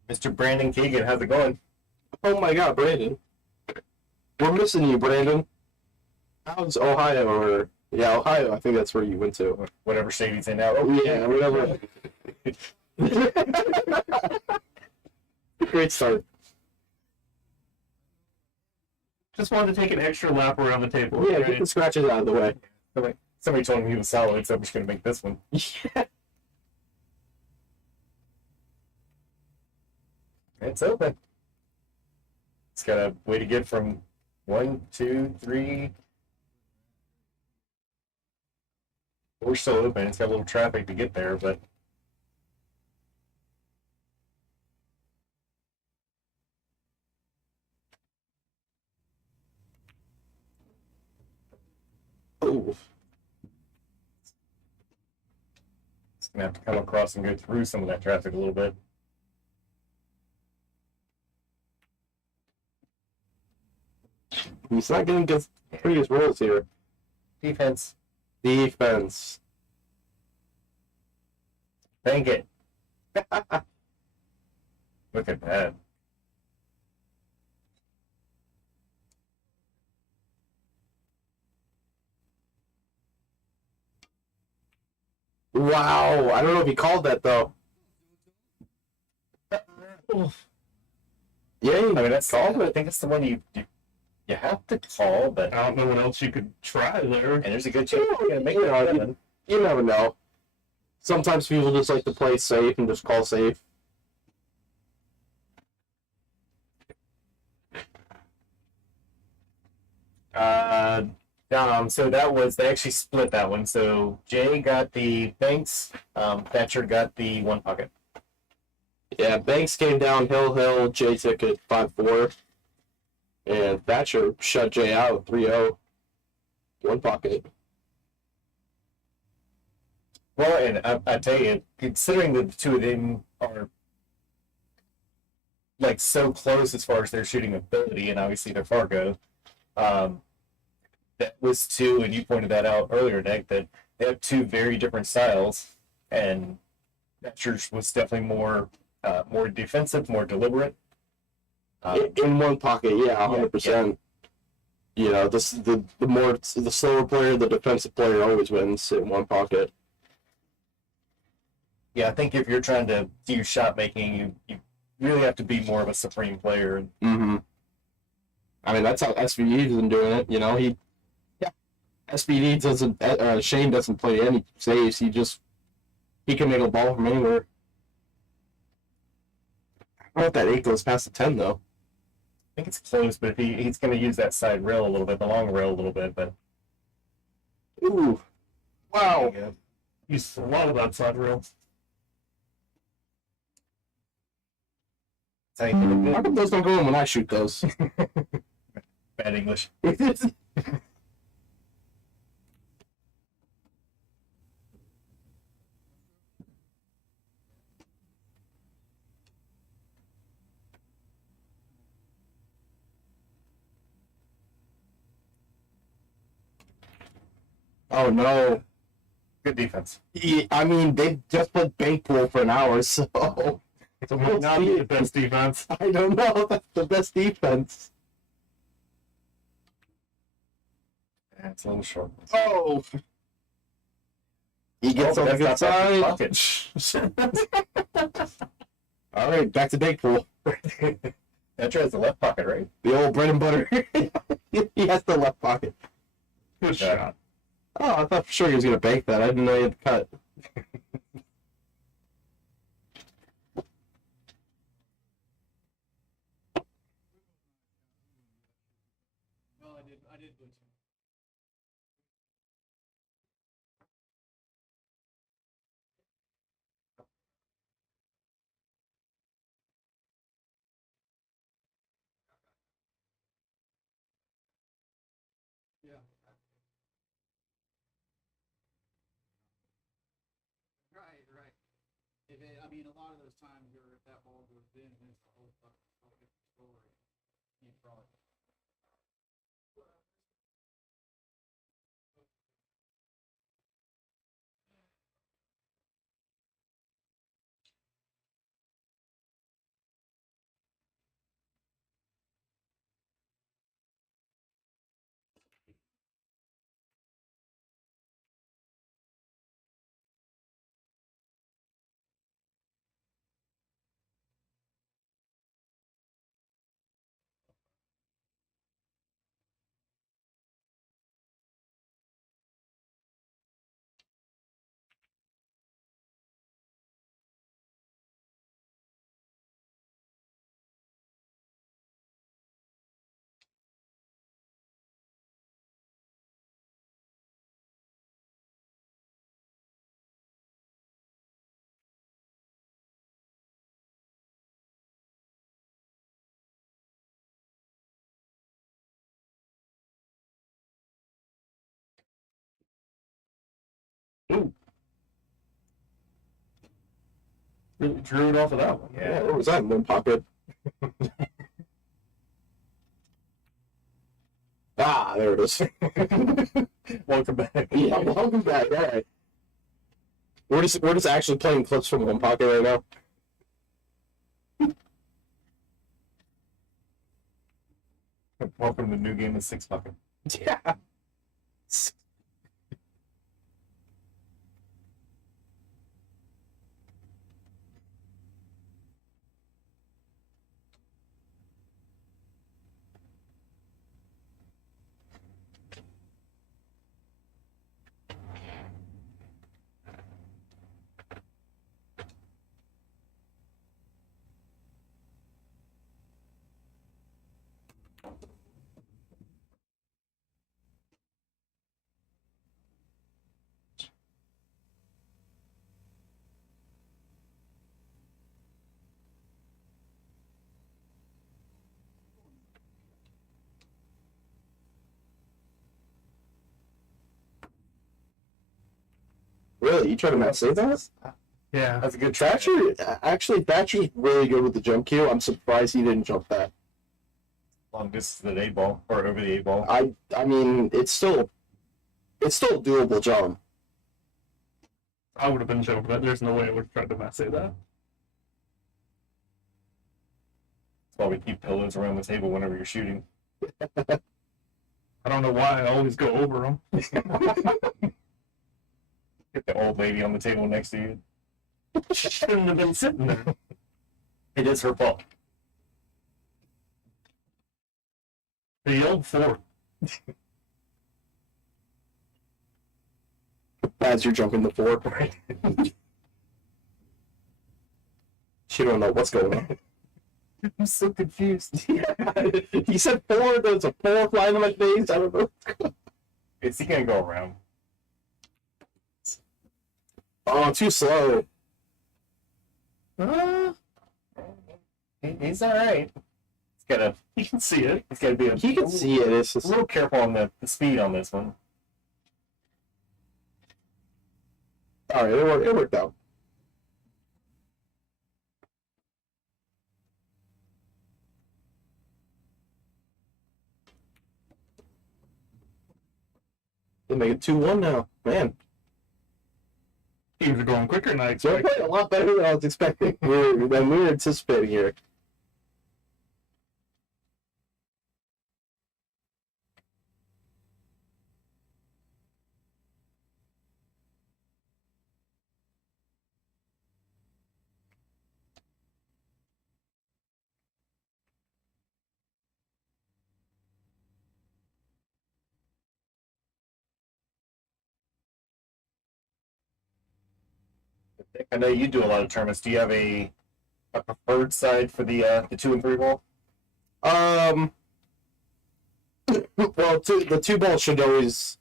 Mr. Brandon Keegan, how's it going? Oh my God, Brandon. We're missing you, Brandon. How's Ohio? Or yeah, Ohio. I think that's where you went to. Whatever state he's in now. Oh, Yeah, whatever. Great start. Just wanted to take an extra lap around the table. Yeah, right? get the scratches out of the way. Somebody told me he was solid, so I'm just going to make this one. Yeah. It's open. It's got a way to get from 1, 2, 3. We're still open. It's got a little traffic to get there, but Ooh. it's going to have to come across and go through some of that traffic a little bit. He's not getting good previous rolls here. Defense. Defense. Thank it. Look at that. Wow. I don't know if he called that though. Yeah, I mean, that's called. I think it's the one you have to call, but I don't know what else you could try there. and there's a good chance you're going to make it Yeah, happen. you never know. Sometimes people just like to play safe and just call safe. So that was, they actually split that one. So Jay got the Banks, Thatcher got the one pocket. Yeah, Banks came down hill. Jay took it 5-4. And Thatcher shut Jay out 3-0. One pocket. Well, and I tell you, considering that the two of them are like so close as far as their shooting ability, and obviously their Fargo, that was two, and you pointed that out earlier, Nick, that they have two very different styles, and Thatcher's was definitely more defensive, more deliberate. In one pocket, yeah, 100%. You know, the slower player, the defensive player always wins in one pocket. Yeah, I think if you're trying to do shot making, you really have to be more of a supreme player. Mm-hmm. I mean, that's how SVD has been doing it. You know, SVD doesn't. Shane doesn't play any saves. He can make a ball from anywhere. I don't know if that 8 goes past the 10 though. I think it's close, but if he's going to use that side rail a little bit, the long rail a little bit, but Ooh, wow. He's a lot of outside rail. How you How come those don't go in when I shoot those? Bad English. Oh no. Good defense. I mean, they just put bank pool for an hour, so So it might not be the best defense. I don't know if that's the best defense. Yeah, it's a little short. Oh. He gets on the good side. All right, back to bank pool. Thatcher has the left pocket, right? The old bread and butter. He has the left pocket. Good Yeah. shot. Oh, I thought for sure he was gonna bank that. I didn't know he had cut. Well, I did blitz him. Yeah. Right, right. I mean, a lot of those times where if that ball goes in, it's the whole fucking story. You probably. Ooh. Really drew it off of that one. Yeah, what was that in one pocket? Ah, there it is. Welcome back. Yeah, welcome back. All right. We're just actually playing clips from one pocket right now. Welcome to the new game of Six Bucket. Yeah. Really? You trying to not say that? Yeah. That's a good try. Thatcher's really good with the jump cue. I'm surprised he didn't jump that. Long distance at the 8 ball or over the 8 ball. I mean, it's still a doable jump. I would have been jumping that. There's no way I would have tried to not say that. That's why we keep pillows around the table whenever you're shooting. I don't know why I always go over them. Get the old lady on the table next to you. Shouldn't have been sitting there. It is her fault. They yelled for As you're jumping the four. Right? She don't know what's going on. I'm so confused. Yeah. He said four, there's a four flying in my face. I don't know. Is he gonna go around? Oh, too slow. He's all right. He's gotta. He can see it. He's gotta be a. He can see it. It's A just, little careful on the speed on this one. all right, it worked out. They make it 2-1 now. Man, Teams are going quicker than I they're expected. playing a lot better than I was expecting. We were anticipating here. I know you do a lot of tournaments. Do you have a preferred side for the 2 and 3 ball? Well, the 2 ball should always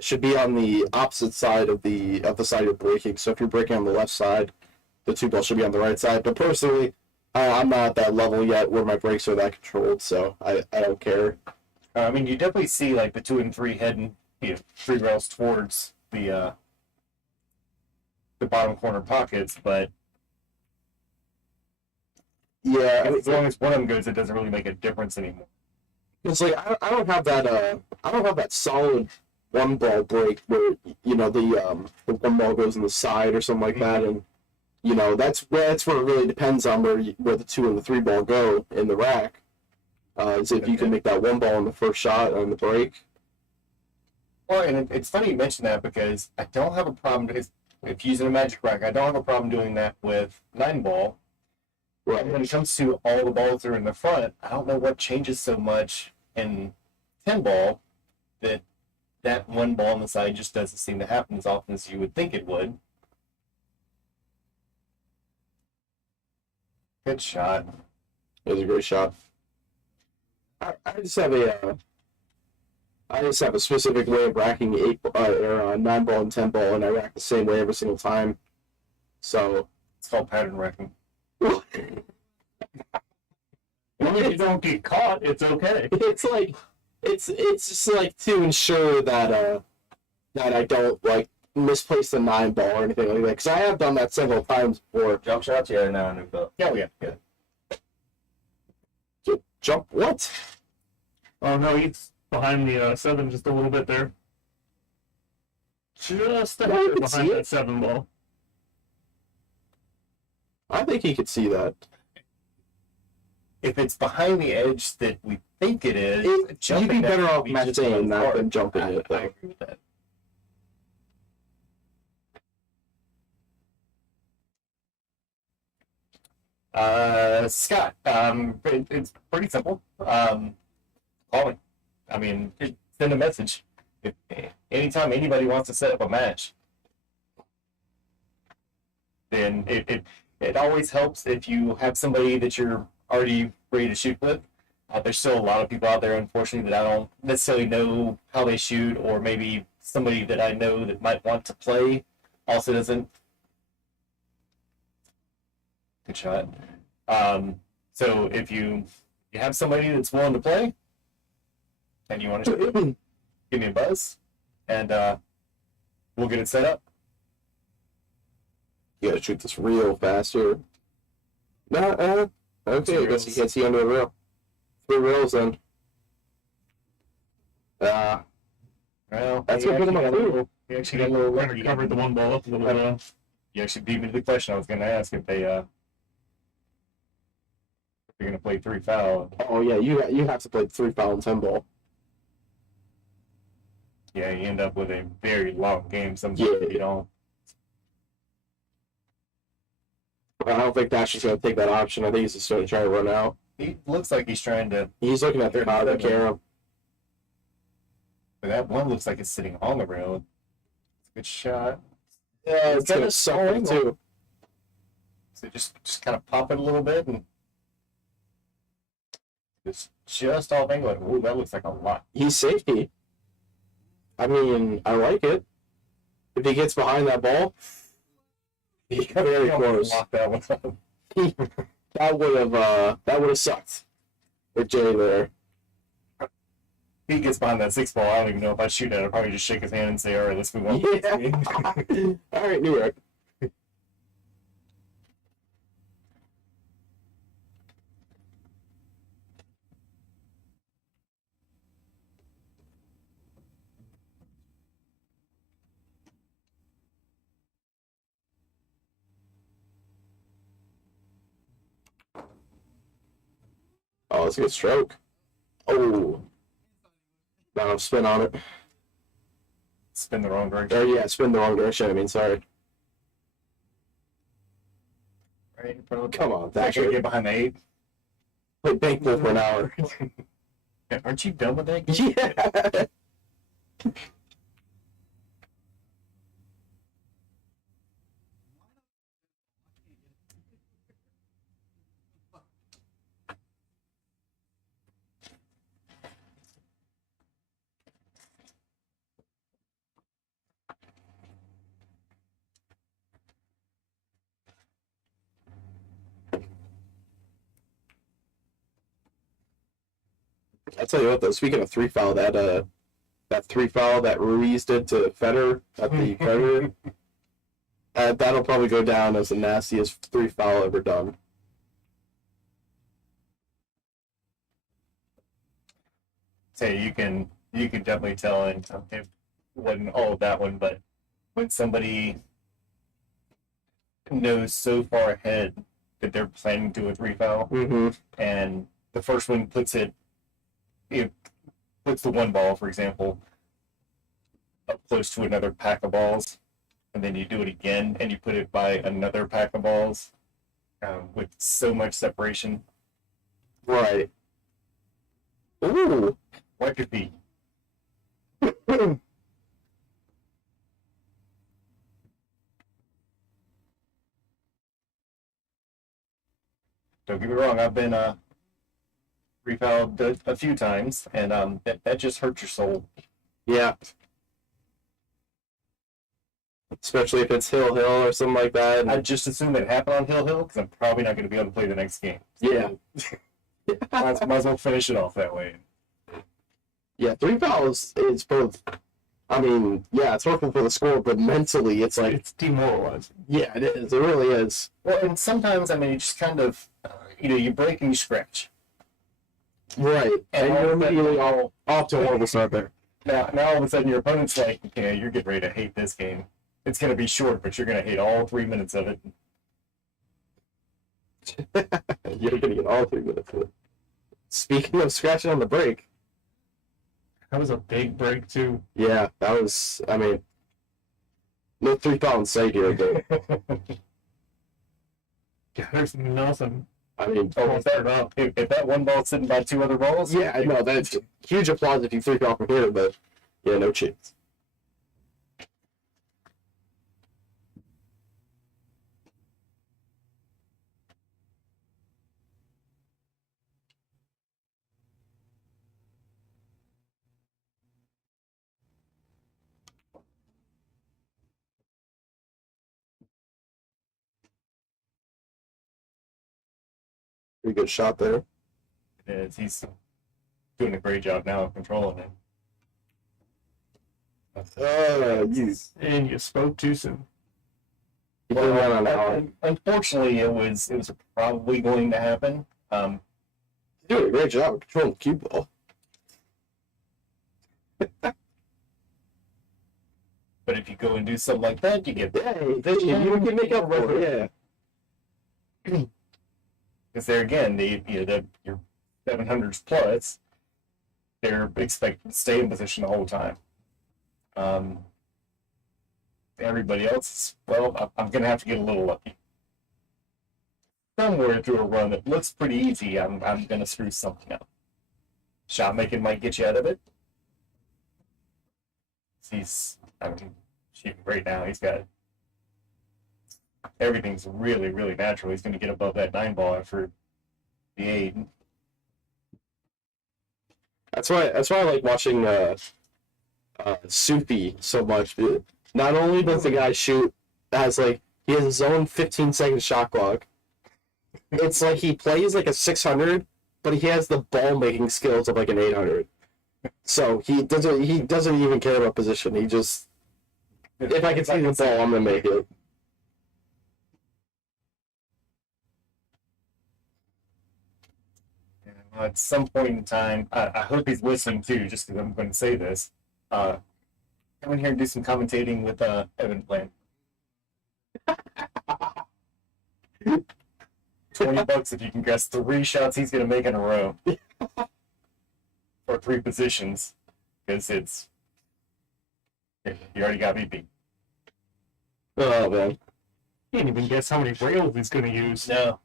should be on the opposite side of the side you're breaking. So if you're breaking on the left side, the 2 ball should be on the right side. But personally, I'm not at that level yet where my breaks are that controlled, so I don't care. I mean, you definitely see like the 2 and 3 heading 3 rails towards the bottom corner pockets, but Yeah, as long as one of them goes, it doesn't really make a difference anymore. it's like I don't have that solid 1 ball break where the 1 ball goes in the side or something like that, and that's where it really depends on where the 2 and the 3 ball go in the rack. Is if you can make that 1 ball in the first shot on the break. Well, and it's funny you mention that because I don't have a problem if using a magic rack. I don't have a problem doing that with 9 ball. Right. And when it comes to all the balls that are in the front, I don't know what changes so much in 10 ball that 1 ball on the side just doesn't seem to happen as often as you would think it would. Good shot. It was a great shot. I just have a specific way of racking 9 ball and 10 ball, and I rack the same way every single time. So It's called pattern racking. As long as you don't get caught, it's okay. it's like it's just like to ensure that I don't like misplace the 9 ball or anything like that, because I have done that several times before. Jump shots? Yeah, no, no. Yeah. Jump what? Oh no, he's behind the 7 just a little bit there. Just a Yeah, you hair can see behind it. that 7 ball. I think he could see that. If it's behind the edge that we think it is, You'd be jumping that better would off be just saying as that hard. than jumping I it, though. agree with that. Scott, it's pretty simple. Call me. I mean, send a message. Anytime anybody wants to set up a match, then it always helps if you have somebody that you're already ready to shoot with. There's still a lot of people out there, unfortunately, that I don't necessarily know how they shoot, or maybe somebody that I know that might want to play also doesn't. Good shot. So if you have somebody that's willing to play and you want to shoot, give me a buzz, and we'll get it set up. You gotta shoot this real fast here. No, okay, I guess you can't see under the rail. 3 rails then. Well, That's you a good actually amount got a too. little- You actually got a little Kind lucky. of covered the 1 ball up a little bit. You actually beat me to the question I was going to ask if they're going to play 3 foul. Oh yeah, you have to play 3 foul and 10 ball. Yeah, you end up with a very long game sometimes. Yeah. You don't. I don't think Thatcher's gonna take that option. I think he's just gonna try to run out. He looks like he's trying to. He's looking at the camera. But that one looks like it's sitting on the rail. It's a good shot. Yeah, it's got gonna a suck small it angle. too. So just kind of pop it a little bit and it's just off angle. Ooh, that looks like a lot. He's safety. I mean, I like it. If he gets behind that ball, he got very He almost close. locked that one up. That would have sucked for Jay there. He gets behind that 6 ball. I don't even know if I'd shoot at it. I'd probably just shake his hand and say, all right, let's move on. Yeah. All right, new record. Oh, that's a good stroke. Oh. No, spin on it. Spin the wrong direction. Or yeah, spin the wrong direction. I mean, sorry. Right? Probably. Come on, That should Thatcher. get behind the 8. Play bankball for an hour. Yeah, aren't you done with that? Yeah. I tell you what, though. Speaking of three foul, that three foul that Ruiz did to Federer at the Predator, that'll probably go down as the nastiest three foul ever done. So you can definitely tell, and it wasn't all of that one, but when somebody knows so far ahead that they're planning to do a three foul, and the first one puts the one ball, for example, up close to another pack of balls, and then you do it again and you put it by another pack of balls with so much separation. Right. Ooh. What could be? Don't get me wrong, I've been refouled a few times, and that just hurts your soul. Yeah. Especially if it's Hill or something like that. I just assume it happened on Hill because I'm probably not going to be able to play the next game. Yeah. Might as well finish it off that way. Yeah, three fouls is both. I mean, yeah, it's hurtful for the score, but mentally, it's like It's demoralizing. yeah, it is. It really is. Well, and sometimes, I mean, you just kind of, you break and you scratch. Right, and you're immediately all off to a horrible start there. Now all of a sudden, your opponent's like, okay, you're getting ready to hate this game. It's going to be short, but you're going to hate all 3 minutes of it. You're going to get all 3 minutes of it. Speaking of scratching on the break, That was a big break, too. yeah, that was. I mean, no three foul in sight here, but Yeah, there's nothing. I mean, Oh, if that one ball's sitting by two other balls, yeah, I know that's huge applause if you three foul from here, but yeah, no chance. Pretty good shot there. he's doing a great job now of controlling it. You And you spoke too soon. put that on Allen. Unfortunately, it was probably going to happen. You're doing a great job of controlling the cue ball. But if you go and do something like that, you get Hey, you can make up for it. Yeah. because there again, your 700s plus, they're expected to stay in position the whole time. Everybody else is, well, I'm going to have to get a little lucky. Somewhere through a run that looks pretty easy, I'm going to screw something up. Shot making might get you out of it. He's shooting great now. He's got everything's really, really natural. He's going to get above that 9 ball after the 8. That's why I like watching Soupy so much. Not only does the guy shoot, he has his own 15-second shot clock. It's like he plays like a 600, but he has the ball making skills of like an 800. So he doesn't even care about position. He just, if I can see the ball, I'm gonna make it. At some point in time, I hope he's listening too, just because I'm going to say this. Come in here and do some commentating with Evan Plant. $20 if you can guess 3 shots he's going to make in a row. Or 3 positions. Because you already got me beat. Oh man. Can't even guess how many rails he's going to use. No.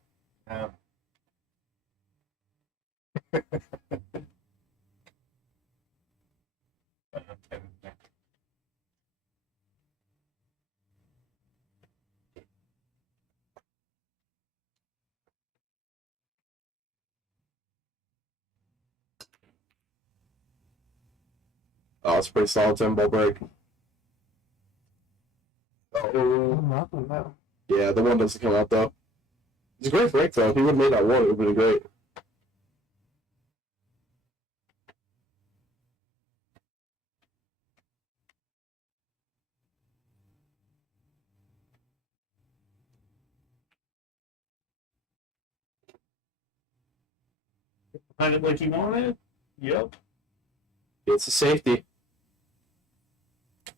Oh, it's a pretty solid tempo break. Oh, Yeah, the one doesn't come out though. It's a great break though. If he would have made that one, it would have been great. Kind of like he wanted. Yep. It's a safety.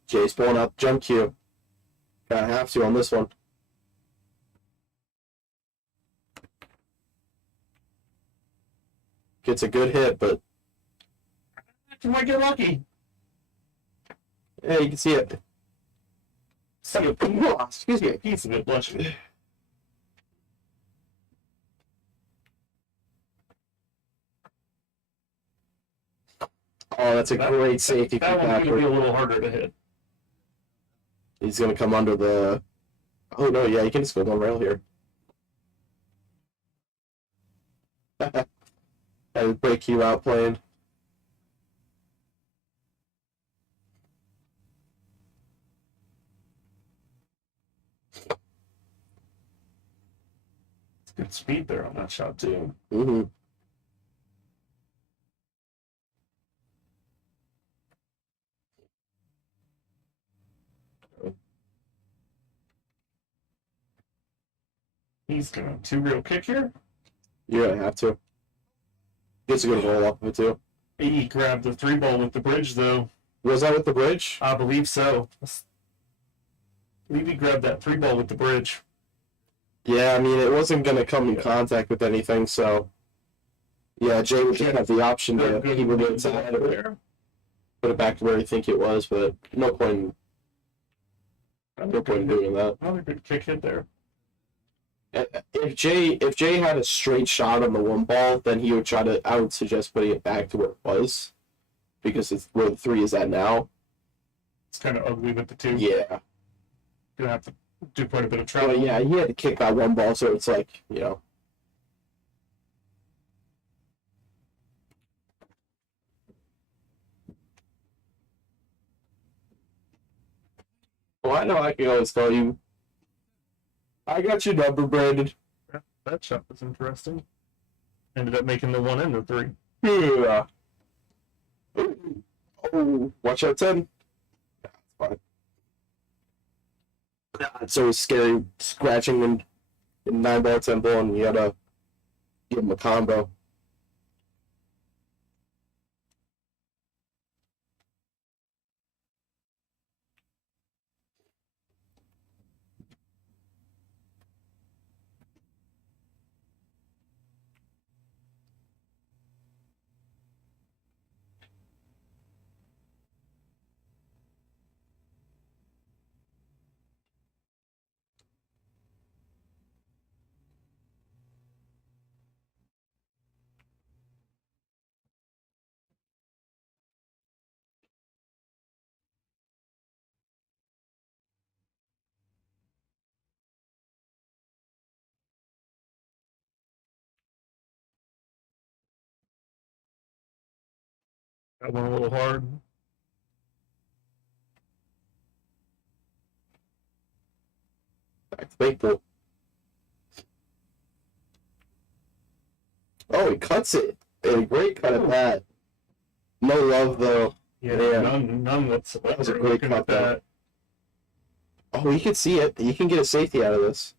Jay's pulling out the jump cue. Gotta have to on this one. Gets a good hit, but You might get lucky. yeah, you can see it. See a Excuse me. piece of it, bless you. Oh, that's a great safety That from one's going to be Thatcher. a little harder to hit. He's gonna come under the. Oh no, yeah, you can just go one rail here. And break you out playing. It's good speed there on that shot, too. Mm-hmm. He's going to 2-reel kick here. You're gonna have to. Gets a good roll off of it too. He grabbed the 3 ball with the bridge, though. Was that with the bridge? I believe so. I believe he grabbed that 3 ball with the bridge. Yeah, I mean it wasn't gonna come in contact with anything, so yeah, Jay would just have the option to he would inside or there. put it back to where you think it was, but no point in doing that. Another good kick hit there. If Jay had a straight shot on the 1 ball, then he would try to. I would suggest putting it back to where it was, because it's where the 3 is at now. It's kind of ugly with the 2. Yeah, Gonna have to do quite a bit of well, travel. yeah, he had to kick that 1 ball, so it's like Well, I know I can always tell you. I got your number, Brandon. That shot was interesting. Ended up making the 1 and the 3. Yeah. Oh, watch out, 10. Yeah, it's fine. It's always scary scratching in 9 ball, 10 ball, and you gotta give him a combo. That one a little hard. Back to big pool. Oh, he cuts it. A great cut at that. No love, though. Yeah, Yeah. none whatsoever. That was a great Looking cut, at that. Oh, you can see it. You can get a safety out of this.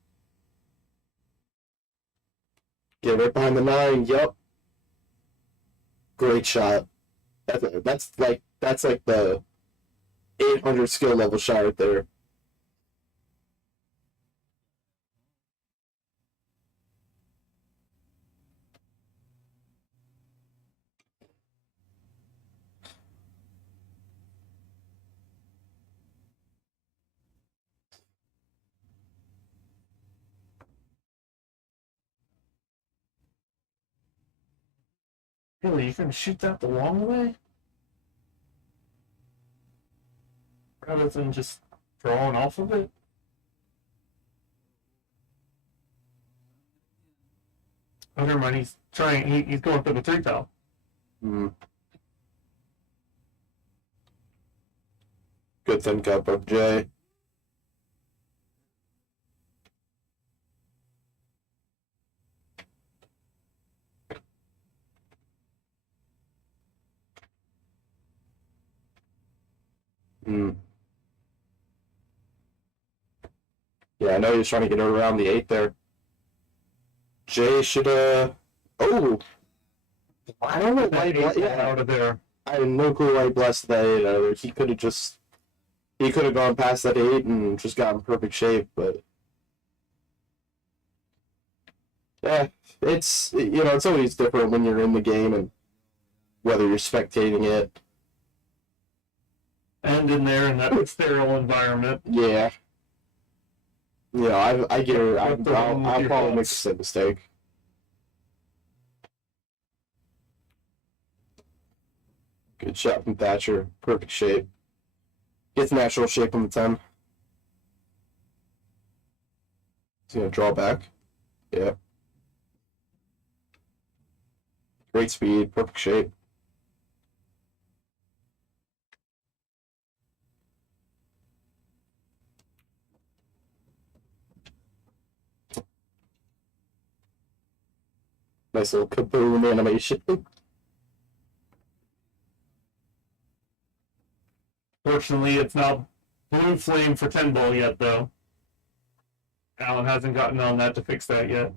Get right behind the 9. Yep. Great shot. That's like the 800 skill level shot right there. Really, you can shoot that the long way? Rather than just drawing off of it? Oh, never mind. He's trying. He's going for the 3 foul. Hmm. Good thin cut from Jay. Hmm. Yeah, I know he was trying to get her around the 8 there. Jay should Oh, I don't know why. Out of there. I have no clue why he blasted that 8 out of there. He could have gone past that 8 and just got in perfect shape, but yeah, it's it's always different when you're in the game and whether you're spectating it. And in there in that sterile environment. Yeah. I get it. I'll With your probably make the thoughts. same mistake. Good shot from Thatcher. Perfect shape. Gets natural shape on the 10. He's going to draw back. Yeah. Great speed. Perfect shape. Nice little kaboom animation. Fortunately, it's not blue flame for 10 ball yet, though. Alan hasn't gotten on that to fix that yet.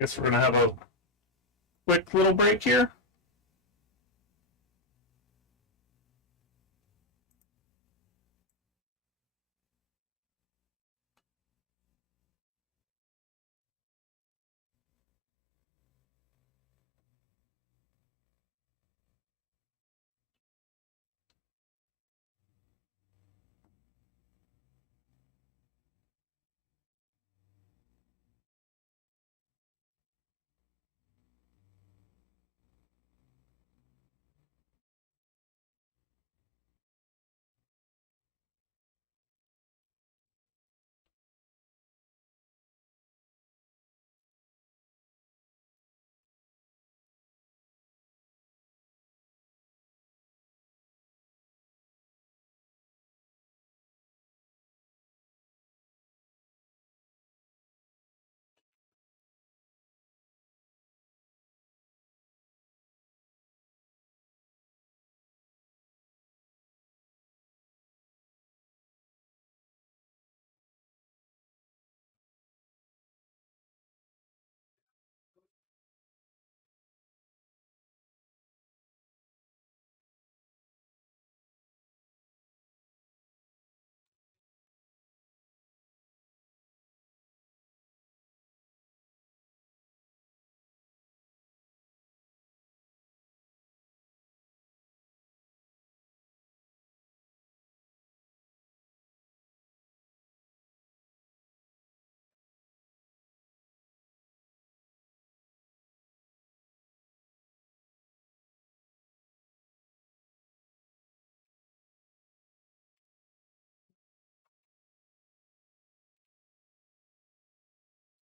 Guess we're going to have a quick little break here.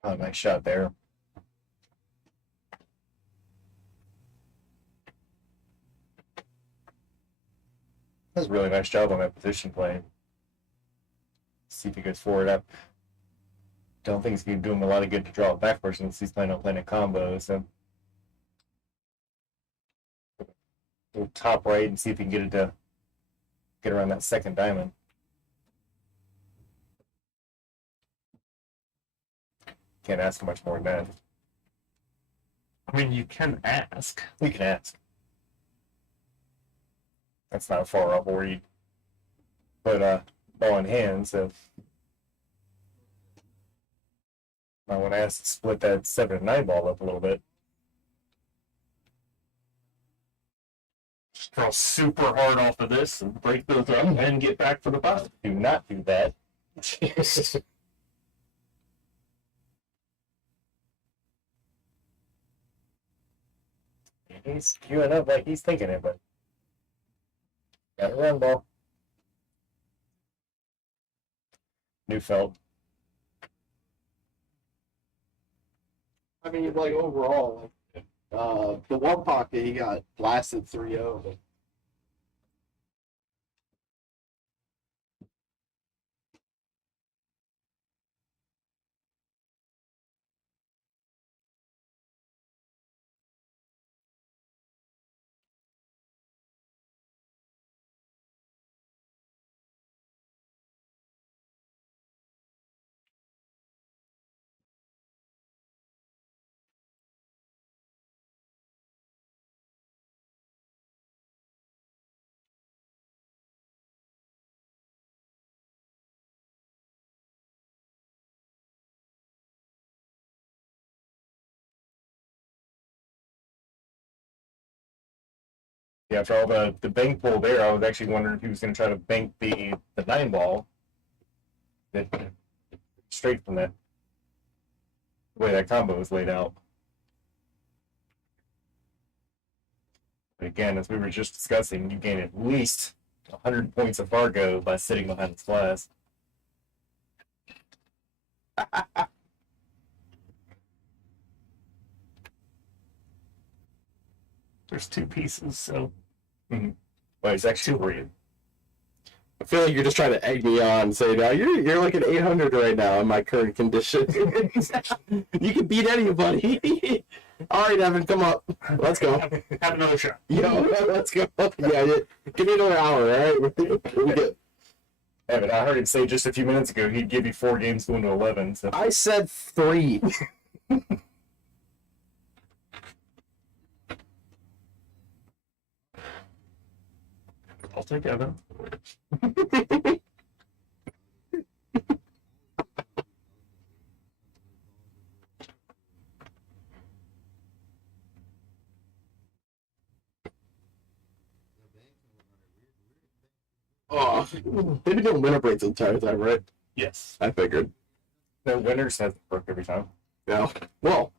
Oh, nice shot there. That's a really nice job on that position play. See if he goes forward up. Don't think it's going to do him a lot of good to draw it backwards since he's planning on playing a combo. So go top right and see if he can get it to get around that second diamond. Can't ask for much more than that. I mean, you can ask. We can ask. That's not far up where you put a ball in hand, so I want to ask to split that 7 and 9 ball up a little bit. Just curl super hard off of this and break those up and get back for the 5. Do not do that. He's queuing up like he's thinking it, but got a run ball. Neufeld. I mean, like overall, like the one pocket he got blasted 3-0. But Yeah, after all the bank pull there, I was actually wondering if he was going to try to bank the 9 ball. That straight from that the way that combo was laid out. But again, as we were just discussing, you gain at least 100 points of Fargo by sitting behind its glass. There's 2 pieces, so Well, it's actually 3. I feel like you're just trying to egg me on and say, no, you're like an 800 right now in my current condition. You can beat anybody. All right, Evan, come up. Let's go. have another shot. Yo, let's go. Yeah, give me another hour, all right? We're good. Evan, I heard him say just a few minutes ago he'd give you 4 games going to 11. So I said 3. I'll take Evan. Oh, they've been doing winter breaks the entire time, right? Yes. I figured. the winners have broke every time. Yeah. Well.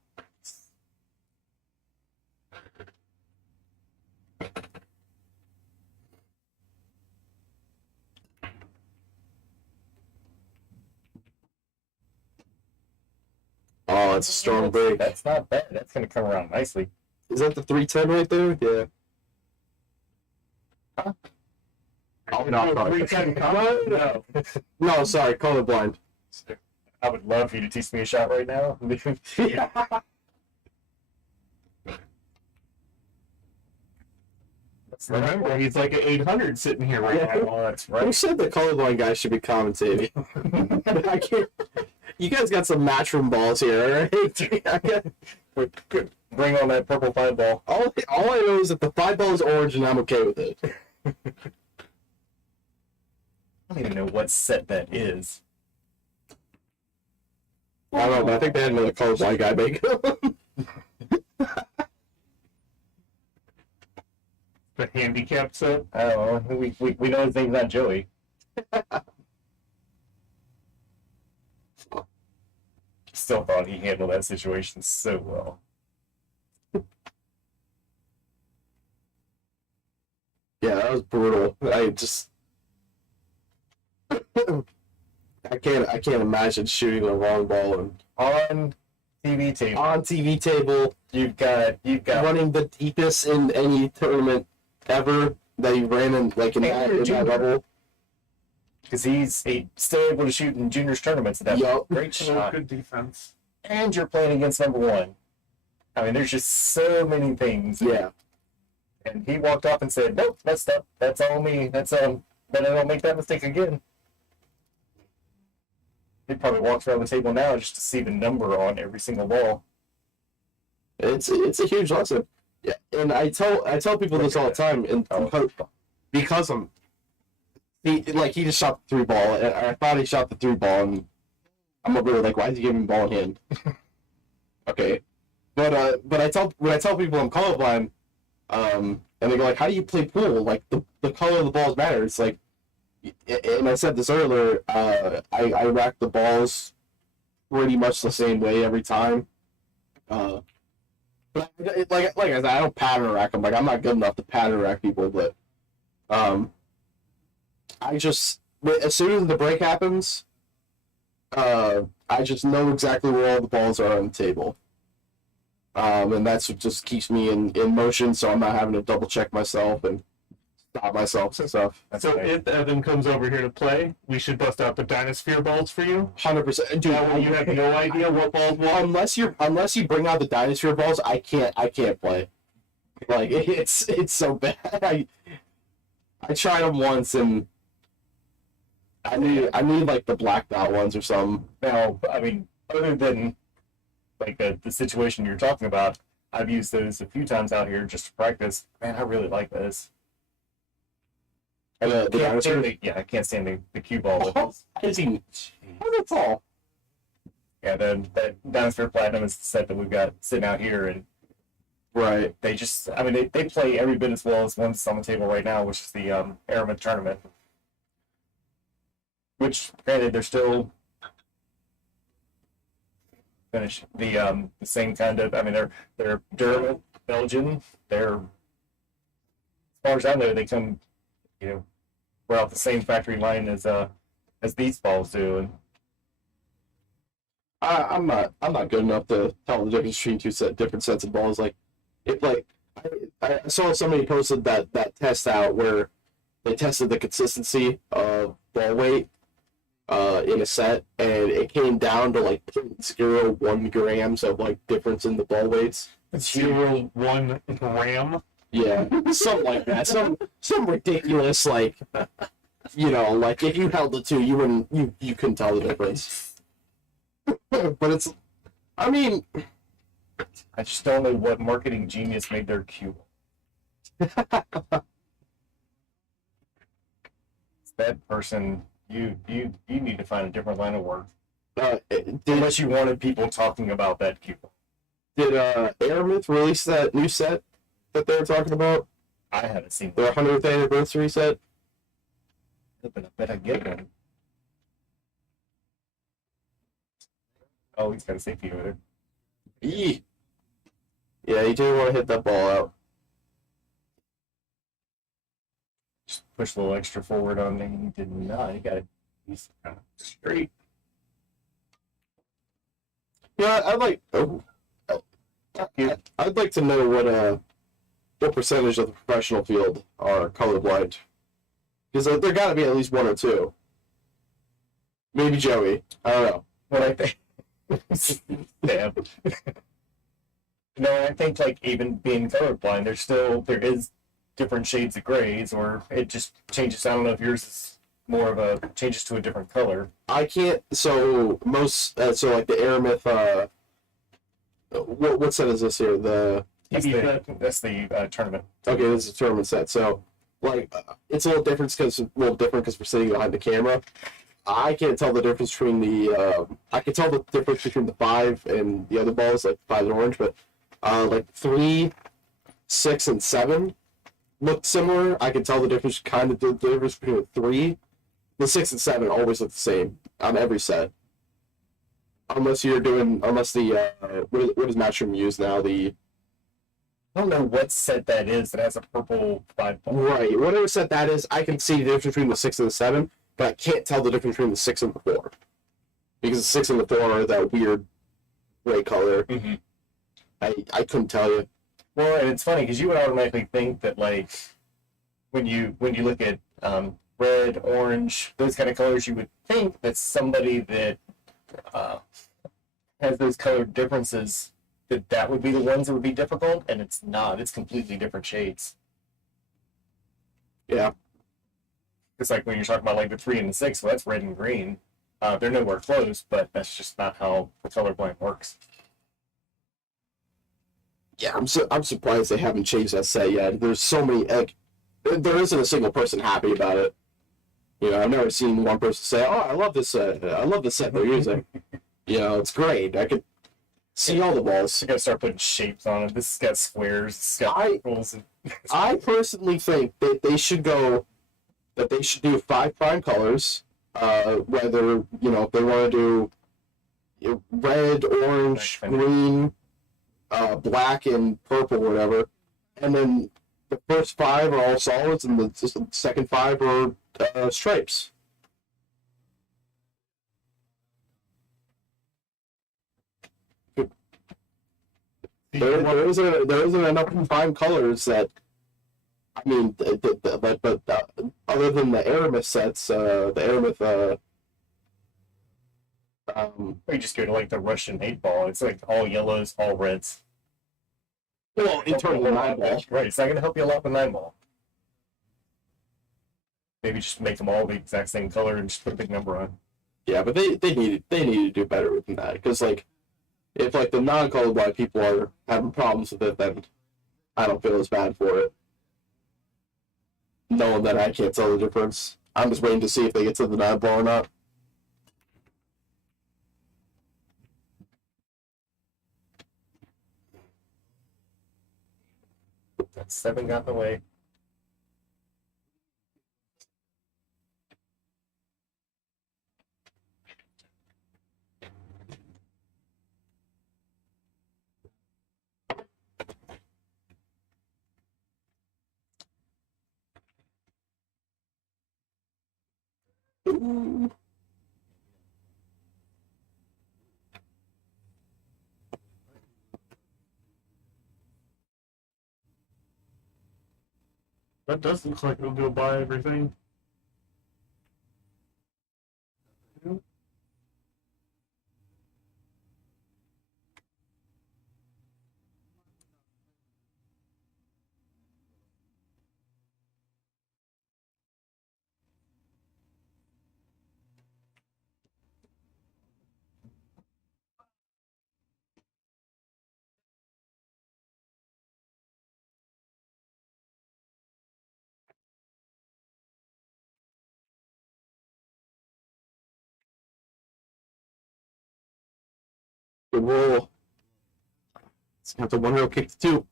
Oh, it's a strong break. That's not bad. That's going to come around nicely. Is that the 310 right there? Yeah. Huh? Oh, no, sorry. 310 combo? No. No, sorry, colorblind. I would love for you to teach me a shot right now. Yeah. Remember, he's like an 800 sitting here right Yeah. now. Oh, that's Who right. said the colorblind guy should be commentating? I can't. You guys got some matchroom balls here, all right? Bring on that purple 5 ball. All I know is that the 5 ball is orange and I'm okay with it. I don't even know what set that is. I don't know, but I think they had another colorblind guy make them. The handicap set. I don't know. We know his name's not Joey. Still thought he handled that situation so well. Yeah, that was brutal. I just I can't imagine shooting the wrong ball and On TV table, on TV table you've got running the deepest in any tournament ever that you ran in that level. because he's still able to shoot in juniors tournaments at that Yup. great shot. Good defense. And you're playing against number 1. I mean, there's just so many things. Yeah. And he walked off and said, "Nope, that's all me. That's but I don't make that mistake again." He probably walks around the table now just to see the number on every single ball. It's a huge lesson. Yeah, and I tell people this all the time, and because he just shot the 3 ball, and I thought he shot the 3 ball, and I'm gonna be like, why is he giving me ball in hand? Okay, but when I tell people I'm colorblind, and they go like, how do you play pool? Like the color of the balls matters. Like, and I said this earlier. I rack the balls pretty much the same way every time. But like I said, I don't pattern rack them. Like, I'm not good enough to pattern rack people, but I just, as soon as the break happens, I just know exactly where all the balls are on the table. And that's what just keeps me in motion, so I'm not having to double check myself and stop myself and stuff. So if Evan comes over here to play, we should bust out the Dinosphere balls for you. 100%. Dude, That way you have no idea what balls will. unless you bring out the Dinosphere balls, I can't play. Like, it's so bad. I tried them once and I need like the blacked out ones or something. Now, I mean, other than like the situation you're talking about, I've used those a few times out here just to practice. Man, I really like this. And the Can't stand Dinosphere. I can't stand the cue ball with this. That's all. Yeah, that Dinosphere Platinum is the set that we've got sitting out here, and Right. they just, I mean, they play every bit as well as one that's on the table right now, which is the Aramith tournament. Which, granted, they're still finish the same kind of. I mean, they're Durham, Belgian. They're, as far as I know, they come, right off the same factory line as these balls do. And I'm not good enough to tell the difference between different sets of balls. Like, I saw somebody posted that test out where they tested the consistency of ball weight in a set, and it came down to like 0.01 grams of like difference in the ball weights. 0.1 gram. Yeah, something like that. Some ridiculous, like, like if you held the two, you couldn't tell the difference. But it's, I mean, I just don't know what marketing genius made their cue. That person, you need to find a different line of work. Unless you wanted people talking about that cue. Did Aramith release that new set that they were talking about? I haven't seen Their that. 100th anniversary set? But I bet I get one. Oh, he's got a safety with it. Eee. Yeah, you didn't want to hit that ball out. Just push a little extra forward on me. He did not. He got it. He's kind of straight. Yeah, I'd like to know what percentage of the professional field are colorblind. Because there got to be at least one or two. Maybe Joey. I don't know. What I think. Damn. No, I think like even being colorblind, there is different shades of grays, or it just changes. I don't know if yours is more of a changes to a different color. I can't. So so like the Aramith. What set is this here? That's the tournament. Okay, this is a tournament set. So like it's a little different because we're sitting behind the camera. I can't tell the difference between I can tell the difference between the 5 and the other balls, like 5 and orange, but like 3, 6, and 7 look similar. I can tell the difference between the 3. The 6 and 7 always look the same on every set. Unless the what does Matchroom use now? I don't know what set that is that has a purple 5 ball. Right, whatever set that is, I can see the difference between the 6 and the 7, but I can't tell the difference between the 6 and the 4. Because the 6 and the 4 are that weird gray color. Mm-hmm. I couldn't tell you. Well, and it's funny because you would automatically think that like when you look at red, orange, those kind of colors, you would think that somebody that has those color differences, that would be the ones that would be difficult, and it's not. It's completely different shades. Yeah. It's like when you're talking about like the 3 and the 6, well, that's red and green. They're nowhere close, but that's just not how the colorblind works. Yeah, I'm surprised they haven't changed that set yet. There's so many, like, there isn't a single person happy about it. You know, I've never seen one person say, "Oh, I love this set they're using." You know, it's great. I could see all the balls. You gotta start putting shapes on it. This has got squares. It's got circles. And I personally think that they should do 5 prime colors. Whether if they want to do red, orange, green, black, and purple, whatever, and then the first 5 are all solids, and the second 5 are stripes. There isn't enough prime colors that. I mean, but other than the Aramith sets, the Aramith. or you just go to like the Russian 8-ball. It's like all yellows, all reds. Well, in terms of 9-ball. Right, it's not going to help you a lot with 9-ball. Maybe just make them all the exact same color and just put a big number on. Yeah, but they need to do better than that, because like if like the non-colorblind people are having problems with it, then I don't feel as bad for it. Knowing that I can't tell the difference, I'm just waiting to see if they get to the 9-ball or not. That 7 got in the way. Ooh. That does look like it'll go by everything. Good roll. It's got the 1-0 kick to 2.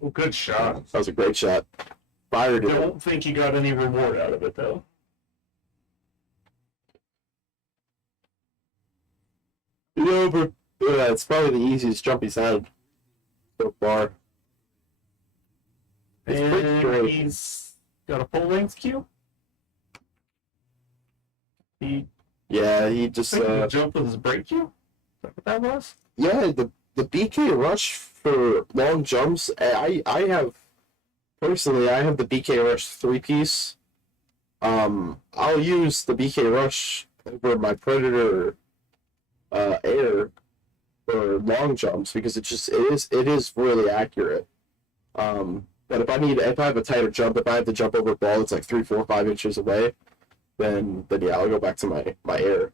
Well, good shot. That was a great shot. Fired I it. don't think you got any reward out of it, though. Yeah, but it's probably the easiest jump he's had so far. It's pretty And straight. he's got a full length cue. He He just the jump with his brake cue. Is that what that was? the BK rush for long jumps. I have personally I have the BK rush 3-piece. I'll use the BK rush over my Predator air for long jumps because it is really accurate. But if I have a tighter jump, if I have to jump over a ball that's like 3, 4, 5 inches away, then yeah, I'll go back to my air.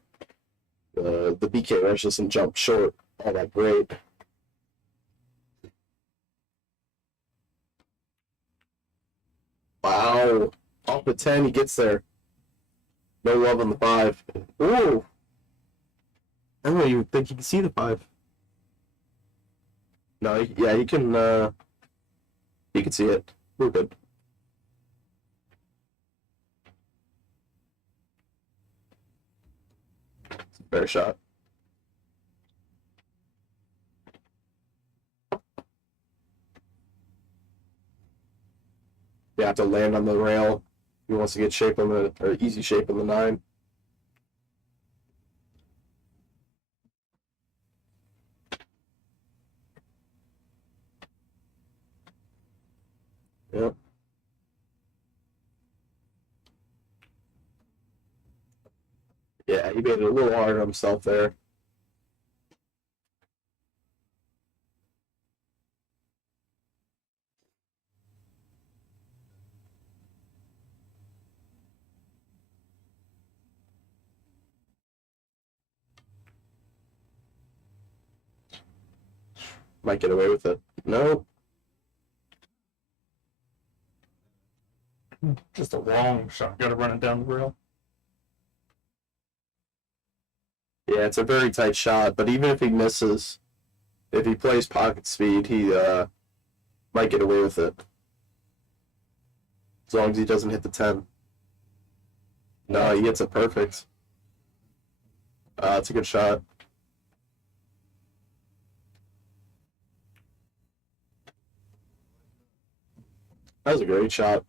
The BK rush doesn't jump short all that great. Wow, off the 10, he gets there. No love on the 5. Ooh, I don't even think he can see the 5. No, yeah, he can. He can see it. We're good. It's a fair shot. You have to land on the rail if he wants to get shape on or easy shape on the 9. Yep. Yeah, he made it a little hard on himself there. Might get away with it. No. Just a long shot. Got to run it down the rail. Yeah, it's a very tight shot, but even if he misses, if he plays pocket speed, he might get away with it. As long as he doesn't hit the 10. No, he hits it perfect. It's a good shot. That was a great shot.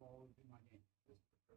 Ball would be my game. Yeah, yeah.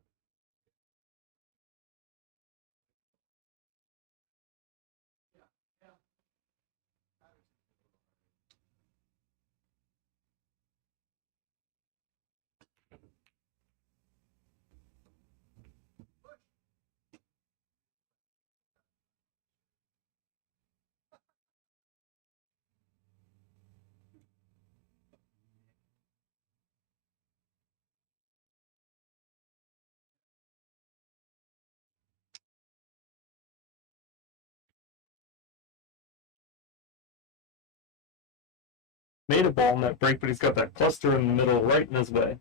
Made a ball in that break, but he's got that cluster in the middle right in his way.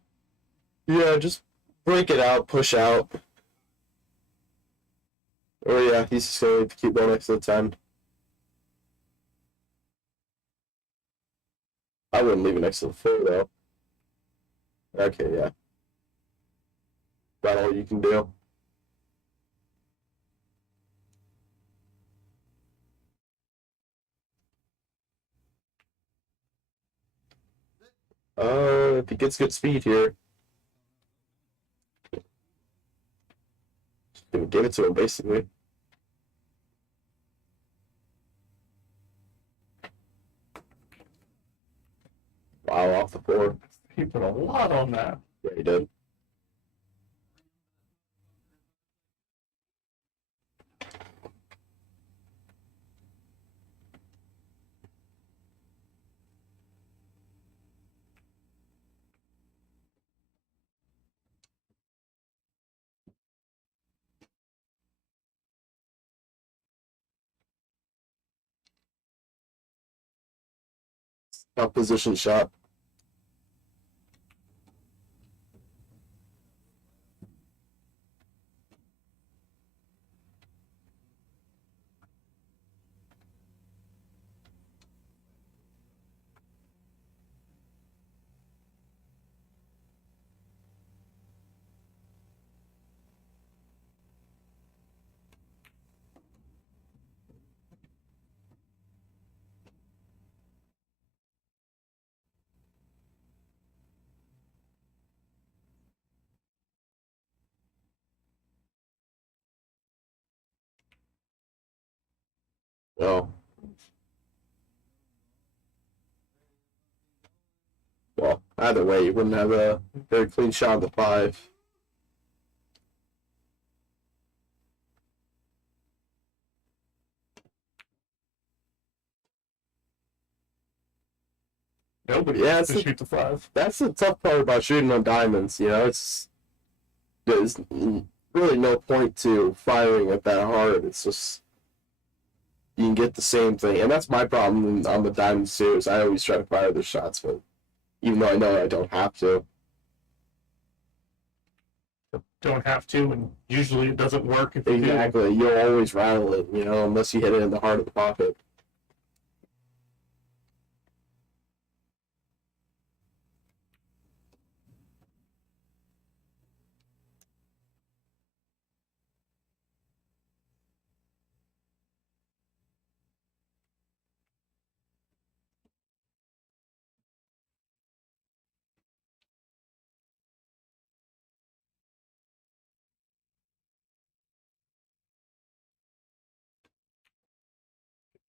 Yeah, just break it out, push out. Or yeah, he's just going to keep going next to the 10. I wouldn't leave it next to the 4, though. Okay, yeah. About all you can do. If he gets good speed here. Just gonna give it to him, basically. Wow, off the 4. He put a lot on that. Yeah, he did. Tough position shot. Oh. Well, either way, you wouldn't have a very clean shot on the 5. Nobody Yeah, wants to it's shoot the 5. That's the tough part about shooting on diamonds. You know, there's really no point to firing it that hard. It's just you can get the same thing, and that's my problem on the diamonds too. Is I always try to fire the shots, but even though I know I don't have to. Don't have to, and usually it doesn't work if you do. Exactly, you'll always rattle it, you know, unless you hit it in the heart of the pocket.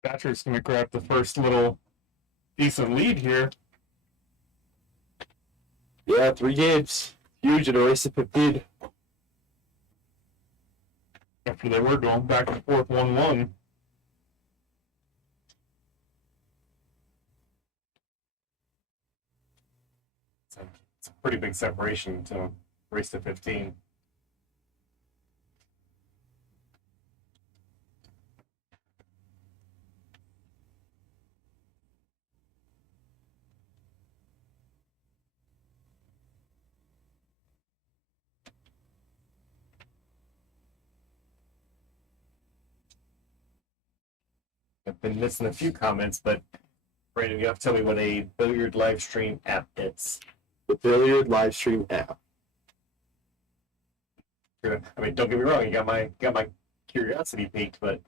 Thatcher's going to grab the first little decent lead here. Yeah, 3 games. Huge in a race to 15. After they were going back and forth 1-1. It's a pretty big separation to race to 15. I've been missing a few comments, but Brandon, you have to tell me what a billiard live stream app is. The billiard live stream app. I mean, don't get me wrong, you got my curiosity piqued, but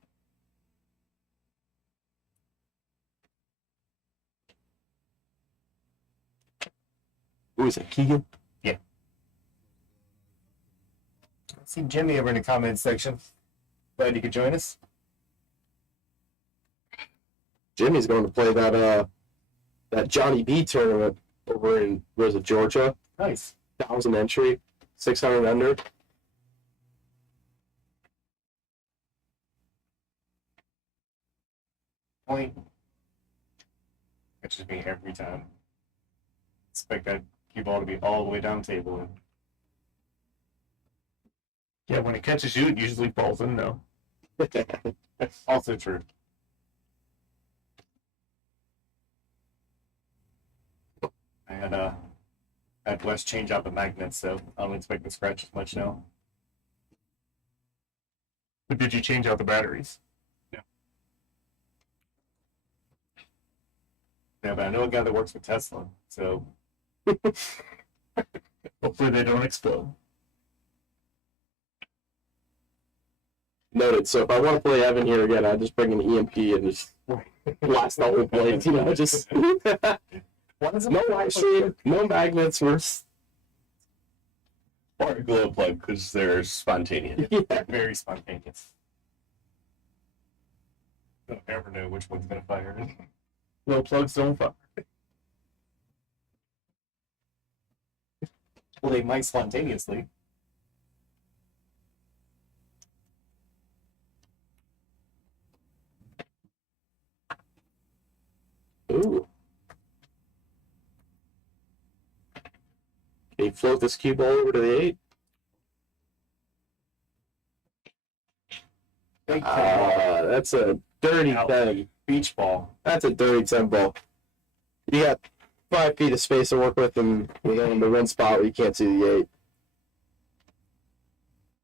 Who is it, Keegan? I see Jimmy over in the comments section. Glad you could join us. Jimmy's going to play that Johnny B tournament over in, where is it, Georgia? Nice. 1,000 entry, 600 under. Point. Catches me every time. Expect that cue ball to be all the way down the table. Yeah, when it catches you, it usually falls in though. That's also true. I had Wes change out the magnets, so I don't expect to scratch as much now. But did you change out the batteries? Yeah. Yeah, but I know a guy that works with Tesla, so hopefully they don't explode. Noted. So if I want to play Evan here again, I just bring an EMP and just blast the whole place. You know, just no live stream, no magnets. We're Or a glow plug because they're spontaneous. yeah. Very spontaneous. Don't ever know which one's gonna fire. Little plugs don't fire. Well, they might spontaneously. Ooh. Can you float this cue ball over to the 8? That's a dirty Out. 10. Beach ball. That's a dirty 10 ball. You got 5 feet of space to work with, and you got in the one spot where you can't see the 8.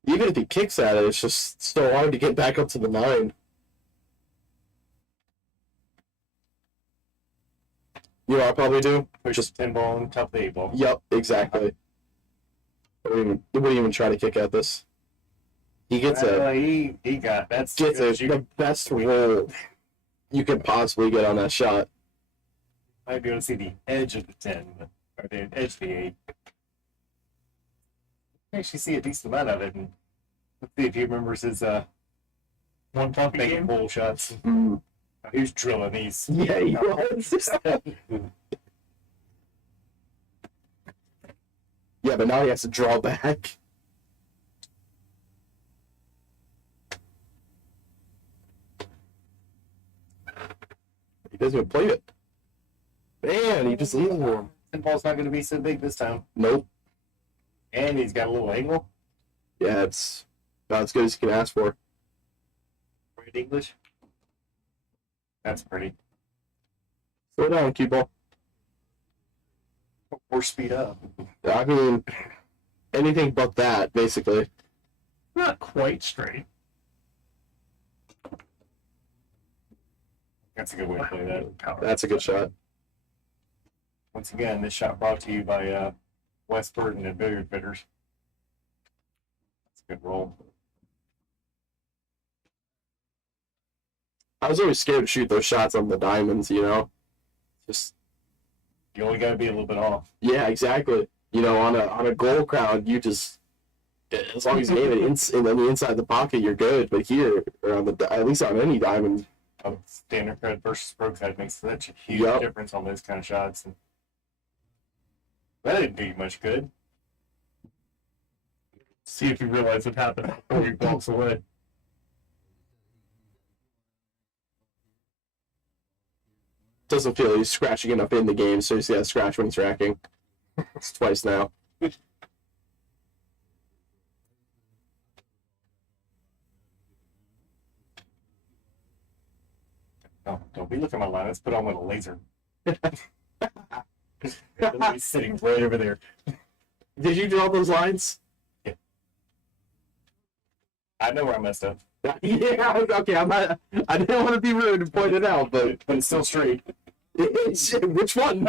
Even if he kicks at it, it's just so hard to get back up to the 9. You know what I probably do? Push just 10 ball and top the 8 ball. Yep, exactly. I wouldn't even try to kick at this. He gets He got that's gets good. the best roll you can possibly get on that shot. Might be able to see the edge of the 10, or the edge of the 8. You actually see a decent amount of it, and let's see if he remembers his one pump making bowl shots. Mm. He was drilling these. Yeah, he was. Yeah, but now he has to draw back. He doesn't even play it. Man, he just leaves for him. 10 ball's not going to be so big this time. Nope. And he's got a little angle. Yeah, it's about as good as you can ask for. Right English. That's pretty. Slow down, cue ball. Or speed up. I mean, anything but that, basically. Not quite straight. That's a good way to play that. That's a good shot. Once again, this shot brought to you by Wes Burton and Billiard Fitters. That's a good roll. I was always scared to shoot those shots on the diamonds, you know? Just, You only got to be a little bit off. yeah, exactly. You know, on a gold crown, you just, as long as you aim it on the inside of the pocket, you're good. But here, or on the, at least on any diamond, standard cred versus pro cred makes such a huge Yep. difference on those kind of shots. And that didn't do you much good. See if you realize what happened before he walks away. Doesn't feel he's scratching enough in the game, so you see that scratch when he's racking. It's twice now. No, don't be looking at my line. Let's put on with a laser. He's sitting right over there. Did you draw those lines? I know where I messed up, Yeah, okay, I'm not, I didn't want to be rude and point it out, but but it's still straight. which one?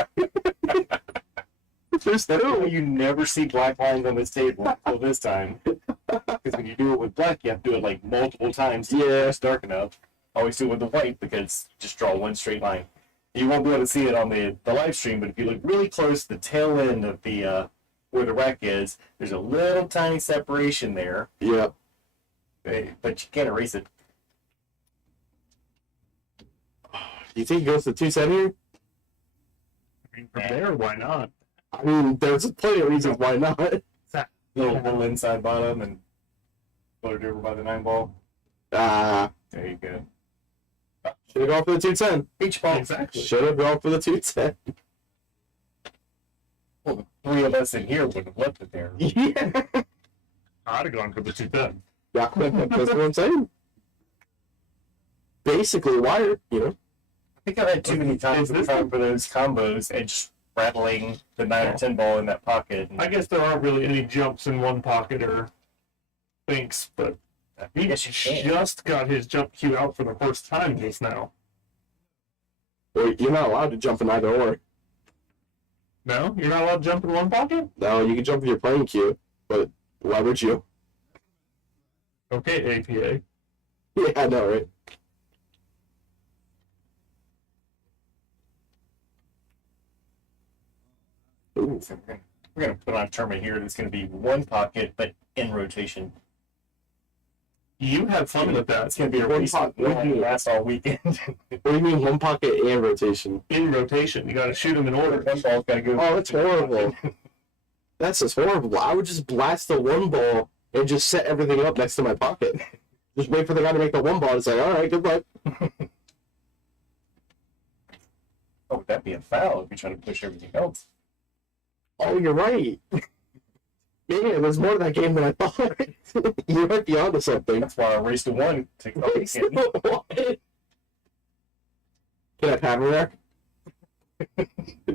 There's two. You never see black lines on this table until this time. Because when you do it with black, you have to do it like multiple times. Yeah. It's dark enough. Always do it with the white because just draw one straight line. You won't be able to see it on the live stream, but if you look really close to the tail end of the where the rack is, there's a little tiny separation there, Yeah. but you can't erase it. Do you think it goes to 210 here? I mean, from there, why not? I mean, there's plenty of reasons why not. Little inside bottom and put it over by the 9 ball. Ah, There you go. should have gone for the 210. Beach ball. Exactly. Should have gone for the 210. Well, the 3 of us in here would have left it there. Yeah. I'd have gone for the 210. Yeah, that's what I'm saying. Basically wired, you know. I think I've had too many times Is this trying for those combos and just rattling the 9 or 10 ball in that pocket. And I guess there aren't really any jumps in one pocket or thinks, but he Yes, you can. just got his jump cue out for the first time just now. Well, you're not allowed to jump in either or. No? You're not allowed to jump in one pocket? No, you can jump with your playing cue, but why would you? Okay, APA. Yeah, I know, right? Ooh. So we're gonna put on a tournament here that's gonna be one pocket but in rotation. You have fun with that. It's gonna be a One race pocket. that will last all weekend. What do you mean one pocket and rotation? In rotation. You gotta shoot them in order. One ball's gotta go. Oh, that's horrible. That's just horrible. I would just blast the one ball and just set everything up next to my pocket. Just wait for the guy to make the one ball and say, all right, good luck. Oh, would that be a foul if you try to push everything else? Oh, you're right. Man, there's more to that game than I thought. You might be onto something. That's why I raced to one to go again. Can I pattern rack?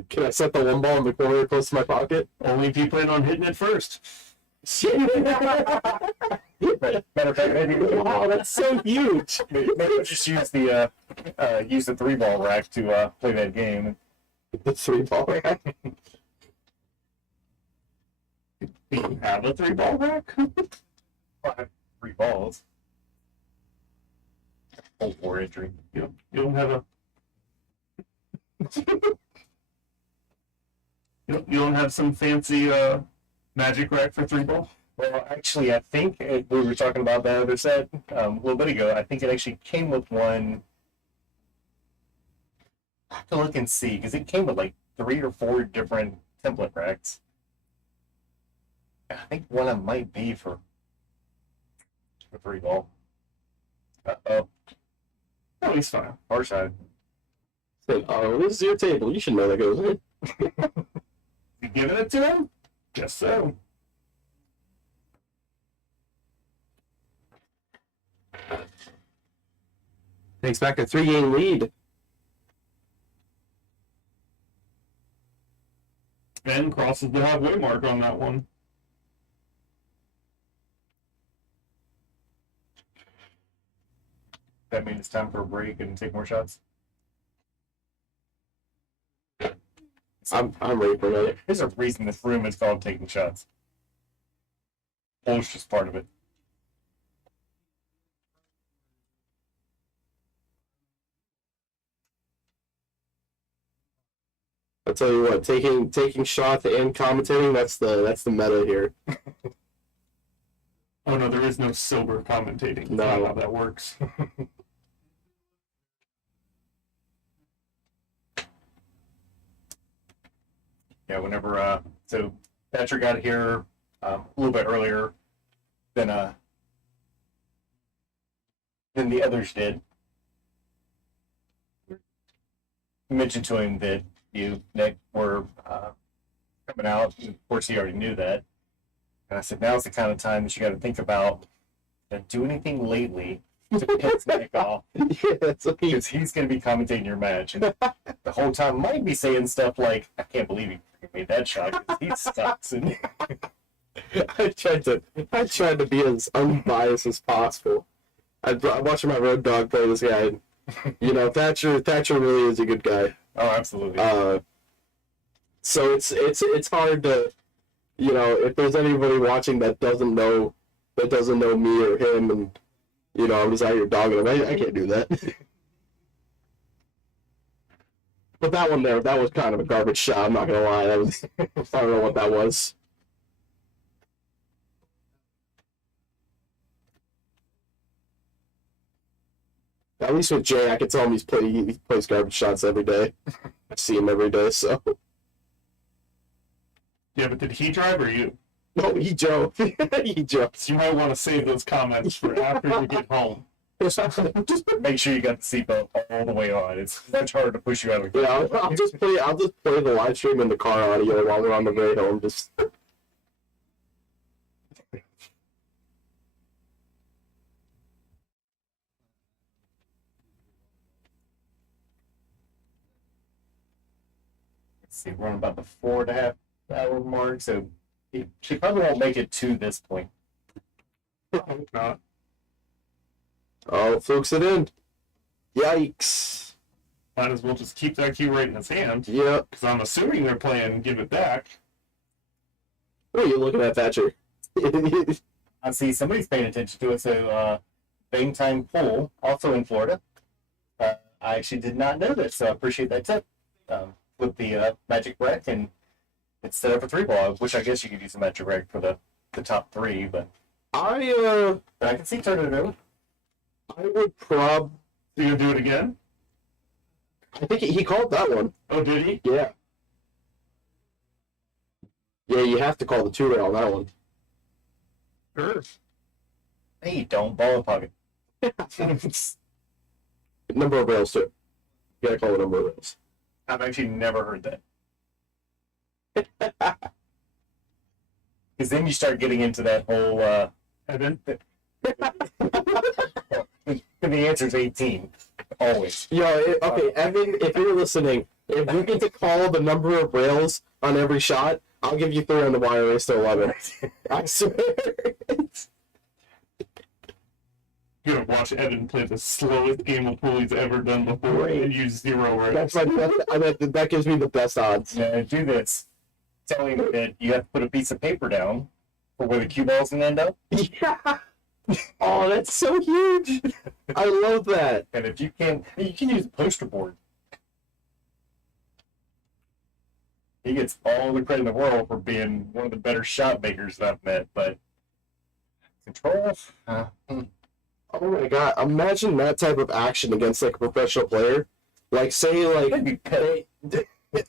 Can I set the one ball in the corner close to my pocket? Only if you plan on hitting it first. Matter of fact, maybe Wow, that's so huge. maybe we'll just use the 3-ball rack to play that game. The 3-ball rack. Do you have a 3-ball rack? I have 3 balls. Full 4 entry. You don't have a. You don't have some fancy magic rack for 3-ball? Well, actually, I think we were talking about that other set a little bit ago. I think it actually came with one. I have to look and see because it came with like 3 or 4 different template racks. I think one of them might be for 3-ball. Uh-oh. Oh, he's fine. Far side. Said, oh, this is your table. You should know that goes in. You giving it to him? Guess so. Takes back a 3-game lead. Ben crosses the halfway mark on that one. That means it's time for a break and take more shots. I'm ready for another. There's a reason this room is called taking shots. Bull's just part of it. I'll tell you what, taking shots and commentating, that's the meta here. Oh no, there is no sober commentating. That's No. not how that works. Yeah, whenever so Thatcher got here a little bit earlier than the others did. You mentioned to him that you, Nick, were coming out. Of course, he already knew that. And I said, now's the kind of time that you got to think about, do anything lately to piss Nick off. Yeah, so Because he's going to be commentating your match. And the whole time might be saying stuff like, I can't believe he made that shot because he sucks. And I tried to be as unbiased as possible. I'm watching my road dog play this guy. And, you know, Thatcher really is a good guy. oh, absolutely. So it's hard to, you know, if there's anybody watching that doesn't know me or him, and you know, I'm just out here dogging him. I can't do that. But that one there, that was kind of a garbage shot. I'm not gonna lie. That was I don't know what that was. At least with Jay, I can tell him he plays garbage shots every day. I see him every day, so. Yeah, but did he drive or you? No, he joked. He joked. So you might want to save those comments for after you get home. Just make sure you got the seatbelt all the way on. It's much harder to push you out of the Yeah, I'll just play the live stream in the car audio while we're on the way home. Just Let's see, we're on about the 4.5 hour mark, so she probably won't make it to this point. Probably not. oh, flukes it in. Yikes. Might as well just keep that cue right in his hand. Yep. Because I'm assuming they're playing Give It Back. What are you looking at, Thatcher? I see somebody's paying attention to it. So, Bang Time Pool, also in Florida. I actually did not know this, so I appreciate that tip. With the Magic Break, and it's set up for 3-ball, which I guess you could use a Magic Break for the top 3, but I I can see turning it over. I would prob. You gonna do it again? I think he called that one. Oh, did he? Yeah. Yeah, you have to call the 2-rail on that one. Sure. Hey, don't ball in pocket. Number of rails too. You gotta call the number of rails. I've actually never heard that. Because then you start getting into that whole, Evan? the answer is 18. Always. Okay, Evan, if you're listening, if we get to call the number of rails on every shot, I'll give you 3 on the wire race to 11. I swear. You're gonna watch Evan play the slowest game of pool he's ever done before and use 0 rails. That gives me the best odds. Yeah, do this. Telling that you have to put a piece of paper down for where the cue ball's gonna end up. Yeah. Oh, that's so huge. I love that. And if you can use a poster board. He gets all the credit in the world for being one of the better shot makers that I've met, but control. Oh my god! Imagine that type of action against like a professional player. Like, say, like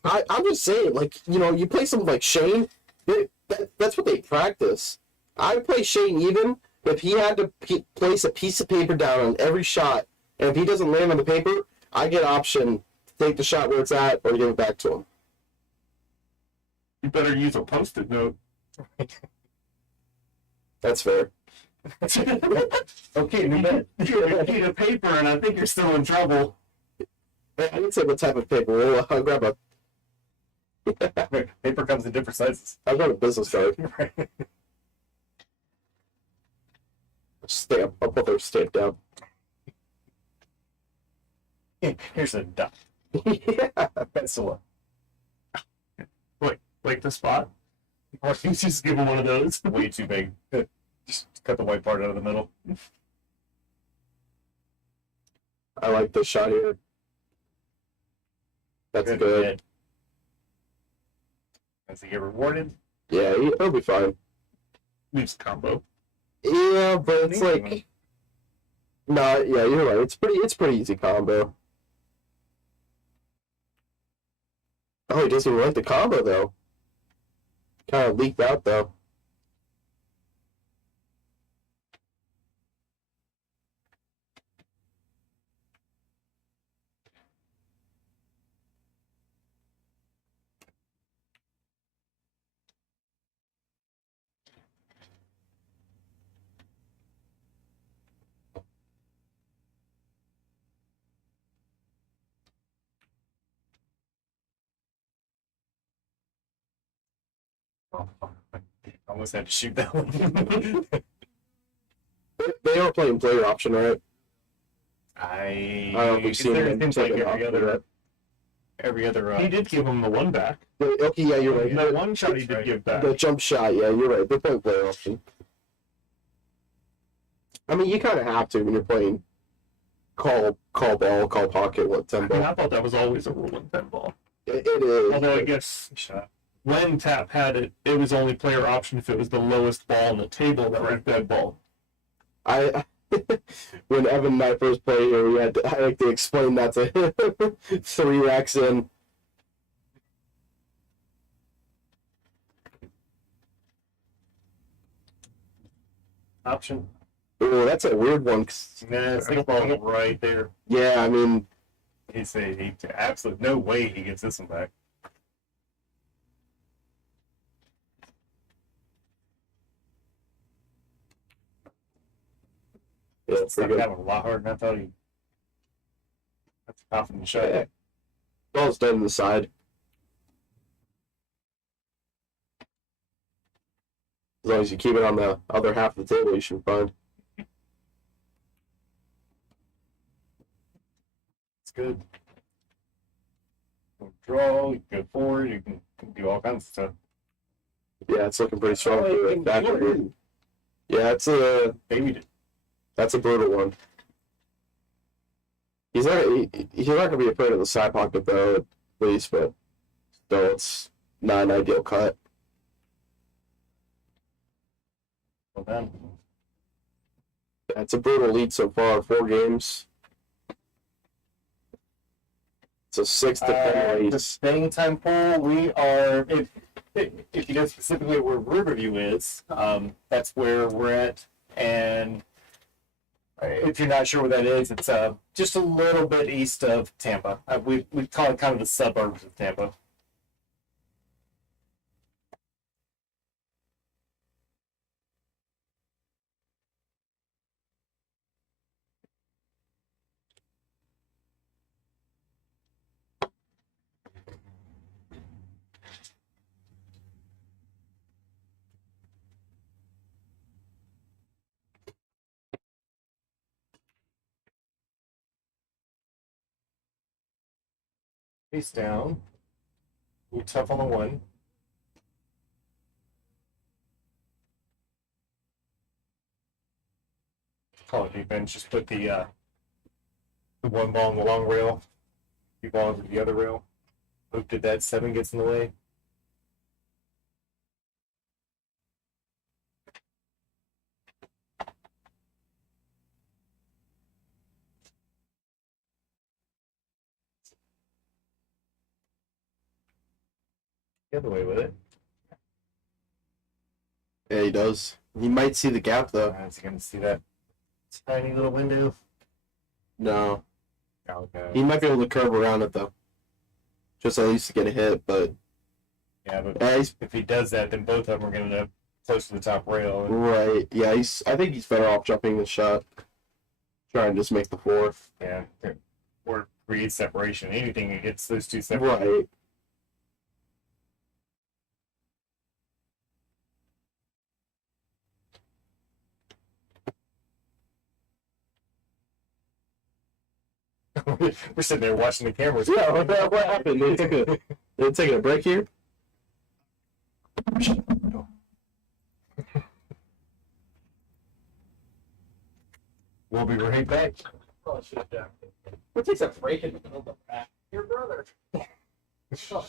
I'm just saying, like, you know, you play someone like Shane. That's what they practice. I play Shane even if he had to place a piece of paper down on every shot, and if he doesn't land on the paper, I get option to take the shot where it's at or give it back to him. You better use a post-it note. That's fair. Okay, new bet. You're a sheet of paper, and I think you're still in trouble. I didn't say what type of paper. I'll grab a. Paper comes in different sizes. I'll grab a business card. Stamp. I'll put their stamp down. Here's a dot. Yeah. Pencil. Like the spot. Or you just give him one of those. Way too big. Just cut the white part out of the middle. I like this shot here. That's good. Does he get rewarded? Yeah, he'll be fine. Leaves combo. Yeah, but it's like, no, yeah, you're right. It's pretty easy combo. Oh, he doesn't even like the combo though. Kind of leaked out though. Almost had to shoot that one. They are playing player option, right? I I don't know if we've seen consider him it seems take like it off every other. He did give him the one back. Okay, yeah, you're right. That one shot he did right. give back. The jump shot, yeah, you're right. They're playing player option. I mean, you kind of have to when you're playing call ball, call pocket, what, 10 I mean, ball. I thought that was always a rule in 10 ball. It is. Although I guess when Tap had it, it was only player option if it was the lowest ball on the table that was dead ball. I when Evan and I first played here, I had to explain that to him. 3 racks in. Option. Oh, that's a weird one. Nah, six ball right there. Yeah, I mean, He's absolute no way he gets this one back. yeah, It's pretty good. having a lot harder than I thought he. That's a confident shot. Yeah. Ball's dead on the side. As long as you keep it on the other half of the table, you should be fine. It's good. You can draw, you can go forward, you can do all kinds of stuff. Yeah, it's looking pretty strong for Oh, Thatcher. Yeah, Maybe that's a brutal one. He's not gonna be afraid of the side pocket though, at least, but still, it's not an ideal cut. well done. Yeah, it's a brutal lead so far, 4 games. It's a 6 to 10 lead. The staying time pool, we are, if you know specifically where Riverview is, that's where we're at. And if you're not sure where that is, it's just a little bit east of Tampa. We call it kind of the suburbs of Tampa. Face down. Be tough on the one. Call it defense. Just put the one ball on the long rail, 2 balls on the other rail. Hope that 7 gets in the way. The other way with it. Yeah, he does. He might see the gap though. Is he going to see that tiny little window? No, Okay. he might be able to curve around it though, just at least to get a hit. But Yeah, but yeah, he's if he does that, then both of them are going to end up close to the top rail. And, right. Yeah, I think he's better off jumping the shot, trying to just make the 4. yeah, or create separation. Anything that gets those two separate. Right. We're sitting there watching the cameras. Yeah, what happened? They taking a break here? We'll be right back. Probably should have done. What takes a break in the middle of the Back. Your brother. Oh,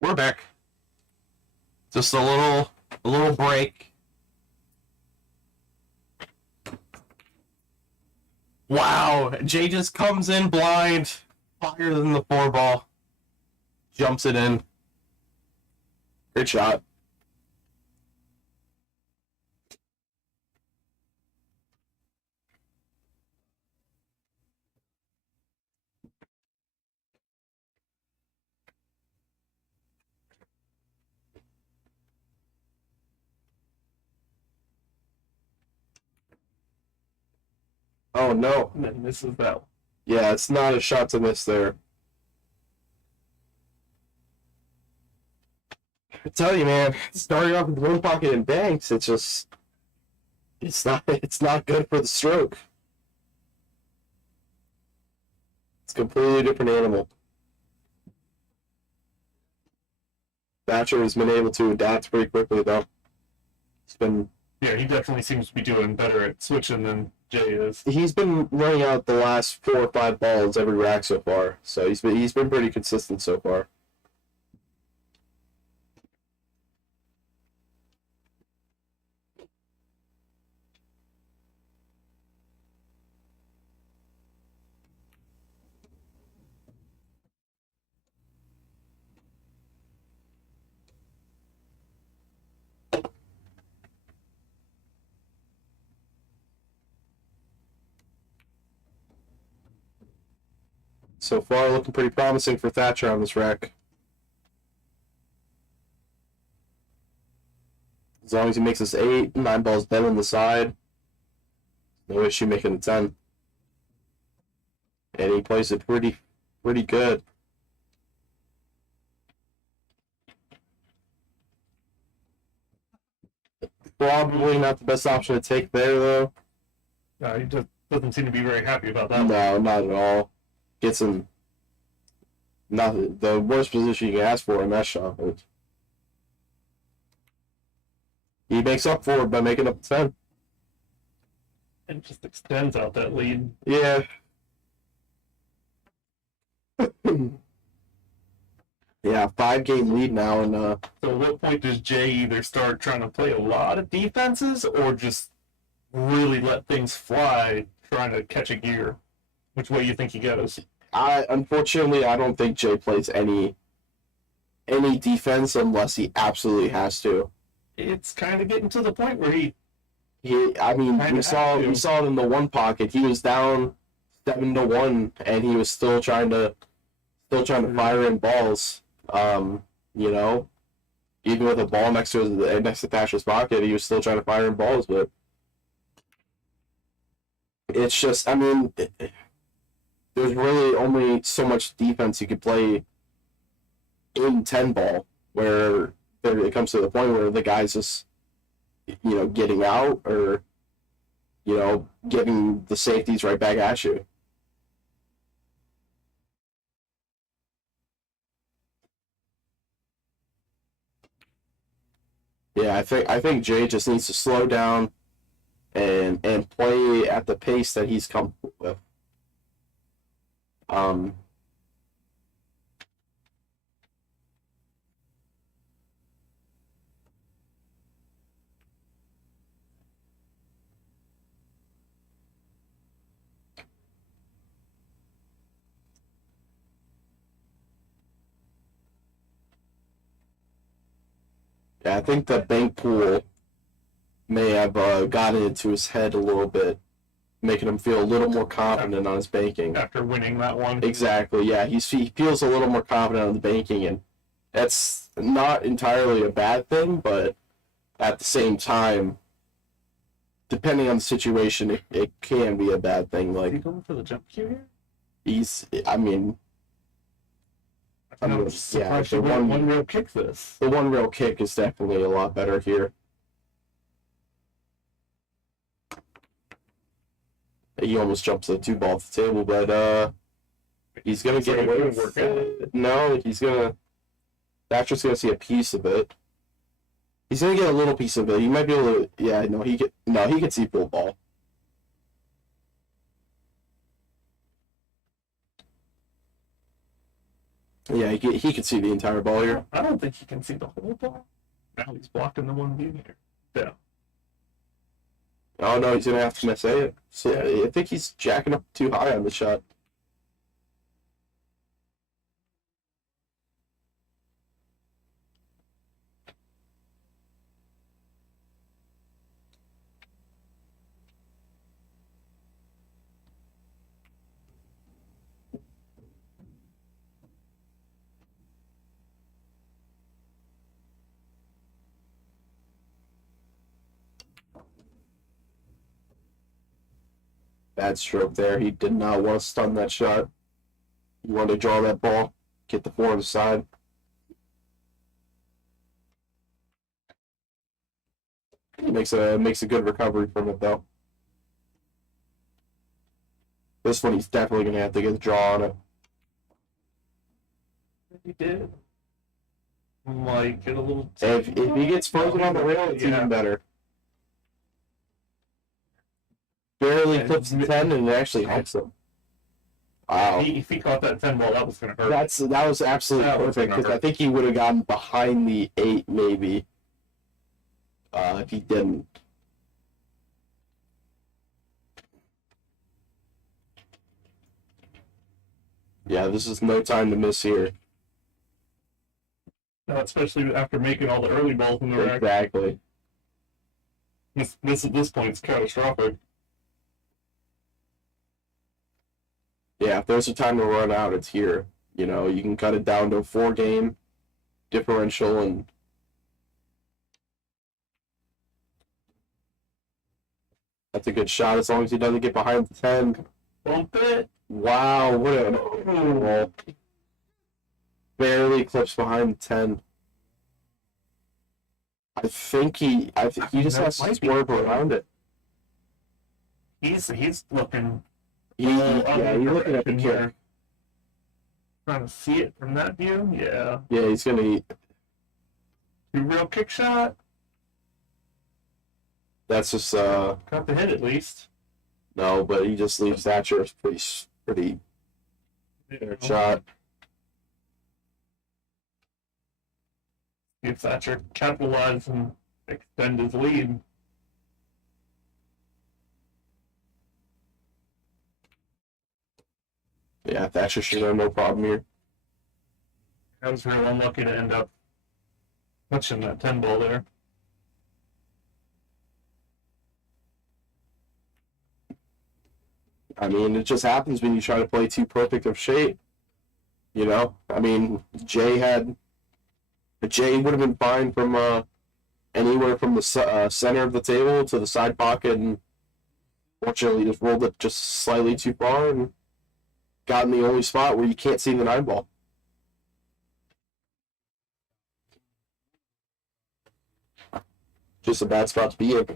We're back. Just a little break. Wow, Jay just comes in blind, higher than the 4-ball. Jumps it in. Good shot. Oh no. And then misses that one. Yeah, it's not a shot to miss there. I tell you, man, starting off with one pocket and banks, it's not good for the stroke. It's a completely different animal. Thatcher has been able to adapt pretty quickly, though. Yeah, he definitely seems to be doing better at switching than Jay is. He's been running out the last 4 or 5 balls every rack so far, so he's been pretty consistent so far. So far, looking pretty promising for Thatcher on this rack. As long as he makes this 8, 9 balls dead on the side, no issue making a 10. And he plays it pretty good. Probably not the best option to take there, though. He just doesn't seem to be very happy about that. No, not at all. Gets him not the worst position you can ask for in that shot. But he makes up for it by making up the 10. And just extends out that lead. Yeah. Yeah, 5-game lead now, and So at what point does Jay either start trying to play a lot of defenses or just really let things fly, trying to catch a gear? Which way you think he goes? unfortunately I don't think Jay plays any defense unless he absolutely has to. It's kind of getting to the point where I mean, Kinda we saw it in the one pocket. He was down 7-1, and he was still trying to fire in balls. You know, even with a ball next to Thatcher's pocket, he was still trying to fire in balls. But it's just, I mean, there's really only so much defense you could play in 10 ball, where it comes to the point where the guy's just, getting out or, getting the safeties right back at you. Yeah, I think Jay just needs to slow down and play at the pace that he's comfortable with. Yeah, I think the bank pool may have gotten into his head a little bit, making him feel a little more confident on his banking. after winning that one. Exactly, yeah. He feels a little more confident on the banking, and that's not entirely a bad thing, but at the same time, depending on the situation, it can be a bad thing. Is he Like, going for the jump cue here? I mean, I'm yeah, surprised the he went one- one real kick this. the one real kick is definitely a lot better here. He almost jumps the 2 ball off the table, but he's gonna So get it away wouldn't with work out. it. No, Thatcher's gonna see a piece of it. He's gonna get a little piece of it. He might be able to. Yeah, no, he can see full ball. Yeah, he could see the entire ball here. I don't think he can see the whole ball. Now he's blocking the one view here. Yeah. Oh no, he's gonna have to miss it. So I think he's jacking up too high on the shot. Bad stroke there. He did not want to stun that shot. He wanted to draw that ball, get the 4 on the side. He makes a good recovery from it though. This one he's definitely gonna have to get the draw on it. He did. Might get a little. If he gets frozen on the rail, it's even better. Barely clips the 10 and it actually helps him. Wow. If he caught that 10 ball, that was going to hurt. That was absolutely perfect because I think he would have gotten behind the 8 maybe if he didn't. Yeah, this is no time to miss here. No, especially after making all the early balls in the rack. Exactly. This at this point is catastrophic. Yeah, if there's a time to run out, it's here. You know, you can cut it down to a 4-game differential and that's a good shot as long as he doesn't get behind the 10. Bump it. Wow, what a roll. Barely clips behind the 10. I think he just has to swerve around it. He's looking. He's looking at the kick. Trying to see it from that view. Yeah. Yeah, he's gonna. 2 real kick shot. That's just Got the hit at least. no, but he just leaves Thatcher a pretty fair shot. If Thatcher capitalize and extend his lead. Yeah, Thatcher should have no problem here. I was real unlucky to end up touching that 10 ball there. I mean, it just happens when you try to play too perfect of shape. You know, I mean, Jay would have been fine from anywhere from the center of the table to the side pocket, and fortunately just rolled it just slightly too far and got in the only spot where you can't see the 9 ball. Just a bad spot to be in.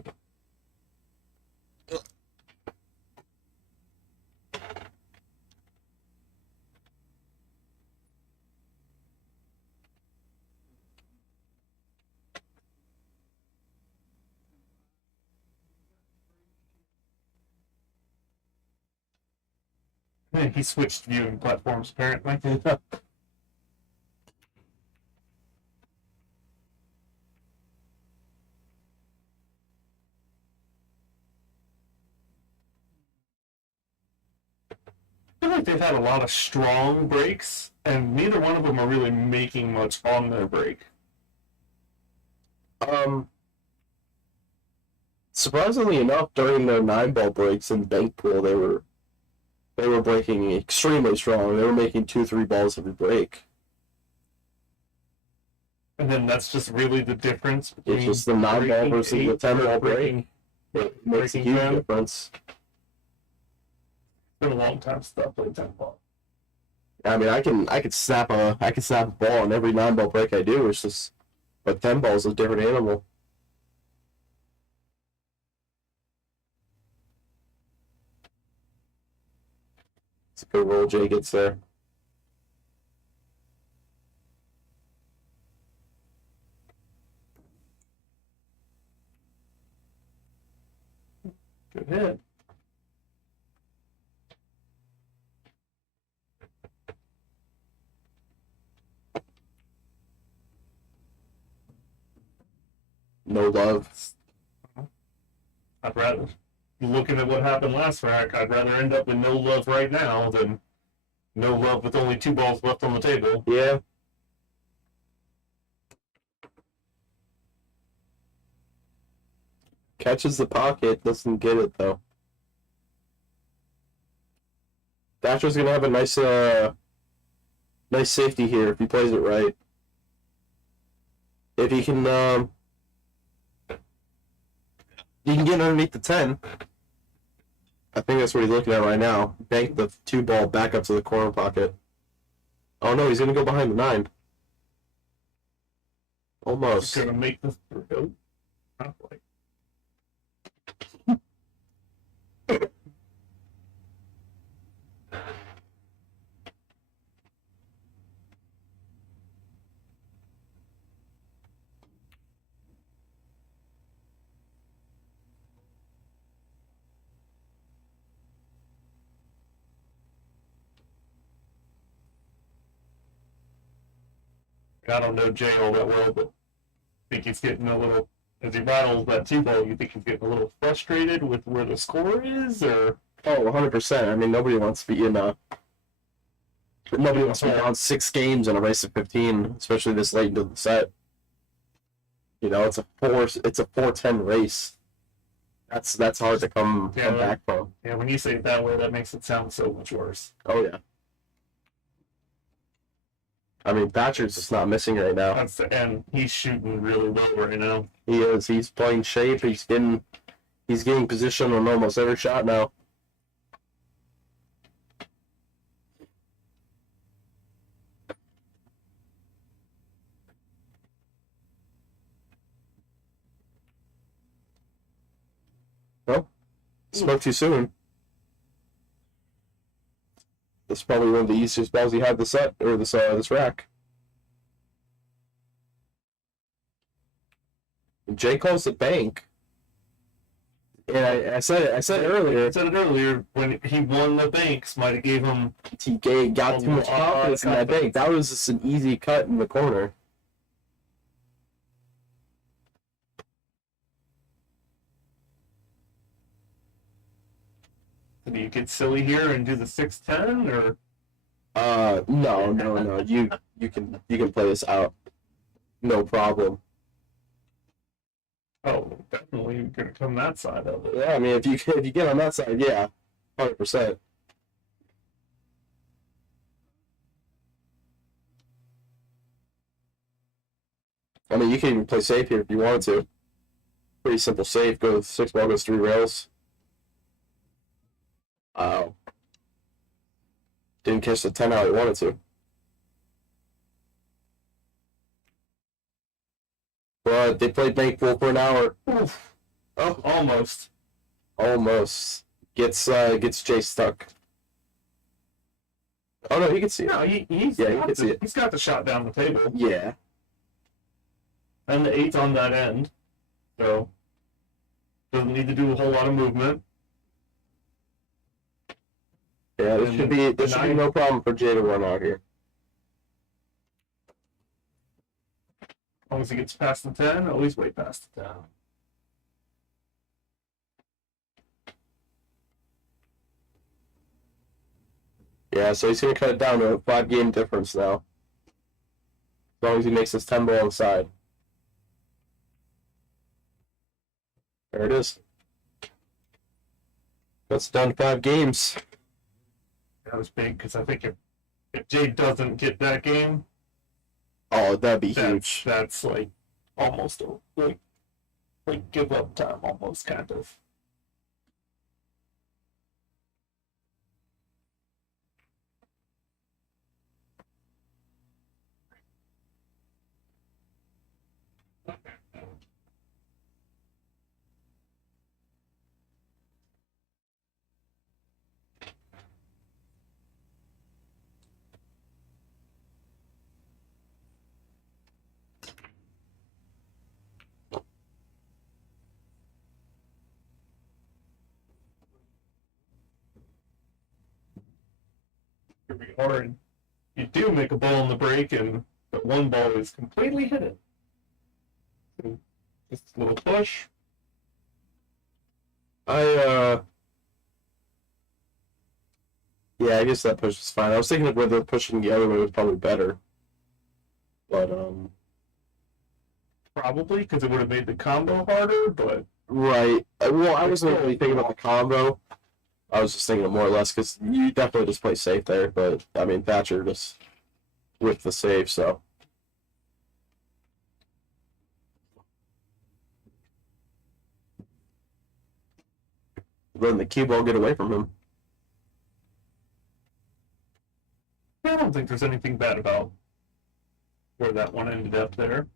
He switched viewing platforms apparently. I feel like they've had a lot of strong breaks, and neither one of them are really making much on their break. Surprisingly enough, during their 9 ball breaks in bank pool, they were breaking extremely strong. They were making 2-3 balls every break. And then that's just really the difference between It's just the 9 ball breaking versus the 8 10 ball breaking. break. It makes a breaking huge 10. difference. It's been a long time since I played 10 ball. I mean, I could snap a ball on every 9 ball break I do. It's just, but 10 ball is a different animal. It's a good roll Jay gets there. Good hit. No love. I'd rather, looking at what happened last rack, I'd rather end up with no love right now than no love with only 2 balls left on the table. Yeah. Catches the pocket, doesn't get it though. Thatcher's gonna have a nice nice safety here if he plays it right. If he can get underneath the 10. I think that's what he's looking at right now. Bank the 2 ball back up to the corner pocket. Oh no, he's gonna go behind the 9. Almost. Gonna make this through. Not like. I don't know Jay all that well, but I think he's getting a little, as he rattles that 2 ball, you think he's getting a little frustrated with where the score is, or? Oh, 100%. I mean, nobody wants to be down 6 games in a race of 15, especially this late into the set. You know, it's a 4-10 race. That's hard to come back from. Yeah, when you say it that way, that makes it sound so much worse. Oh yeah. I mean, Thatcher's just not missing right now. And he's shooting really well right now. He is. He's playing shape. He's getting position on almost every shot now. Well, spoke too soon. This is probably one of the easiest balls he had this set, or this rack. Jay calls it bank. And I said it earlier. I said it earlier, when he won the banks, might have gave him... He got too much confidence in that bank. That was just an easy cut in the corner. Do you get silly here and do the 6-10, or? No. You can play this out. No problem. Oh, definitely you're gonna come that side of it. Yeah, I mean, if you get on that side, yeah, 100%. I mean, you can even play safe here if you wanted to. Pretty simple safe. Go 6 ball, goes 3 rails. Wow. Didn't catch the 10 how he wanted to. But they played bank pool for an hour. Oof. Oh, Almost. almost. Gets Jay stuck. Oh no, he can see it. No, he's got the shot down the table. Yeah. And the 8's on that end. So, doesn't need to do a whole lot of movement. Yeah, there should be no problem for Jay to run out here. As long as he gets past the 10, always way past the 10. Yeah, so he's gonna cut it down to a 5-game difference now. As long as he makes this 10 ball inside. There it is. That's done 5 games. That was big, because I think if Jay doesn't get that game, Oh, that'd be huge. that's like almost like give up time, almost kind of. Here we are, and you do make a ball in the break, and but one ball is completely hidden. So Just a little push. Yeah, I guess that push is fine. I was thinking of whether pushing the other way was probably better. But, Probably, because it would have made the combo harder, but right. Well, I wasn't really thinking about the combo. I was just thinking of more or less, because you definitely just play safe there. But, I mean, Thatcher just with the save, so. Letting the cue ball get away from him. I don't think there's anything bad about where that one ended up there.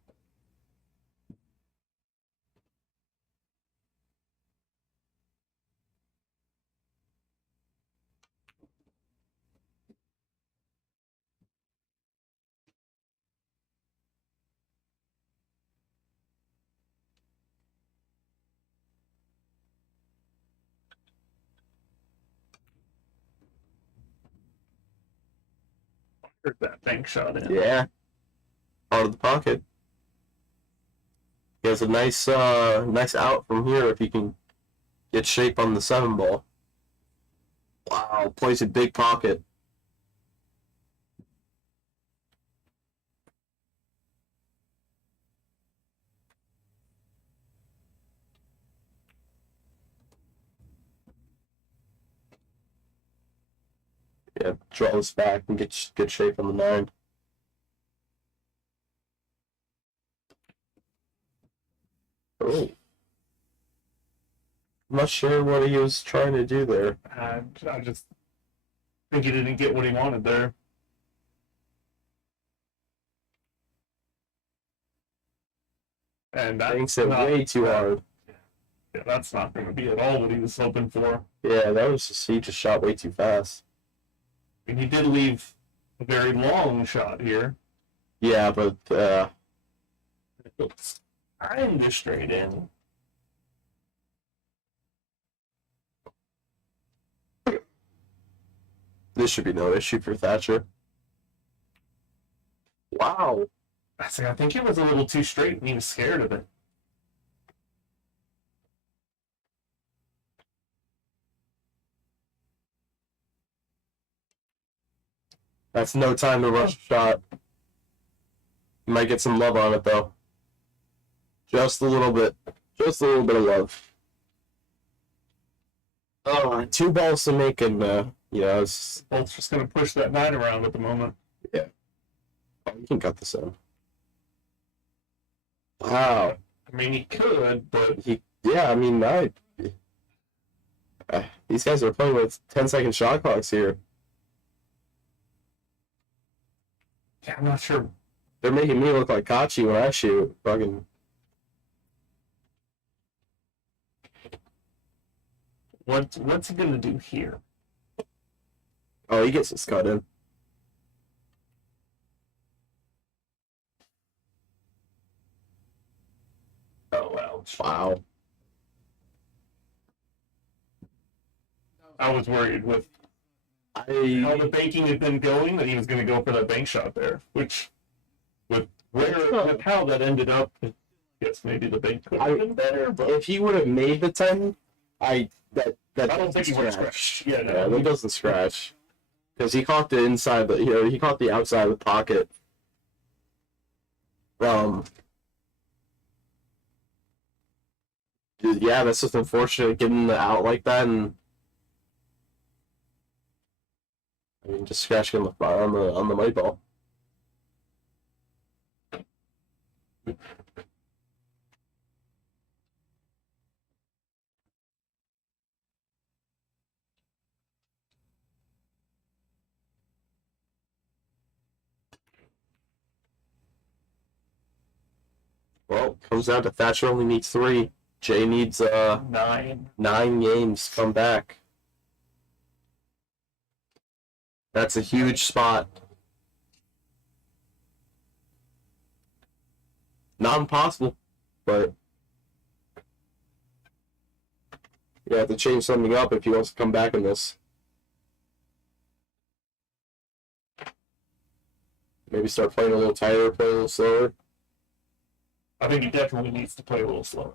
There's that bank shot in. Yeah. Out of the pocket. He has a nice out from here if he can get shape on the 7 ball. Wow, plays a big pocket. Yeah, draw this back and get good shape on the 9. Oh. I'm not sure what he was trying to do there. I just think he didn't get what he wanted there. And that's Thanks it not, way too hard. Yeah, that's not going to be at all what he was hoping for. Yeah, that was just, he just shot way too fast. And he did leave a very long shot here. Yeah, but It's kind of straight in. this should be no issue for Thatcher. Wow. I think it was a little too straight and he was scared of it. That's no time to rush a shot. You might get some love on it, though. Just a little bit. Just a little bit of love. Oh, 2 balls to make, and, it's... Bolt's just going to push that 9 around at the moment. Yeah. Oh, you can cut this in. Wow. I mean, he could, but these guys are playing with 10-second shot clocks here. yeah, I'm not sure. They're making me look like Kachi when I shoot. Fucking. What's he going to do here? Oh, he gets his cut in. Oh, ouch. Wow. I was worried with how I the banking had been going that he was going to go for that bank shot there, which with how that ended up, I guess maybe the bank could have been better, but if he would have made the 10, I don't think he would have scratched. Yeah, Yeah, no. that doesn't scratch because he caught the inside, he caught the outside of the pocket. Yeah, that's just unfortunate getting the out like that, and I mean just scratching on the mic ball. Well, comes down to Thatcher only needs 3. Jay needs 9. 9 games to come back. That's a huge spot. Not impossible, but you have to change something up if he wants to come back in this. Maybe start playing a little tighter, play a little slower. I think he definitely needs to play a little slower.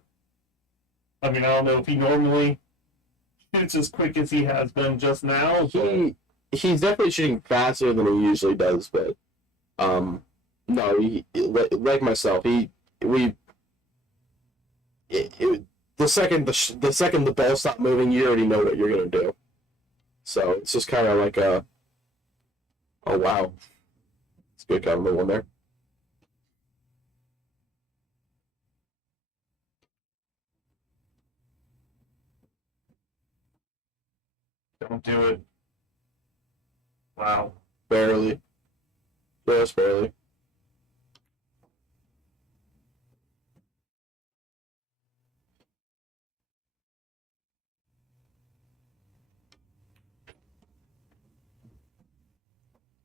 I mean, I don't know if he normally shoots as quick as he has been just now. He's definitely shooting faster than he usually does, but no, like myself, the second the ball stops moving, you already know what you're gonna do. So it's just kind of like oh wow, it's a good combo one there. Don't do it. Wow. Barely, just barely.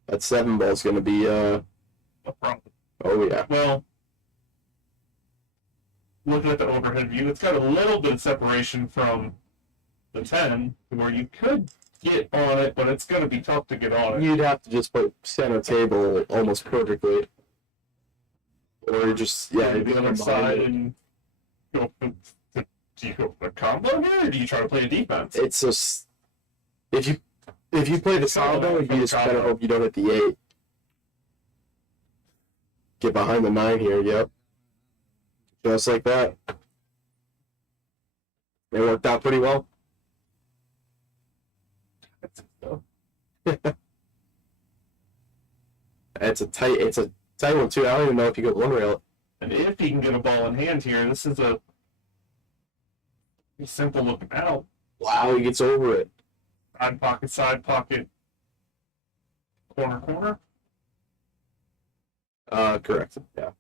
That 7 ball is going to be A problem. oh yeah. Well, looking at the overhead view, it's got a little bit of separation from the 10, where you could get on it, but it's going to be tough to get on it. You'd have to just put center table almost perfectly, or just The other side and go. Do you go for a combo here, or do you try to play a defense? It's just if you play the combo, you just better hope you don't hit the 8. Get behind the 9 here, yep. Just like that. It worked out pretty well. It's a tight one too. I don't even know if you could one rail it. And if he can get a ball in hand here, this is a simple looking out. Wow, he gets over it. Side pocket, corner. Correct. Yeah.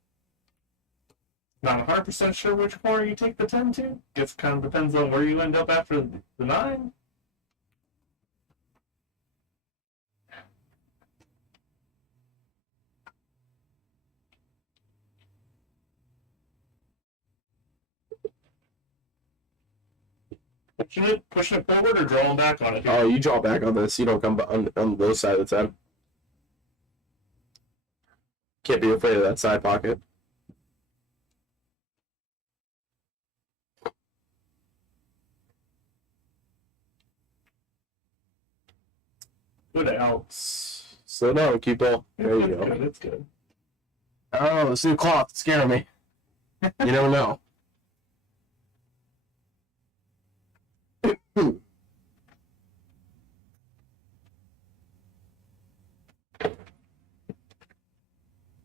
Not 100% sure which corner you take the 10 to. Guess kind of depends on where you end up after the 9. Pushing it forward or drawing back on it? Oh, you draw back on this. You don't come on the low side of the 10. Can't be afraid of that side pocket. Good outs. Slow down, keep ball. There you go. That's good. Oh, this new cloth is scaring me. You never know.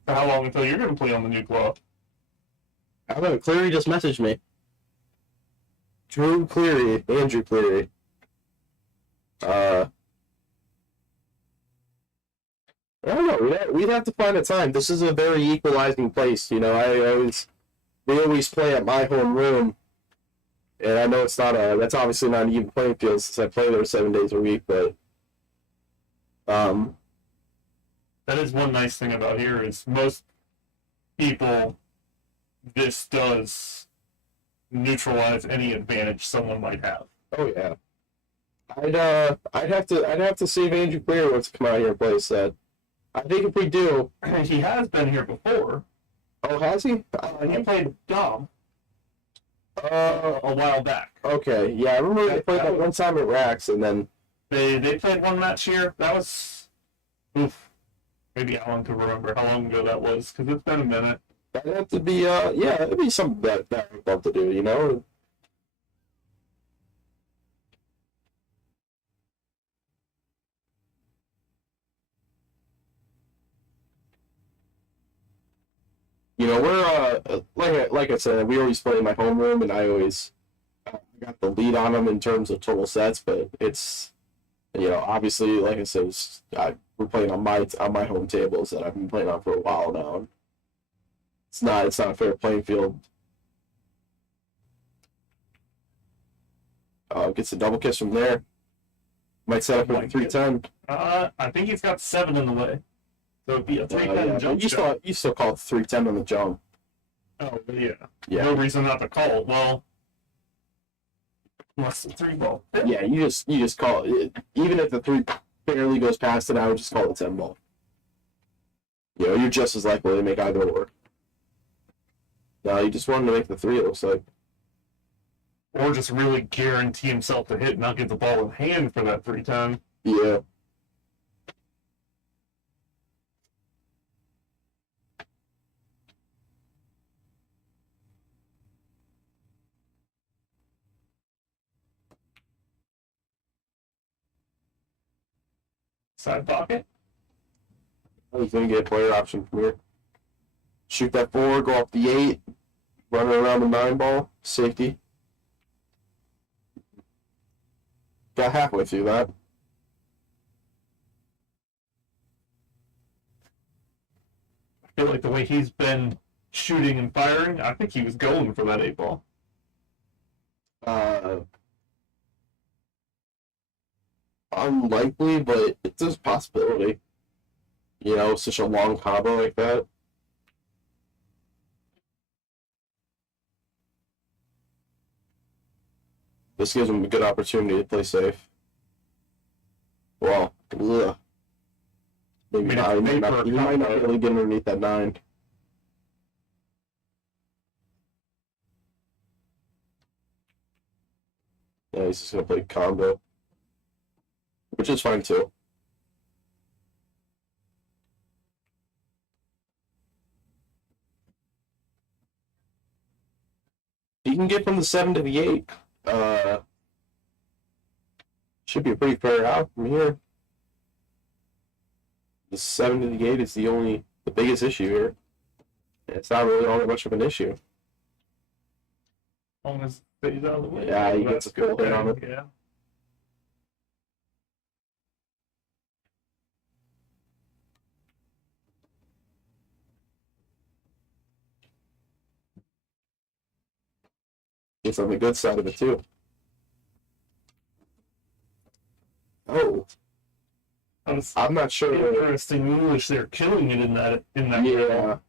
For how long until you're going to play on the new cloth? I don't know. Cleary just messaged me. Andrew Cleary. I don't know. We'd have to find a time. This is a very equalizing place. You know, we always play at my home room, and I know it's not that's obviously not an even playing field since I play there 7 days a week. But that is one nice thing about here is most people, this does neutralize any advantage someone might have. oh yeah, I'd have to see if Andrew Cleary wants to come out here and play a set. I think if we do, He has been here before. oh, has he? He played Dom a while back. Okay, yeah, I remember they played that one time at Rax, and then They played one match here. That was, maybe Alan could remember how long ago that was, because it's been a minute. that'd have to be yeah, it'd be something that we'd love to do, you know. You know, we're like I said, we always play in my homeroom, and I always got the lead on them in terms of total sets. But it's, you know, obviously, like I said, we're playing on my home tables that I've been playing on for a while now. It's not a fair playing field. Gets a double kiss from there. Might set up like 3-10. I think he's got 7 in the way. So it'd be a 3-10 Yeah, jump you shot. still call it 3-10 on the jump. Oh, yeah. Yeah. No reason not to call it. Well, unless the 3 ball. Yeah, you just call it. Even if the 3 barely goes past it, I would just call it 10 ball. You know, you're just as likely to make either or. No, he just wanted to make the 3, it looks like. Or just really guarantee himself to hit and not get the ball in hand for that 3 time. Yeah. Side pocket. He's going to get a player option from here. Shoot that 4, go up the 8, run it around the 9 ball, safety. Got halfway through that. I feel like the way he's been shooting and firing, I think he was going for that 8 ball. Unlikely, but it's a possibility. You know, such a long combo like that. This gives him a good opportunity to play safe. Well, ugh. Maybe not. He might not be able to get underneath that 9. Yeah, he's just going to play combo. Which is fine too. He can get from the 7 to the 8. Should be a pretty fair out from here. The 7 to the 8 is the biggest issue here. It's not really all that much of an issue. As long as it stays out of the way. Yeah, he That's gets a good hit on it. Yeah. It's on the good side of it too. Oh, I'm not sure. Interesting English. They're killing it in that. Yeah,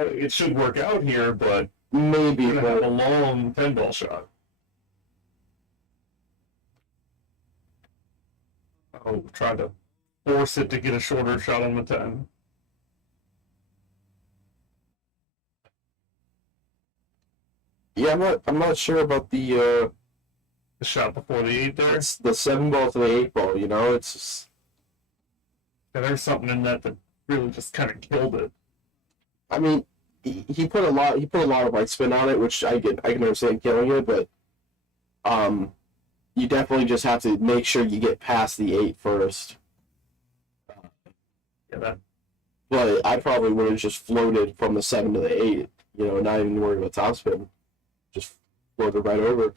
It should work out here, but maybe. you're gonna have a But long 10 ball shot. Oh, try to force it to get a shorter shot on the 10. yeah, I'm not sure about The shot before the 8 there. it's the 7 ball to the 8 ball. You know, it's just, Yeah, there's something in that really just kind of killed it. I mean, he put a lot of right spin on it, which I can understand killing it, but you definitely just have to make sure you get past the 8 first. Yeah, that But I probably would have just floated from the 7 to the 8, you know, not even worried about topspin. Just floated right over.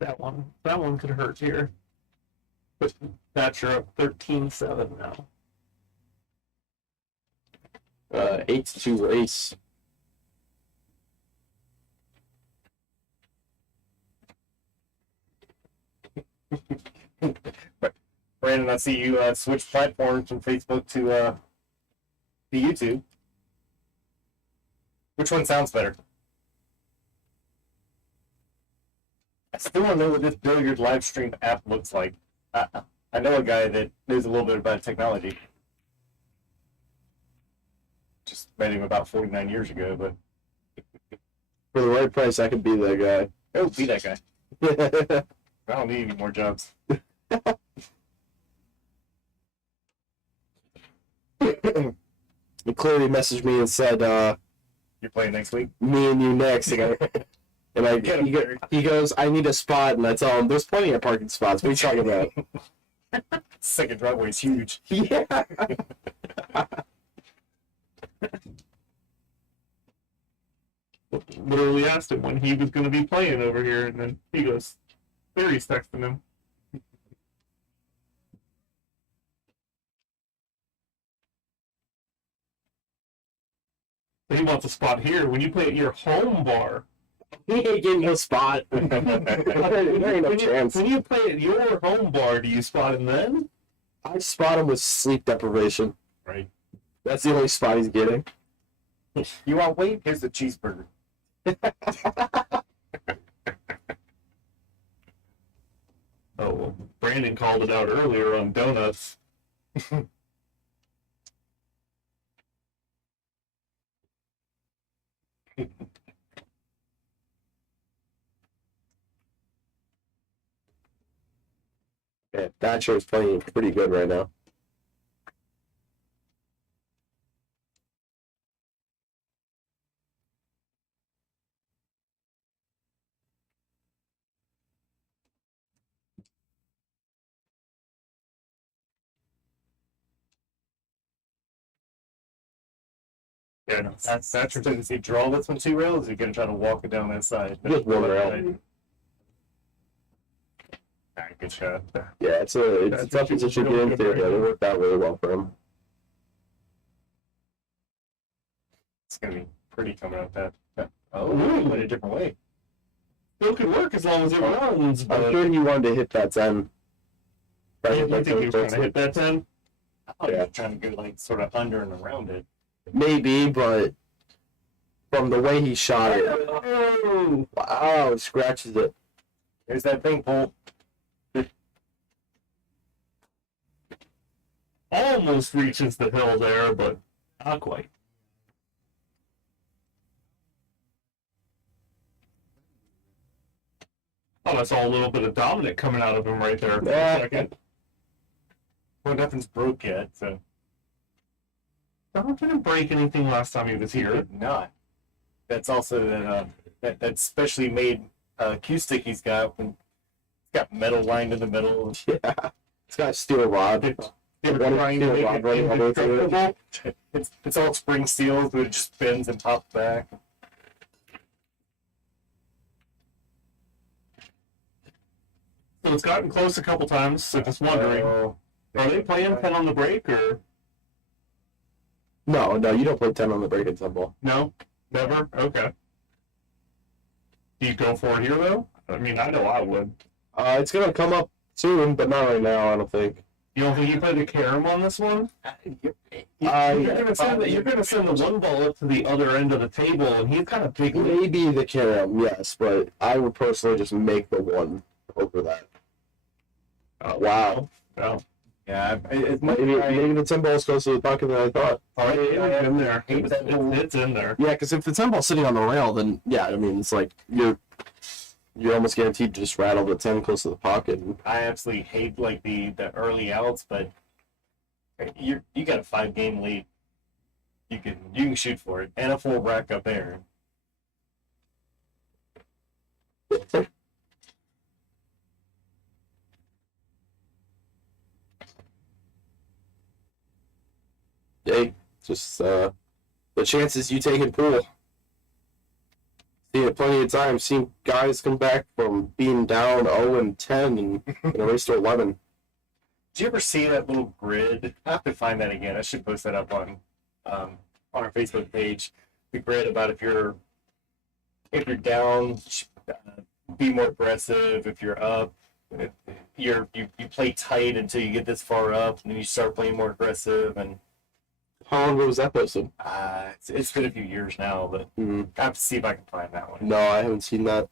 that one could hurt here. But Thatcher up 13-7 now. 8-2 race. Brandon, I see you switch platforms from Facebook to YouTube. Which one sounds better? I still don't know what this billiard live stream app looks like. I know a guy that knows a little bit about technology. Just met him about 49 years ago, but For the right price, I could be that guy. oh, be that guy. I don't need any more jobs. He clearly messaged me and said, You're playing next week? me and you next. He goes, I need a spot, and I tell him, there's plenty of parking spots. What are you talking about? Second driveway is huge. Yeah. Literally asked him when he was going to be playing over here, and then he goes, Theory's texting him. He wants a spot here. When you play at your home bar, He ain't getting no spot. There ain't no chance. when you play at your home bar, do you spot him then? I spot him with sleep deprivation. Right. That's the only spot he's getting. You want weight? Here's the cheeseburger. Oh, well, Brandon called it out earlier on donuts. Yeah, Thatcher is playing pretty good right now. Yeah, no, that's your tendency. Draw this one 2 rails. You're gonna try to walk it down that side. Just one rail. Alright, good shot. Yeah, it's a tough position to get into, but it worked out really well for him. It's gonna be pretty coming up that. Oh, Ooh. went a different way. Still could work as long as it runs, I'm but sure he wanted to hit that 10. you think he was trying to hit that 10? I thought he was trying to go like sort of under and around it. Maybe, but from the way he shot it, oh, wow, it scratches it. There's that thing, Paul. Almost reaches the hill there, but not quite. Oh, I saw a little bit of dominant coming out of him right there for Yeah. a second. Well, nothing's broke yet, so. Donald didn't break anything last time he was here. Did not. That's also that specially made Q stick he's got. It's got metal lined in the middle. Yeah, it's got a steel rod. They were One trying to steel make rod it running all the way through it. indestructible. It's all spring steel, but it just bends and pops back. So it's gotten close a couple times, so just wondering, Oh, are they playing 10 on the break, or No, you don't play 10 on the break at Temple. no? Never? Okay. Do you go for it here, though? I mean, I know I would. It's gonna come up soon, but not right now, I don't think. You don't think you play the carom on this one? you're You're gonna send the one ball up to the other end of the table, and he's got a big lead. Maybe the carom, yes, but I would personally just make the one over that. Wow. Oh. Yeah, it's Maybe the 10 ball is closer to the bucket than I thought. All right, it's in there. Hate that little- It's in there. Yeah, because if the 10 ball's sitting on the rail, then yeah, I mean, it's like you're almost guaranteed to just rattle the 10 close to the pocket. I absolutely hate like the early outs, but you got a 5-game lead. You can shoot for it and a full rack up there. Hey, just the chances you take in pool. Seen it plenty of times. Seen guys come back from being down 0-10 and a race to 11. Did you ever see that little grid? I have to find that again. I should post that up on our Facebook page. The grid about if you're down, be more aggressive. If you're up, you play tight until you get this far up, and then you start playing more aggressive. And How long ago was that posted? it's been a few years now, but I have to see if I can find that one. No, I haven't seen that.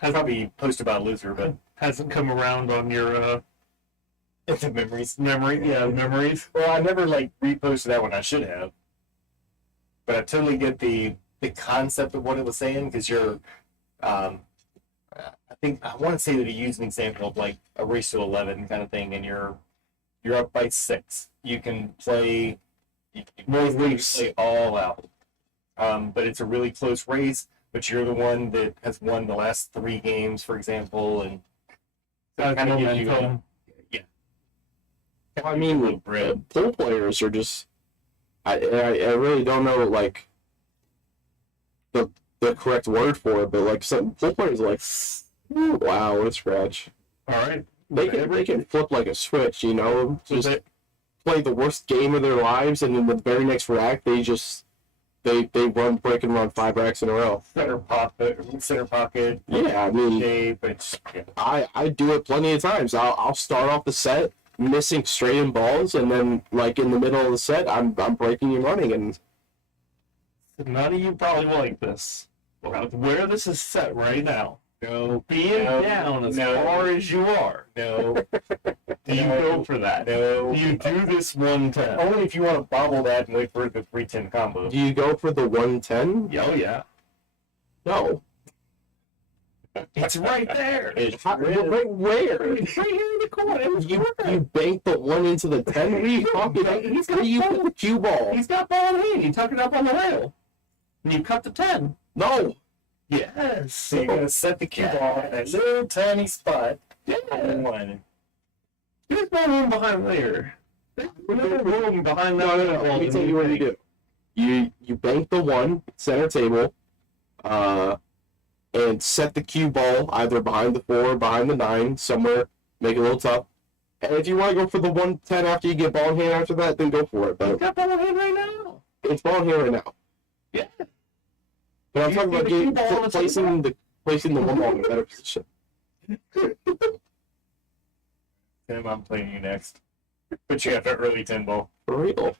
Probably post about loser, but Hasn't come around on your it's the memories. memories. Well, I never like reposted that one. I should have, but I totally get the concept of what it was saying because you're. I think I want to say that he used an example of like a race to 11 kind of thing, and you're up by 6. You can play. You play all out, but it's a really close race. But you're the one that has won the last 3 games, for example, and That's kind of gives you momentum. I mean, pool players are just. I really don't know like the correct word for it, but like some pool players are like, "Ooh, wow, what a scratch." All right. They can flip like a switch, you know, So just they- play the worst game of their lives, and then the very next rack they break and run 5 racks in a row. center pocket. Yeah, I mean, Shape. It's I do it plenty of times. I'll start off the set missing straight in balls, and then like in the middle of the set, I'm breaking and running, and None of you probably like this. Where this is set right now, no. being No, down as no. far as you are, No. do you go for that? No. Do you do this 110? Only if you want to bobble that and wait for the 310 combo. do you go for the 110? Oh, yeah. No. It's right there. Right where? It's right here in the corner. It was You banked the 1 into the 10? What are you talking about? Where you put the cue ball? He's got ball in hand. You tuck it up on the rail. And you cut the 10. No! Yes. So you're gonna set the cue ball in that little tiny spot. Yeah. And one. There's no room behind there. There's no room behind that. No. Let me tell you what you do. You bank the 1 center table, and set the cue ball either behind the 4 or behind the 9, somewhere, make it a little tough. And if you want to go for the 110 after you get ball in hand after that, then go for it. He's But got ball in hand right now. it's ball in hand right now. Yeah. But I'm You talking see about the cue ball on the placing the 1 ball in a better position. Tim, I'm playing you next. But you have that early 10 ball. For real.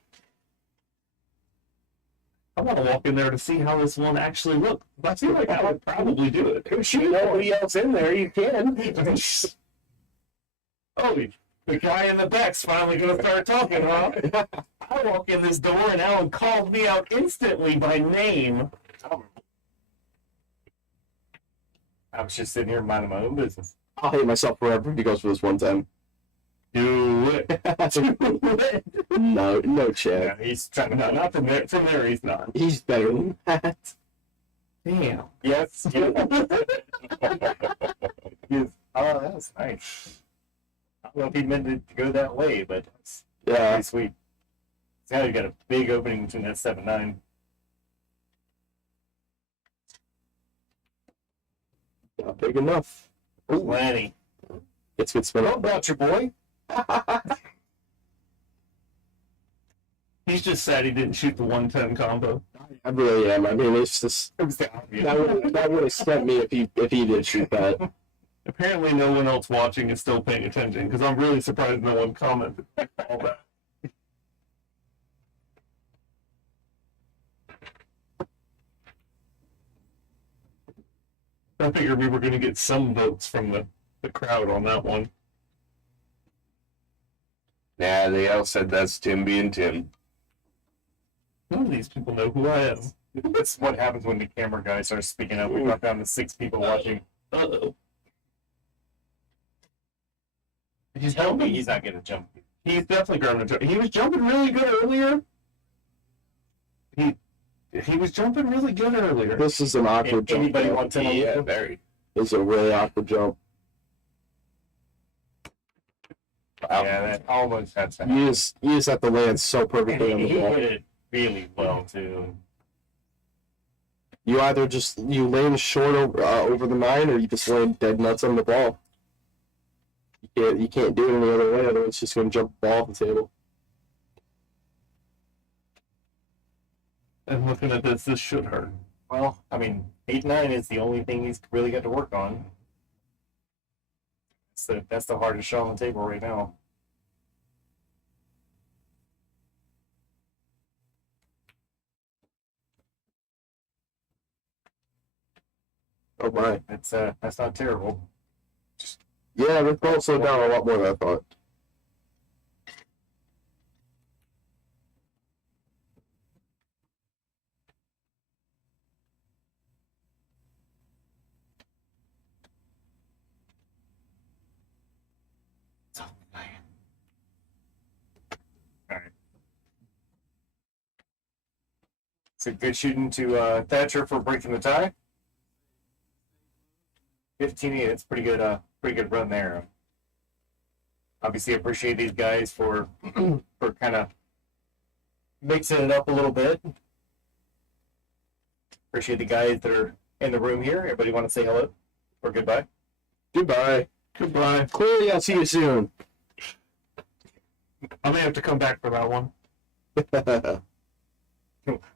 I want to walk in there to see how this one actually looks. I feel like I would probably do it. Shoot nobody else in there, you can. Oh, the guy in the back's finally going to start talking, huh? I walk in this door and Alan called me out instantly by name. I was just sitting here minding my own business. I'll hate myself forever if he goes for this 110. Do it. No chance. Yeah, he's trying to not from there. From there, he's not. He's better than that. Damn. Yes. Yes. Oh, that's nice. I don't know if he meant it to go that way, but it's Yeah. pretty sweet. See how you got a big opening between that 7-9. Not big enough. Lanny. It's good spin What up. about your boy? He's just sad he didn't shoot the 110 combo. I really am. I mean, it's just It was the obvious. that would have sent me if he did shoot that. Apparently, no one else watching is still paying attention because I'm really surprised no one commented all that. I figured we were going to get some votes from the crowd on that one. Nah, they all said that's Tim being Tim. None of these people know who I am. That's what happens when the camera guy starts speaking up. We got down to 6 people watching. Uh-oh. He's telling me he's not going to jump. He's definitely grabbing a jump. He was jumping really good earlier. He was jumping really good earlier. This is an awkward jump. Anybody though. want 10 on Yeah, the very. This is a really awkward jump. Yeah, that almost had to happen. You just have to land so And perfectly on he the ball. hit it really well, too. You either you land short over the 9, or you just land dead nuts on the ball. You can't do it any other way. Otherwise, it's just going to jump the ball off the table. And looking at this should hurt. Well, I mean, 8-9 is the only thing he's really got to work on. So that's the hardest shot on the table right now. Oh my! That's not terrible. Yeah, the ball slowed down a lot more than I thought. So good shooting to Thatcher for breaking the tie. 15-8. That's pretty good run there. Obviously, appreciate these guys for kind of mixing it up a little bit. Appreciate the guys that are in the room here. Everybody want to say hello or goodbye? Goodbye. Goodbye. Clearly, I'll see you soon. I may have to come back for that one.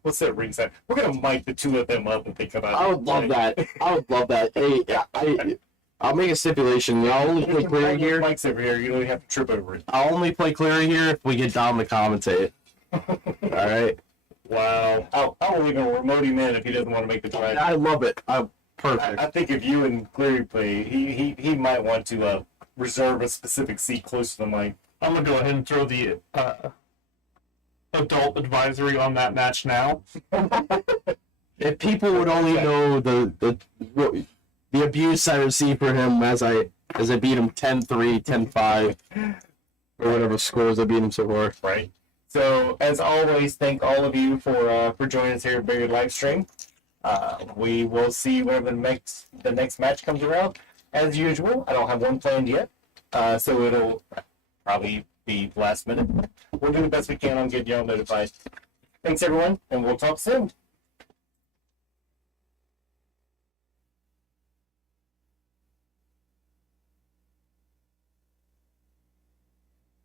What's that ringside? We're gonna mic the 2 of them up if they come out. I would love that. I would love that. Hey, I'll make a stipulation. I'll only play Cleary here. Mike's over here. You don't even have to trip over it. I'll only play Cleary here if we get Dom to commentate. All right. Wow. I won't even remote him in if he doesn't want to make the drive. I love it. Perfect. I think if you and Cleary play, he might want to reserve a specific seat close to the mic. I'm going to go ahead and throw the adult advisory on that match now. If people would only know the the abuse I received for him as I beat him 10-3, 10-5, or whatever scores I beat him so far. Right. So, as always, thank all of you for joining us here at Bigger Live Stream. We will see whenever the next match comes around. As usual, I don't have one planned yet, so it'll probably be last minute. We'll do the best we can on getting y'all notified. Thanks, everyone, and we'll talk soon.